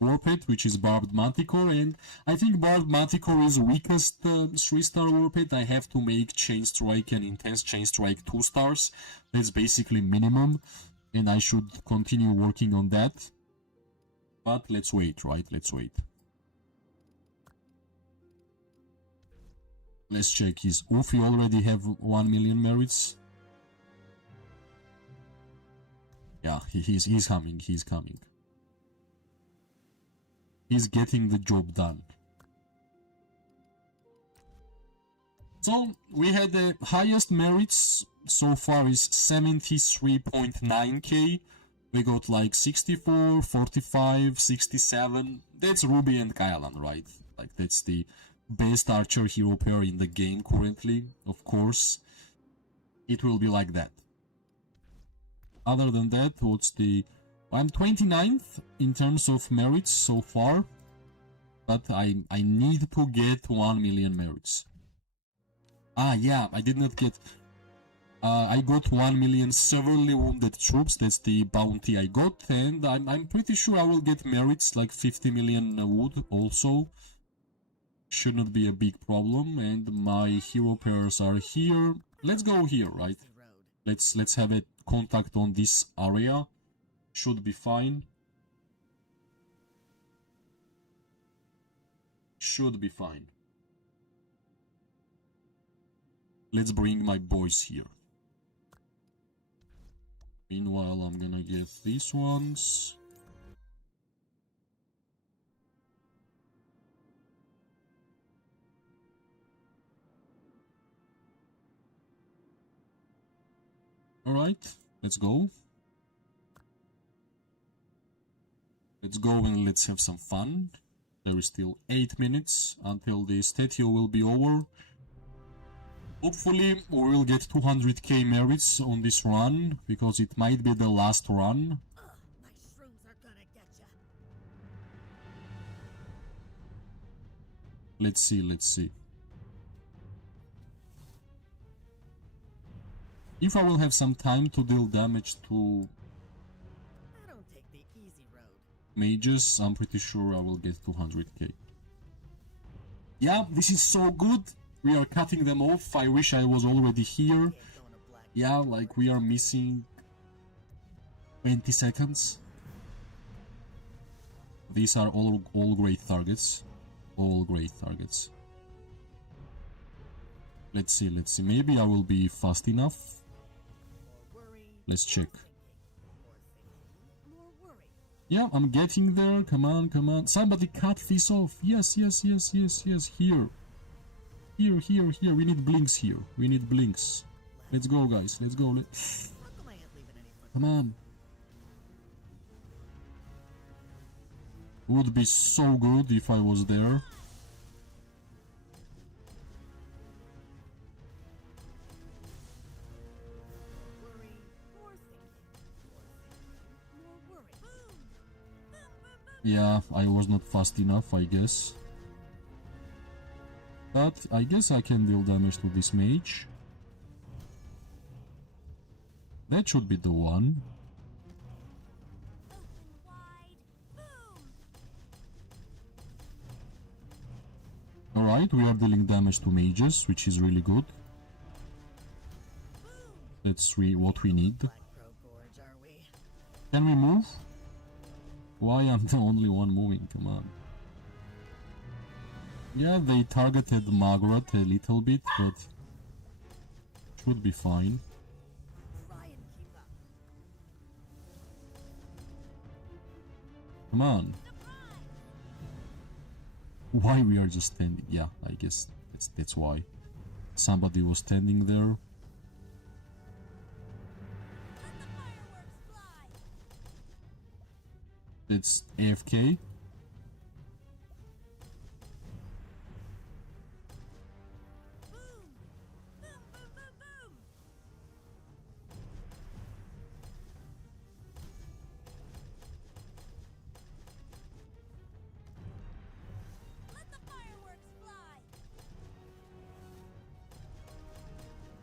war pit which is Barbed Manticore, and I think Barbed Manticore is weakest 3-star war pit. I have to make Chain Strike and Intense Chain Strike 2 stars. That's basically minimum. And I should continue working on that. But let's wait, right? Let's wait. Let's check. Is Ufi already have 1 million merits? Yeah, he's coming. He's coming. He's getting the job done. So we had the highest merits so far is 73.9k. We got like 64, 45, 67. That's Ruby and Kylan, right? Like that's the best archer hero pair in the game currently. Of course, it will be like that. Other than that, what's the... I'm 29th in terms of merits so far. But I need to get 1 million merits. Ah, yeah, I did not get... I got 1 million severely wounded troops. That's the bounty I got. And I'm pretty sure I will get merits like 50 million wood also. Should not be a big problem. And my hero pairs are here. Let's go here, right? Let's have a contact on this area. Should be fine. Should be fine. Let's bring my boys here. Meanwhile, I'm gonna get these ones. Alright, let's go. Let's go and let's have some fun. There is still 8 minutes until the statue will be over. Hopefully we will get 200k merits on this run, because it might be the last run. My shrooms are gonna get ya. Let's see, let's see. If I will have some time to deal damage to I don't take the easy road. mages, I'm pretty sure I will get 200k. Yeah, this is so good. We are cutting them off. I wish I was already here. Yeah, like we are missing 20 seconds. These are all great targets. All great targets. Let's see, let's see. Maybe I will be fast enough. Let's check. Yeah, I'm getting there. Come on, come on. Somebody cut this off. Yes, yes, yes, yes, yes. Here. Here, here, here. We need blinks here. We need blinks. Let's go, guys. Let's go. Come on. Would be so good if I was there. Yeah, I was not fast enough, I guess. But I guess I can deal damage to this mage. That should be the one. Alright, we are dealing damage to mages, which is really good. That's what we need. Can we move? Why am I the only one moving? Come on. Yeah, they targeted Margaret a little bit, but should be fine. Come on. Why we are just standing? Yeah, I guess that's why. Somebody was standing there. It's AFK.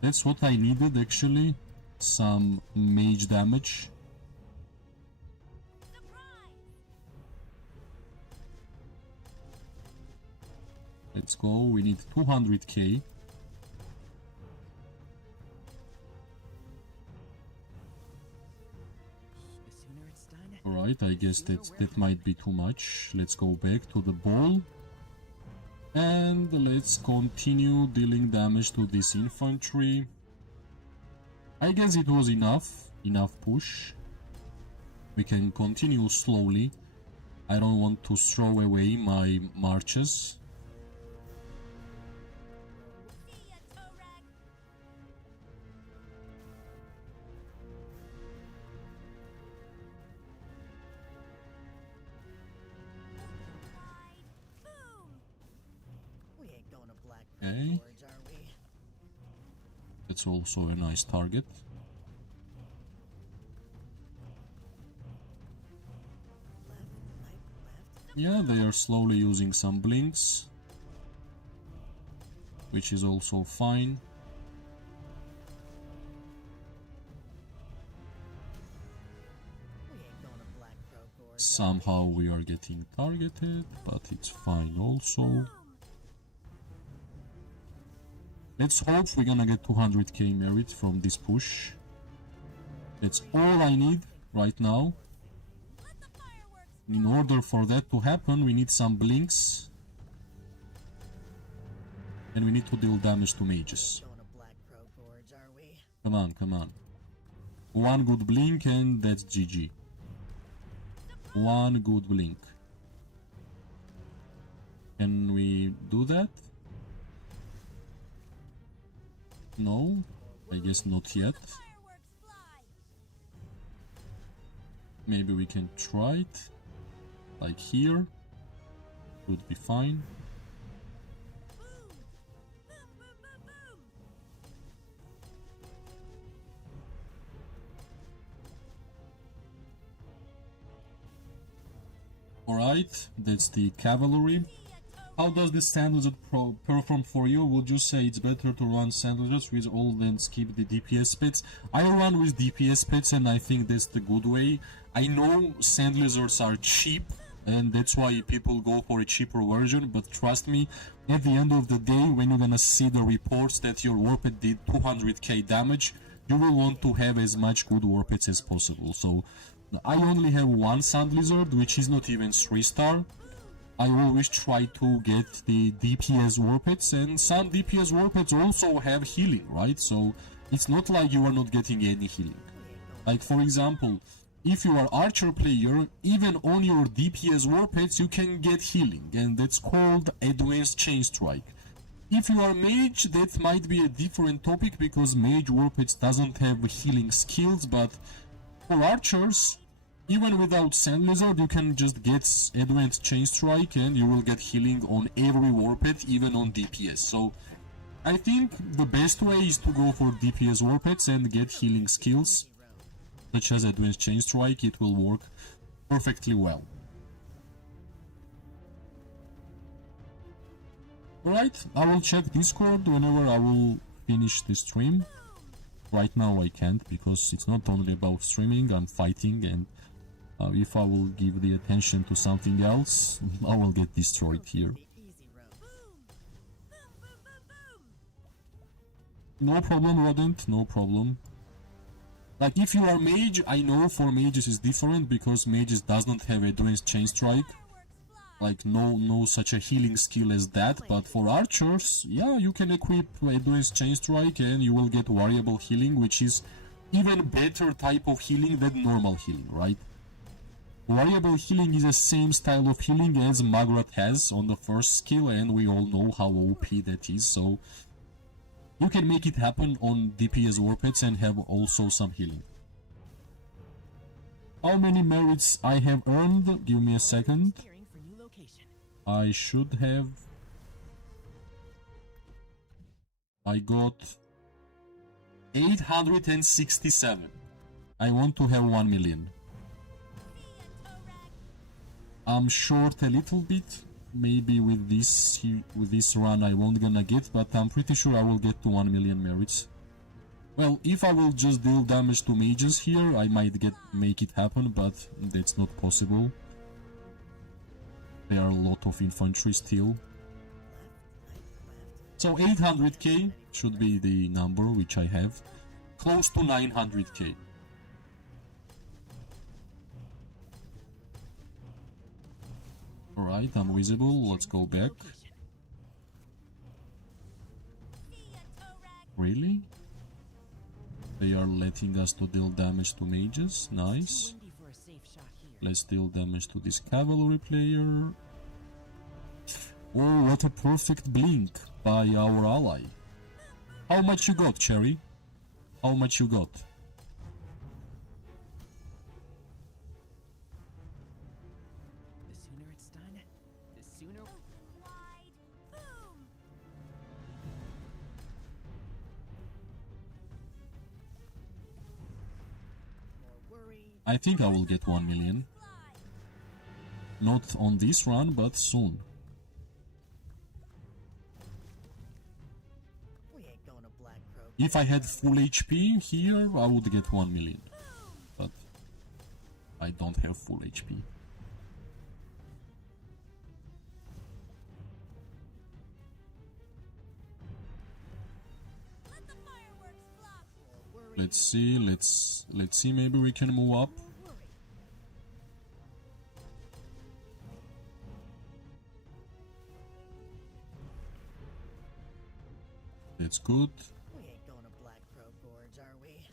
That's what I needed actually. Some mage damage. Let's go, we need 200k. Alright, I guess that might be too much. Let's go back to the ball. And let's continue dealing damage to this infantry. I guess it was enough push. We can continue slowly. I don't want to throw away my marches. See ya, Torag. Wide. Boom. We ain't going to Black Okay. Forge, are we? That's also a nice target. Left, right, left. Yeah, they are slowly using some blinks, which is also fine. We ain't going to Black Gorge. Somehow we are getting targeted, but it's fine also. Let's hope we're gonna get 200k merit from this push. That's all I need right now. Let the fireworks. In order for that to happen, we need some blinks. And we need to deal damage to mages. Going to Black Gorge, are we? Come on, come on. One good blink and that's GG. One good blink. Can we do that? No, I guess not yet. Fireworks fly. Maybe we can try it. Like here. Would be fine. Boom. Boom, boom, boom, boom. Alright, that's the cavalry. How does this sandwich perform for you? Would you say it's better to run sandwiches with all than skip the DPS pets? I run with DPS pets and I think that's the good way. I know sand lizards are cheap and that's why people go for a cheaper version, but trust me, at the end of the day, when you're gonna see the reports that your war pet did 200k damage, you will want to have as much good war pets as possible. So I only have one sand lizard, which is not even 3-star. I always try to get the DPS war pets, and some DPS war pets also have healing, right? So it's not like you are not getting any healing. Like for example, if you are archer player, even on your DPS war pets you can get healing, and that's called advanced chain strike. If you are mage, that might be a different topic because mage war pets doesn't have healing skills, but for archers, even without Sand Lizard, you can just get Advanced Chain Strike and you will get healing on every Warpet, even on DPS. So I think the best way is to go for DPS Warpets and get healing skills, such as Advanced Chain Strike. It will work perfectly well. Alright, I will check Discord whenever I will finish the stream. Right now I can't, because it's not only about streaming, I'm fighting, and if I will give the attention to something else, I will get destroyed here. No problem, Rodent, no problem. Like, if you are mage, I know for mages is different, because mages doesn't have advanced chain strike. Like, no such a healing skill as that, but for archers, yeah, you can equip advanced chain strike and you will get variable healing, which is even better type of healing than normal healing, right? Variable healing is the same style of healing as Magrat has on the first skill, and we all know how OP that is, so you can make it happen on DPS Warpets and have also some healing. How many merits I have earned? Give me a second. I should have... I got 867. I want to have 1 million. I'm short a little bit. Maybe with this run I won't gonna get, but I'm pretty sure I will get to 1 million merits. Well, if I will just deal damage to mages here, I might make it happen, but that's not possible. There are a lot of infantry still. So 800k should be the number which I have. Close to 900k. Alright, I'm visible. Let's go back. Really? They are letting us to deal damage to mages. Nice. Windy for a safe shot here. Let's deal damage to this cavalry player. Oh, what a perfect blink by our ally. How much you got, Cherry? How much you got? The sooner it's done, the sooner. Open wide. Boom. More worry. I think I will get 1 million. Fly. Not on this run, but soon. We ain't going to Black Crow. If I had full HP here, I would get 1 million. But I don't have full HP. Let the fireworks fly. More worry. Let's see, let's see, maybe we can move up. More worry. That's good. We ain't going to Black Crow Gorge, are we?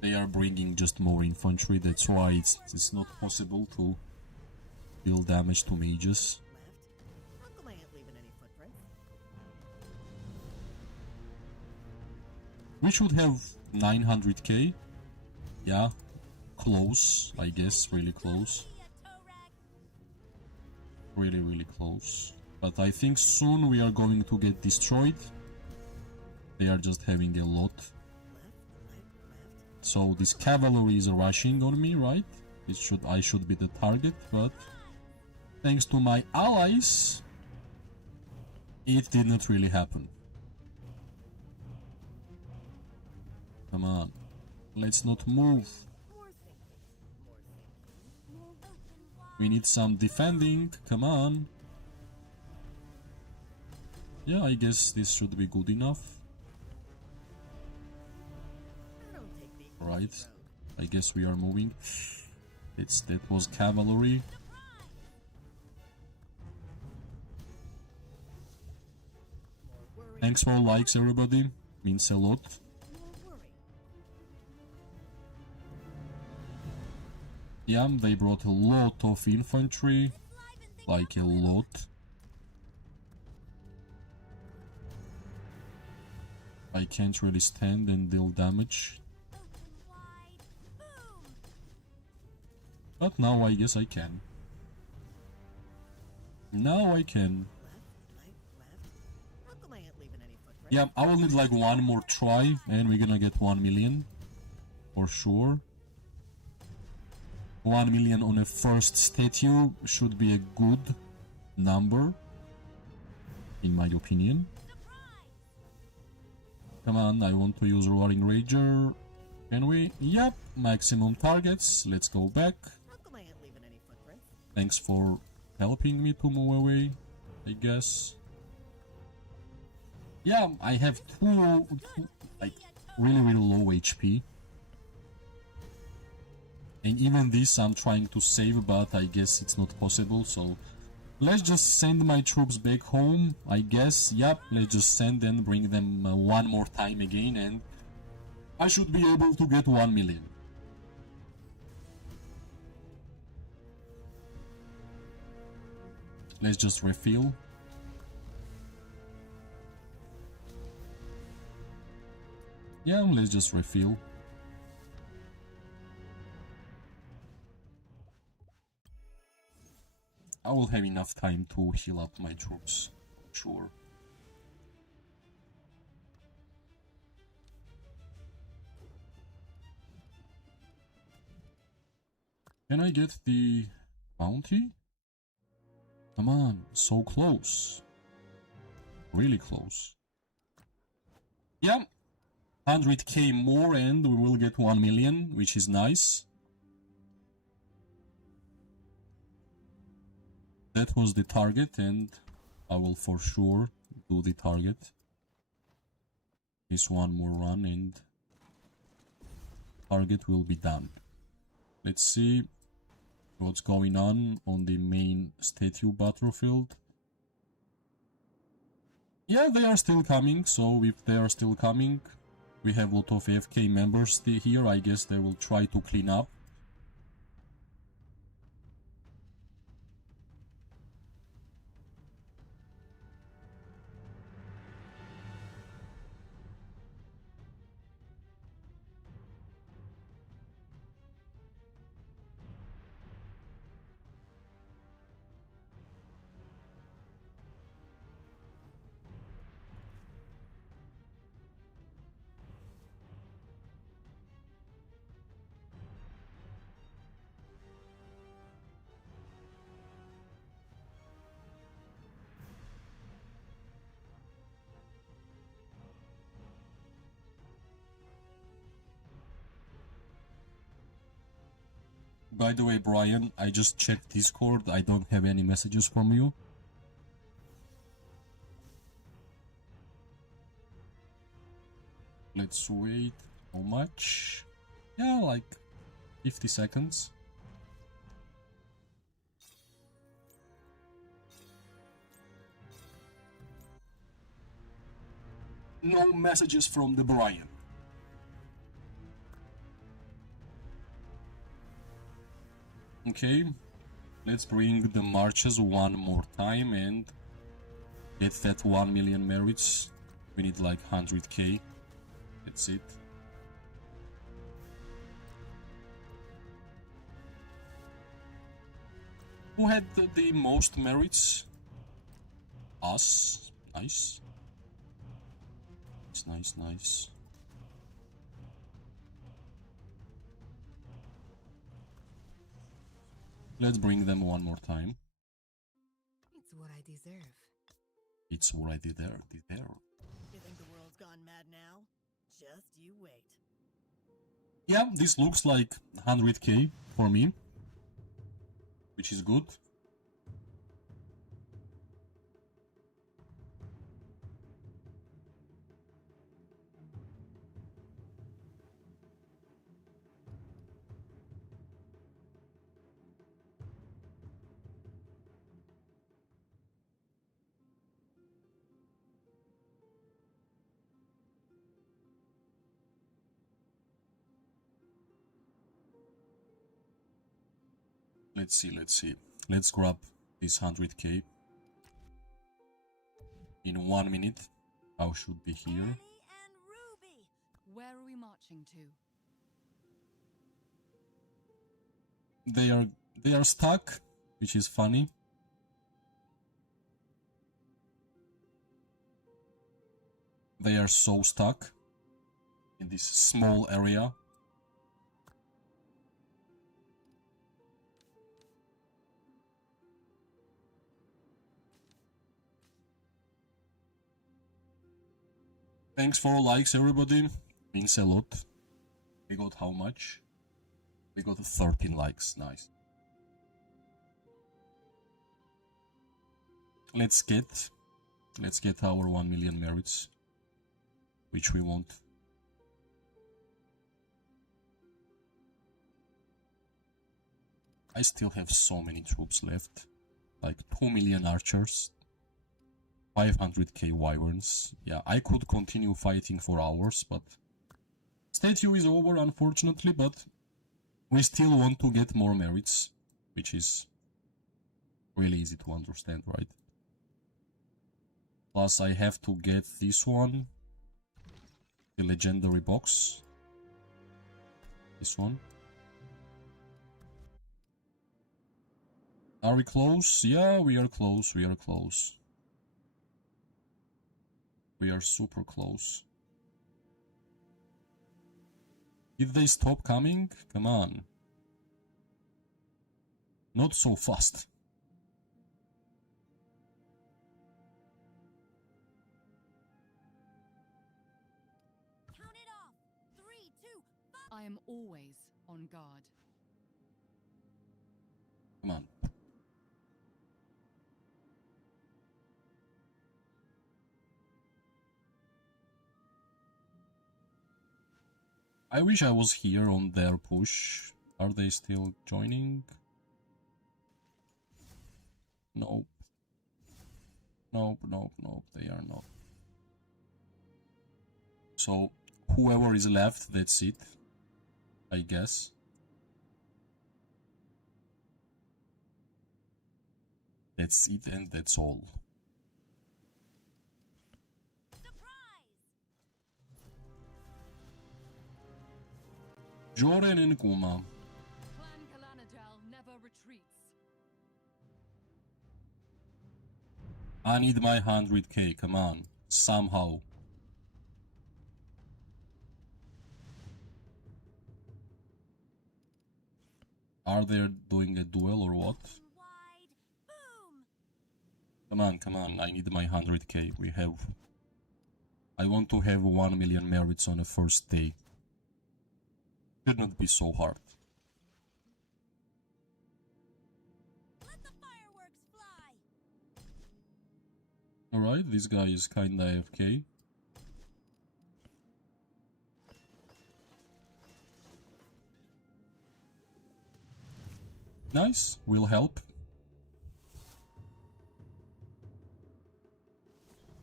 They are bringing just more infantry, that's why it's not possible to deal damage to mages. Left. How come I ain't leaving any footprints? We should have 900k. Yeah, close, I guess, really close. See ya, Torag. Really, really close. But I think soon we are going to get destroyed. They are just having a lot. Left, right, left. So this cavalry is rushing on me, right? I should be the target, but thanks to my allies, it did not really happen. Come on, let's not move. More thinking. More thinking. More open wide. We need some defending. Come on. Yeah, I guess this should be good enough. I don't take the easy Right. road. I guess we are moving. That was cavalry. More worry. Thanks for likes, everybody. Means a lot. More worry. Yeah, they brought a lot of infantry. Liven things Like a up little. lot. I can't really stand and deal damage. Open wide. Boom. But now I guess I can. Now I can. Left, right, left. How come I ain't leaving any footprints? Yeah, I will need like one more try and we're gonna get 1 million. For sure. 1 million on a first statue should be a good number. In my opinion. Come on, I want to use Roaring Rager. Can we? Yep, maximum targets. Let's go back. How come I ain't leaving any footprints? Thanks for helping me to move away, I guess. Yeah, I have two like really low HP. And even this I'm trying to save, but I guess it's not possible, so let's just send my troops back home, I guess. Yep, let's just send and bring them one more time again, and I should be able to get 1 million. Let's just refill. Yeah, let's just refill. I will have enough time to heal up my troops, sure. Can I get the bounty? Come on, so close. Really close. Yeah, 100k more and we will get 1 million, which is nice. That was the target and I will for sure do the target. This one more run and target will be done. Let's see what's going on the main statue battlefield. Yeah, they are still coming, so if they are still coming, we have a lot of AFK members here. I guess they will try to clean up. By the way, Brian, I just checked Discord. I don't have any messages from you. Let's wait. How much? Yeah, like 50 seconds. No messages from the Brian. Okay, let's bring the marches one more time and get that 1 million merits. We need like 100k. That's it. Who had the most merits? Us. Nice. It's nice, nice. Let's bring them one more time. It's what I deserve. It's already there. You think the world's gone mad now? Just you wait. Yeah, this looks like 100k for me, which is good. Let's see. Let's grab this 100k. In 1 minute, I should be here. Annie and Ruby. Where are we marching to? They are stuck, which is funny. They are so stuck in this small area. Thanks for likes, everybody. Means a lot. We got how much? We got 13 likes. Nice. Let's get our 1 million merits, which we want. I still have so many troops left, like 2 million archers, 500k wyverns. Yeah, I could continue fighting for hours, but statue is over, unfortunately, but we still want to get more merits, which is really easy to understand, right? Plus, I have to get this one, the legendary box. This one. Are we close? Yeah, we are close, we are close. We are super close. Did they stop coming? Come on. Not so fast. Count it off. 3, 2, 5. I am always on guard. Come on. I wish I was here on their push. Are they still joining? Nope. Nope, nope, nope, they are not. So whoever is left, that's it, I guess. That's it and that's all. Joren and Kuma. Clan Kalanadal never retreats. I need my 100k, come on, somehow. Are they doing a duel or what? Wide. Boom. Come on, I need my 100k. I want to have 1 million merits on the first day. Should not be so hard. Let the fireworks fly. Alright, this guy is kinda AFK. Nice, will help.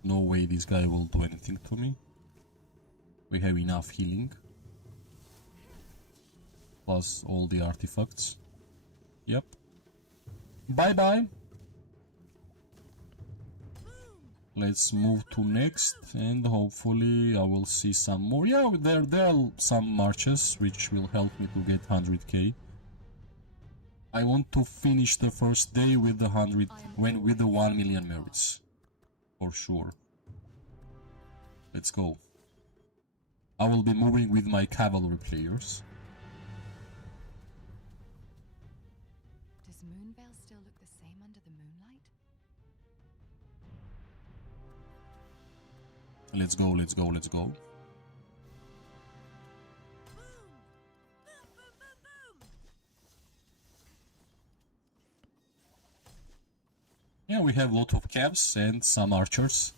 No way this guy will do anything to me. We have enough healing. Plus all the artifacts. Yep. Bye-bye. Let's move to next, and hopefully I will see some more. Yeah, there are some marches which will help me to get 100k. I want to finish the first day with the 1 million merits, for sure. Let's go. I will be moving with my cavalry players. Does Moonvale still look the same under the moonlight? Let's go, let's go, let's go. Yeah, we have a lot of cabs and some archers.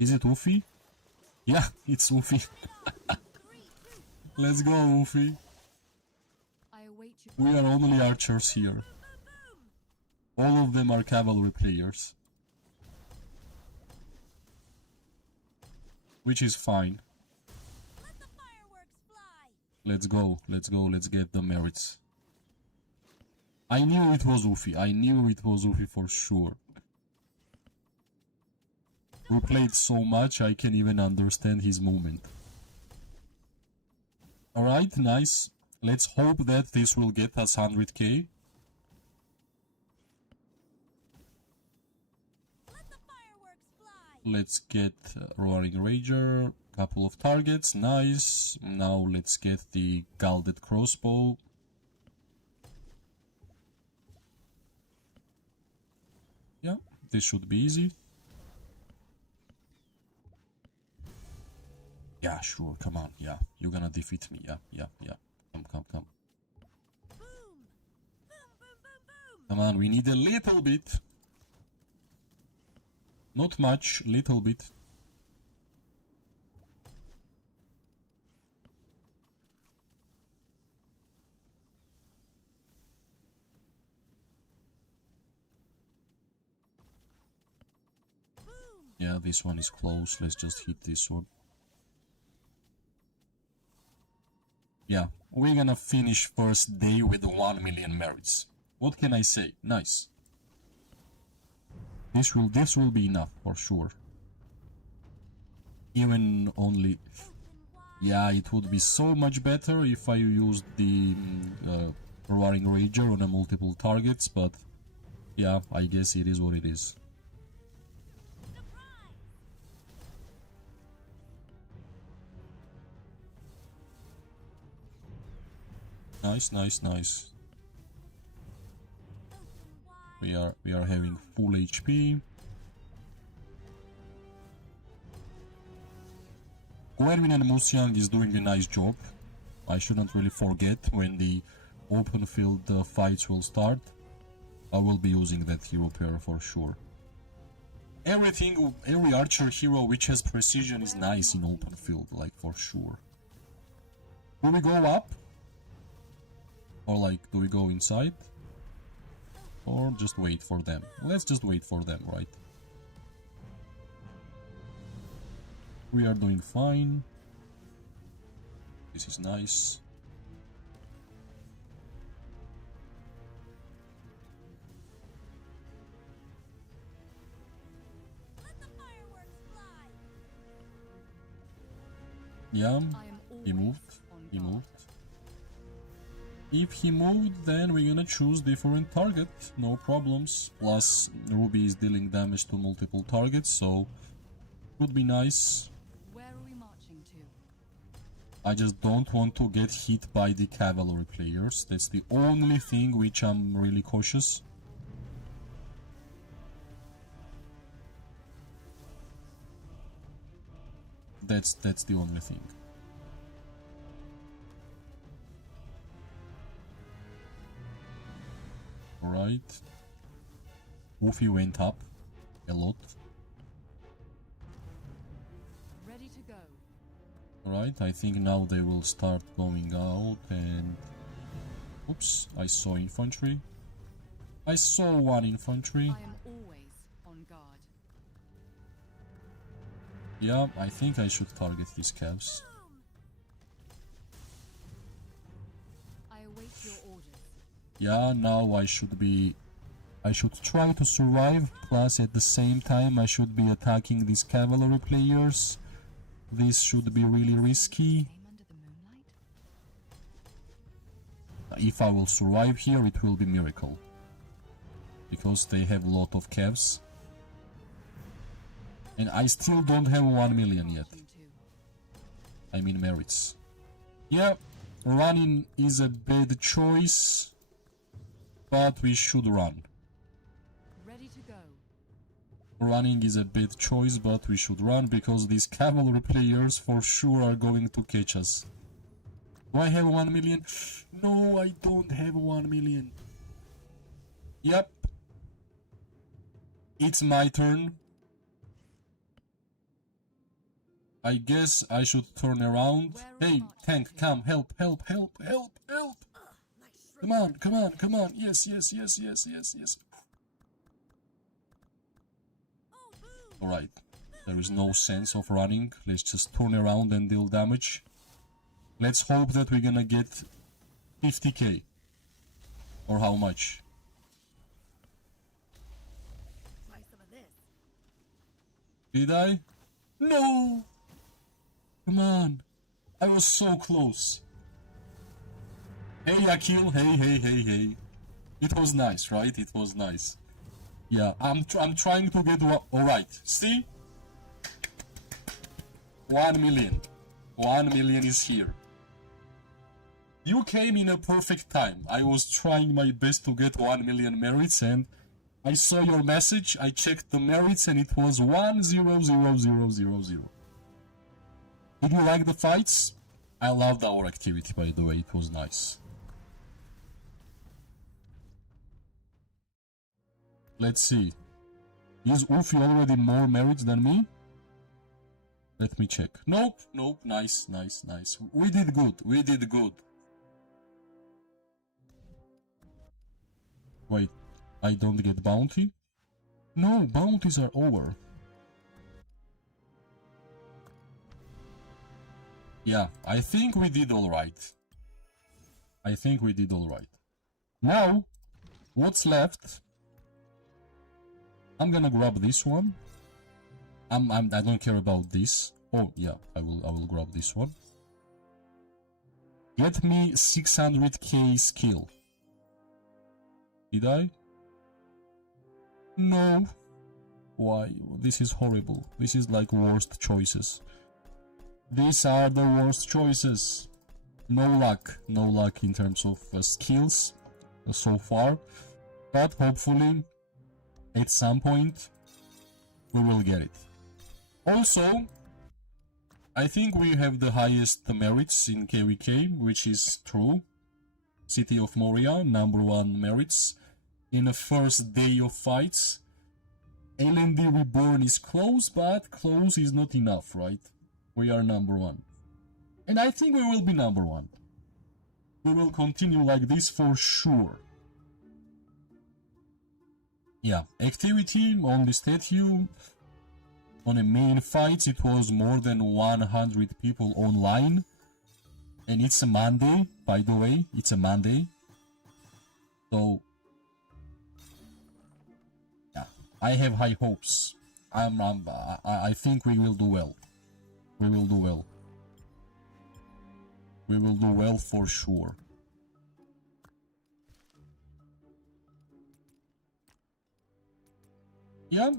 Is it Ufi? Yeah, it's Ufi. Let's go, Ufi. I await you. We are only archers here. All of them are cavalry players. Which is fine. Let the fireworks fly. Let's go, let's get the merits. I knew it was Ufi for sure. We played so much, I can even understand his movement. Alright, nice. Let's hope that this will get us 100k. Let the fireworks fly. Let's get Roaring Rager, couple of targets, nice. Now let's get the Gilded Crossbow. Yeah, this should be easy. Yeah, sure, come on, yeah. You're gonna defeat me, yeah. Come. Boom. Boom, boom, boom, boom. Come on, we need a little bit. Not much, little bit. Yeah, this one is close. Let's just hit this one. Yeah, we're gonna finish first day with 1 million merits. What can I say? Nice. This will be enough for sure. Even only... Yeah, it would be so much better if I used the Roaring Rager on a multiple targets, but yeah, I guess it is what it is. Nice. We are having full HP. Guermin and Musiang is doing a nice job. I shouldn't really forget when the open field fights will start. I will be using that hero pair for sure. Every archer hero which has precision is nice in open field, like for sure. Do we go up? Or like, do we go inside? Or just wait for them? Let's just wait for them, right? We are doing fine. This is nice. Let the fireworks fly. Yeah, I am he always moved. on He guard. moved. If he moved, then we're gonna choose different target. No problems. Plus, Ruby is dealing damage to multiple targets, so would be nice. Where are we marching to? I just don't want to get hit by the cavalry players. That's the only thing which I'm really cautious. That's the only thing. Alright. Woofy went up a lot. Ready to go. Alright, I think now they will start going out and... Oops, I saw infantry. I saw one infantry. I am always on guard. Yeah, I think I should target these cavs. I await your orders. Yeah, now I should try to survive, plus at the same time I should be attacking these cavalry players. This should be really risky. Same under the moonlight? If I will survive here, it will be miracle. Because they have a lot of cavs. And I still don't have 1 million yet. Marching to. I mean merits. Yeah, running is a bad choice. But we should run. Ready to go. Running is a bad choice, but we should run because these cavalry players for sure are going to catch us. Do I have 1 million? No, I don't have 1 million. Yep. It's my turn. I guess I should turn around. Hey, tank, come, help. Come on. Yes. Alright. There is no sense of running. Let's just turn around and deal damage. Let's hope that we're gonna get 50k. Or how much? Try some of this. Did I? No! Come on. I was so close. Hey, Akil. Hey. It was nice, right? It was nice. Yeah, I'm trying to get one. Alright, see? 1 million. 1 million is here. You came in a perfect time. I was trying my best to get 1 million merits and I saw your message, I checked the merits and it was 100000. Did you like the fights? I loved our activity, by the way, it was nice. Let's see. Is Ufi already more merits than me? Let me check. Nope. Nice. We did good. Wait, I don't get bounty? No, bounties are over. Yeah, I think we did alright. Now, what's left? I'm gonna grab this one. I don't care about this. Oh yeah, I will grab this one. Get me 600k skill. Did I? No. Why? This is horrible. This is like worst choices. These are the worst choices. No luck in terms of skills so far. But hopefully, at some point, we will get it. Also, I think we have the highest merits in KVK, which is true. City of Moria, #1 merits. In the first day of fights. Lndr Reborn is close, but close is not enough, right? We are #1. And I think we will be #1. We will continue like this for sure. Yeah, activity on the statue. On the main fights, it was more than 100 people online. And it's a Monday, by the way. It's a Monday. So, yeah, I have high hopes. I think we will do well. We will do well. We will do well for sure. Yeah.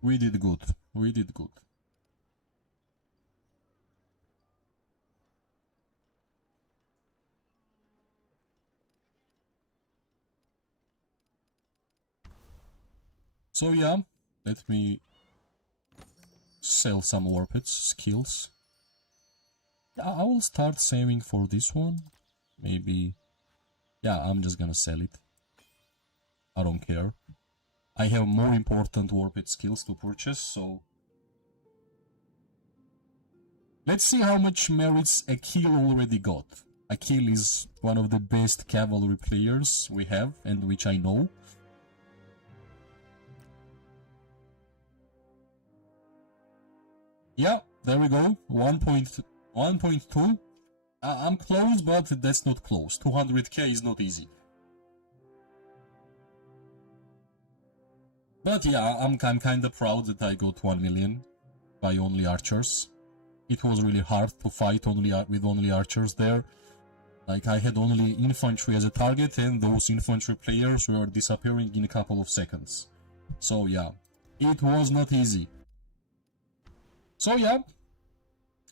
We did good. We did good. So yeah, let me sell some warpets skills. I will start saving for this one. Maybe, yeah, I'm just gonna sell it. I don't care. I have more important warped skills to purchase, so... Let's see how much merits Akil already got. Akil is one of the best cavalry players we have, and which I know. Yeah, there we go. 1.2. I'm close, but that's not close. 200k is not easy. But yeah, I'm kinda proud that I got 1 million by only archers. It was really hard to fight with only archers there. Like, I had only infantry as a target, and those infantry players were disappearing in a couple of seconds. So yeah, it was not easy. So yeah,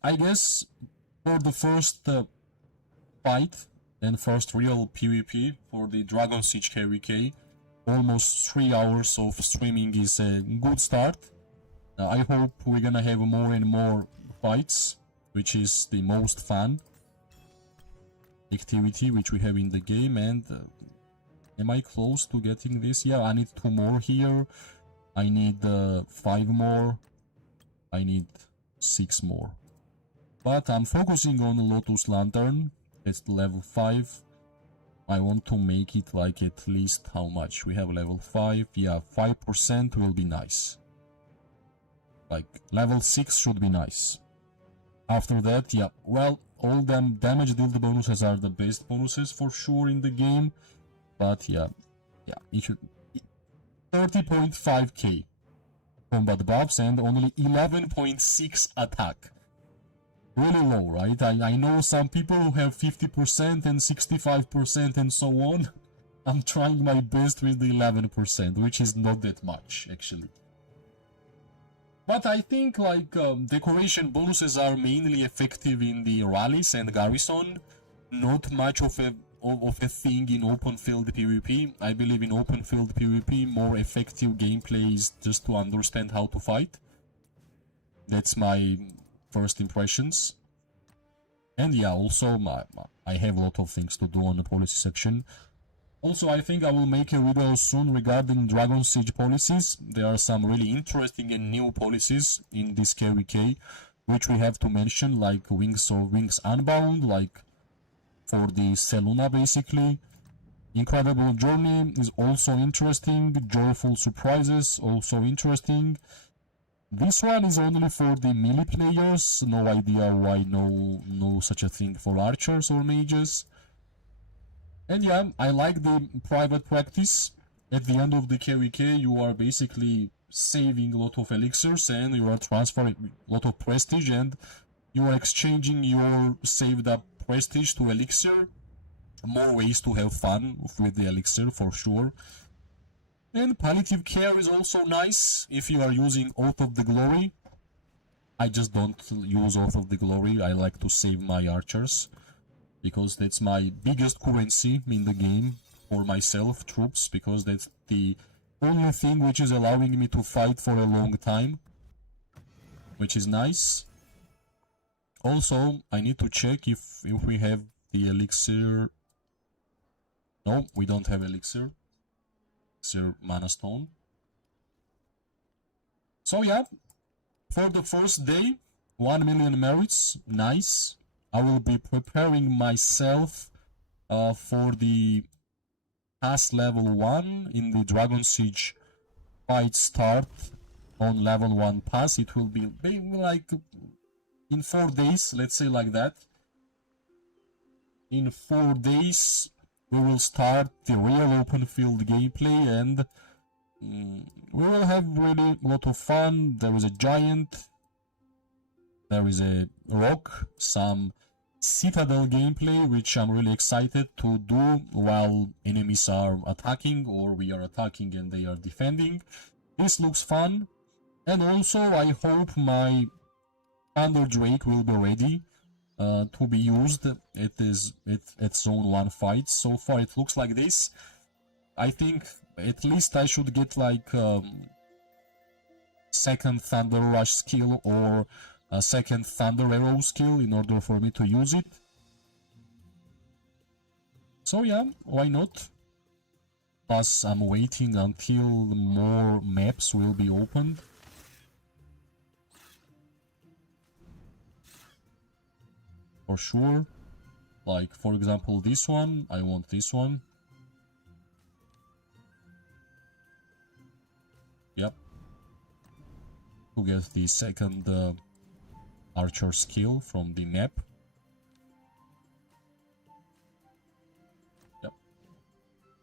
I guess for the first fight and first real PvP for the Dragonsiege KVK, almost 3 hours of streaming is a good start. I hope we're gonna have more and more fights, which is the most fun activity which we have in the game. And am I close to getting this? Yeah, I need 2 more here. I need 5 more. I need 6 more. But I'm focusing on Lotus Lantern. It's level 5. I want to make it like at least how much? We have level 5. Yeah, 5% will be nice. Like, level 6 should be nice. After that, yeah, well, all them damage dealt bonuses are the best bonuses for sure in the game. But yeah, it should... 30.5k combat buffs and only 11.6 attack. Really low, right? I know some people who have 50% and 65% and so on. I'm trying my best with the 11%, which is not that much, actually. But I think, like, decoration bonuses are mainly effective in the rallies and garrison. Not much of a thing in open field PvP. I believe in open field PvP, more effective gameplay is just to understand how to fight. That's my first impressions. And yeah, also I have a lot of things to do on the policy section. Also, I think I will make a video soon regarding Dragonsiege policies. There are some really interesting and new policies in this KVK, which we have to mention, like Wings Unbound, like for the Seluna basically. Incredible Journey is also interesting. Joyful Surprises, also interesting. This one is only for the melee players. No idea why no such a thing for archers or mages. And yeah, I like the private practice. At the end of the KVK, you are basically saving a lot of elixirs and you are transferring a lot of prestige, and you are exchanging your saved up prestige to elixir. More ways to have fun with the elixir for sure. And palliative care is also nice if you are using Oath of the Glory. I just don't use Oath of the Glory. I like to save my archers, because that's my biggest currency in the game for myself, troops, because that's the only thing which is allowing me to fight for a long time, which is nice. Also, I need to check if we have the elixir. No, we don't have elixir. Elixir mana stone. So yeah, for the first day, 1 million merits, nice. I will be preparing myself for the pass level 1 in the Dragonsiege fight start on level 1 pass. It will be maybe like in 4 days, let's say like that. In 4 days we will start the real open field gameplay, and we will have really a lot of fun. There is a giant, there is a rock, some citadel gameplay, which I'm really excited to do while enemies are attacking or we are attacking and they are defending. This looks fun, and also I hope my Thunder Drake will be ready to be used at Zone 1 fights. So far it looks like this. I think at least I should get like second Thunder Rush skill or a second Thunder Arrow skill in order for me to use it. So yeah, why not? Plus I'm waiting until more maps will be opened. For sure. Like for example this one, I want this one. Yep. To get the second archer skill from the map. Yep.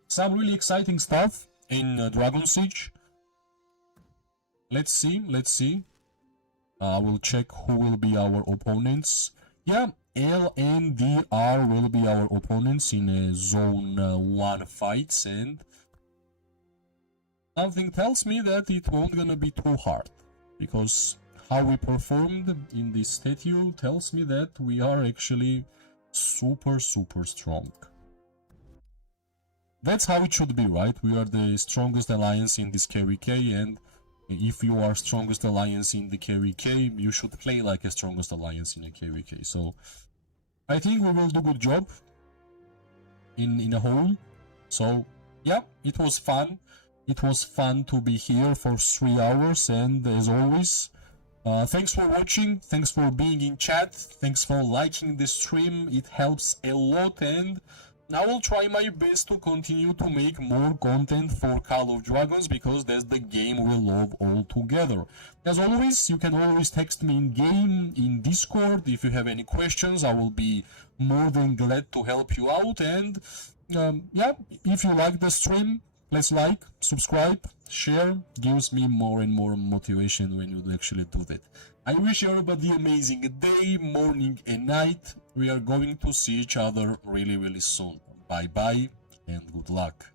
Some really exciting stuff in Dragonsiege. Let's see. I will check who will be our opponents. Yeah, Lndr will be our opponents in Zone 1 fights, and something tells me that it won't gonna be too hard, because how we performed in this statue tells me that we are actually super strong. That's how it should be, right? We are the strongest alliance in this KVK, and if you are strongest alliance in the KVK, you should play like a strongest alliance in a KVK. So I think we will do a good job in a whole. So yeah, it was fun. It was fun to be here for 3 hours, and as always, thanks for watching, thanks for being in chat, thanks for liking the stream, it helps a lot, and I will try my best to continue to make more content for Call of Dragons, because that's the game we love all together. As always, you can always text me in game, in Discord. If you have any questions, I will be more than glad to help you out. And yeah, if you like the stream, please like, subscribe, share, gives me more and more motivation when you actually do that. I wish everybody amazing day, morning and night. We are going to see each other really soon. Bye bye and good luck.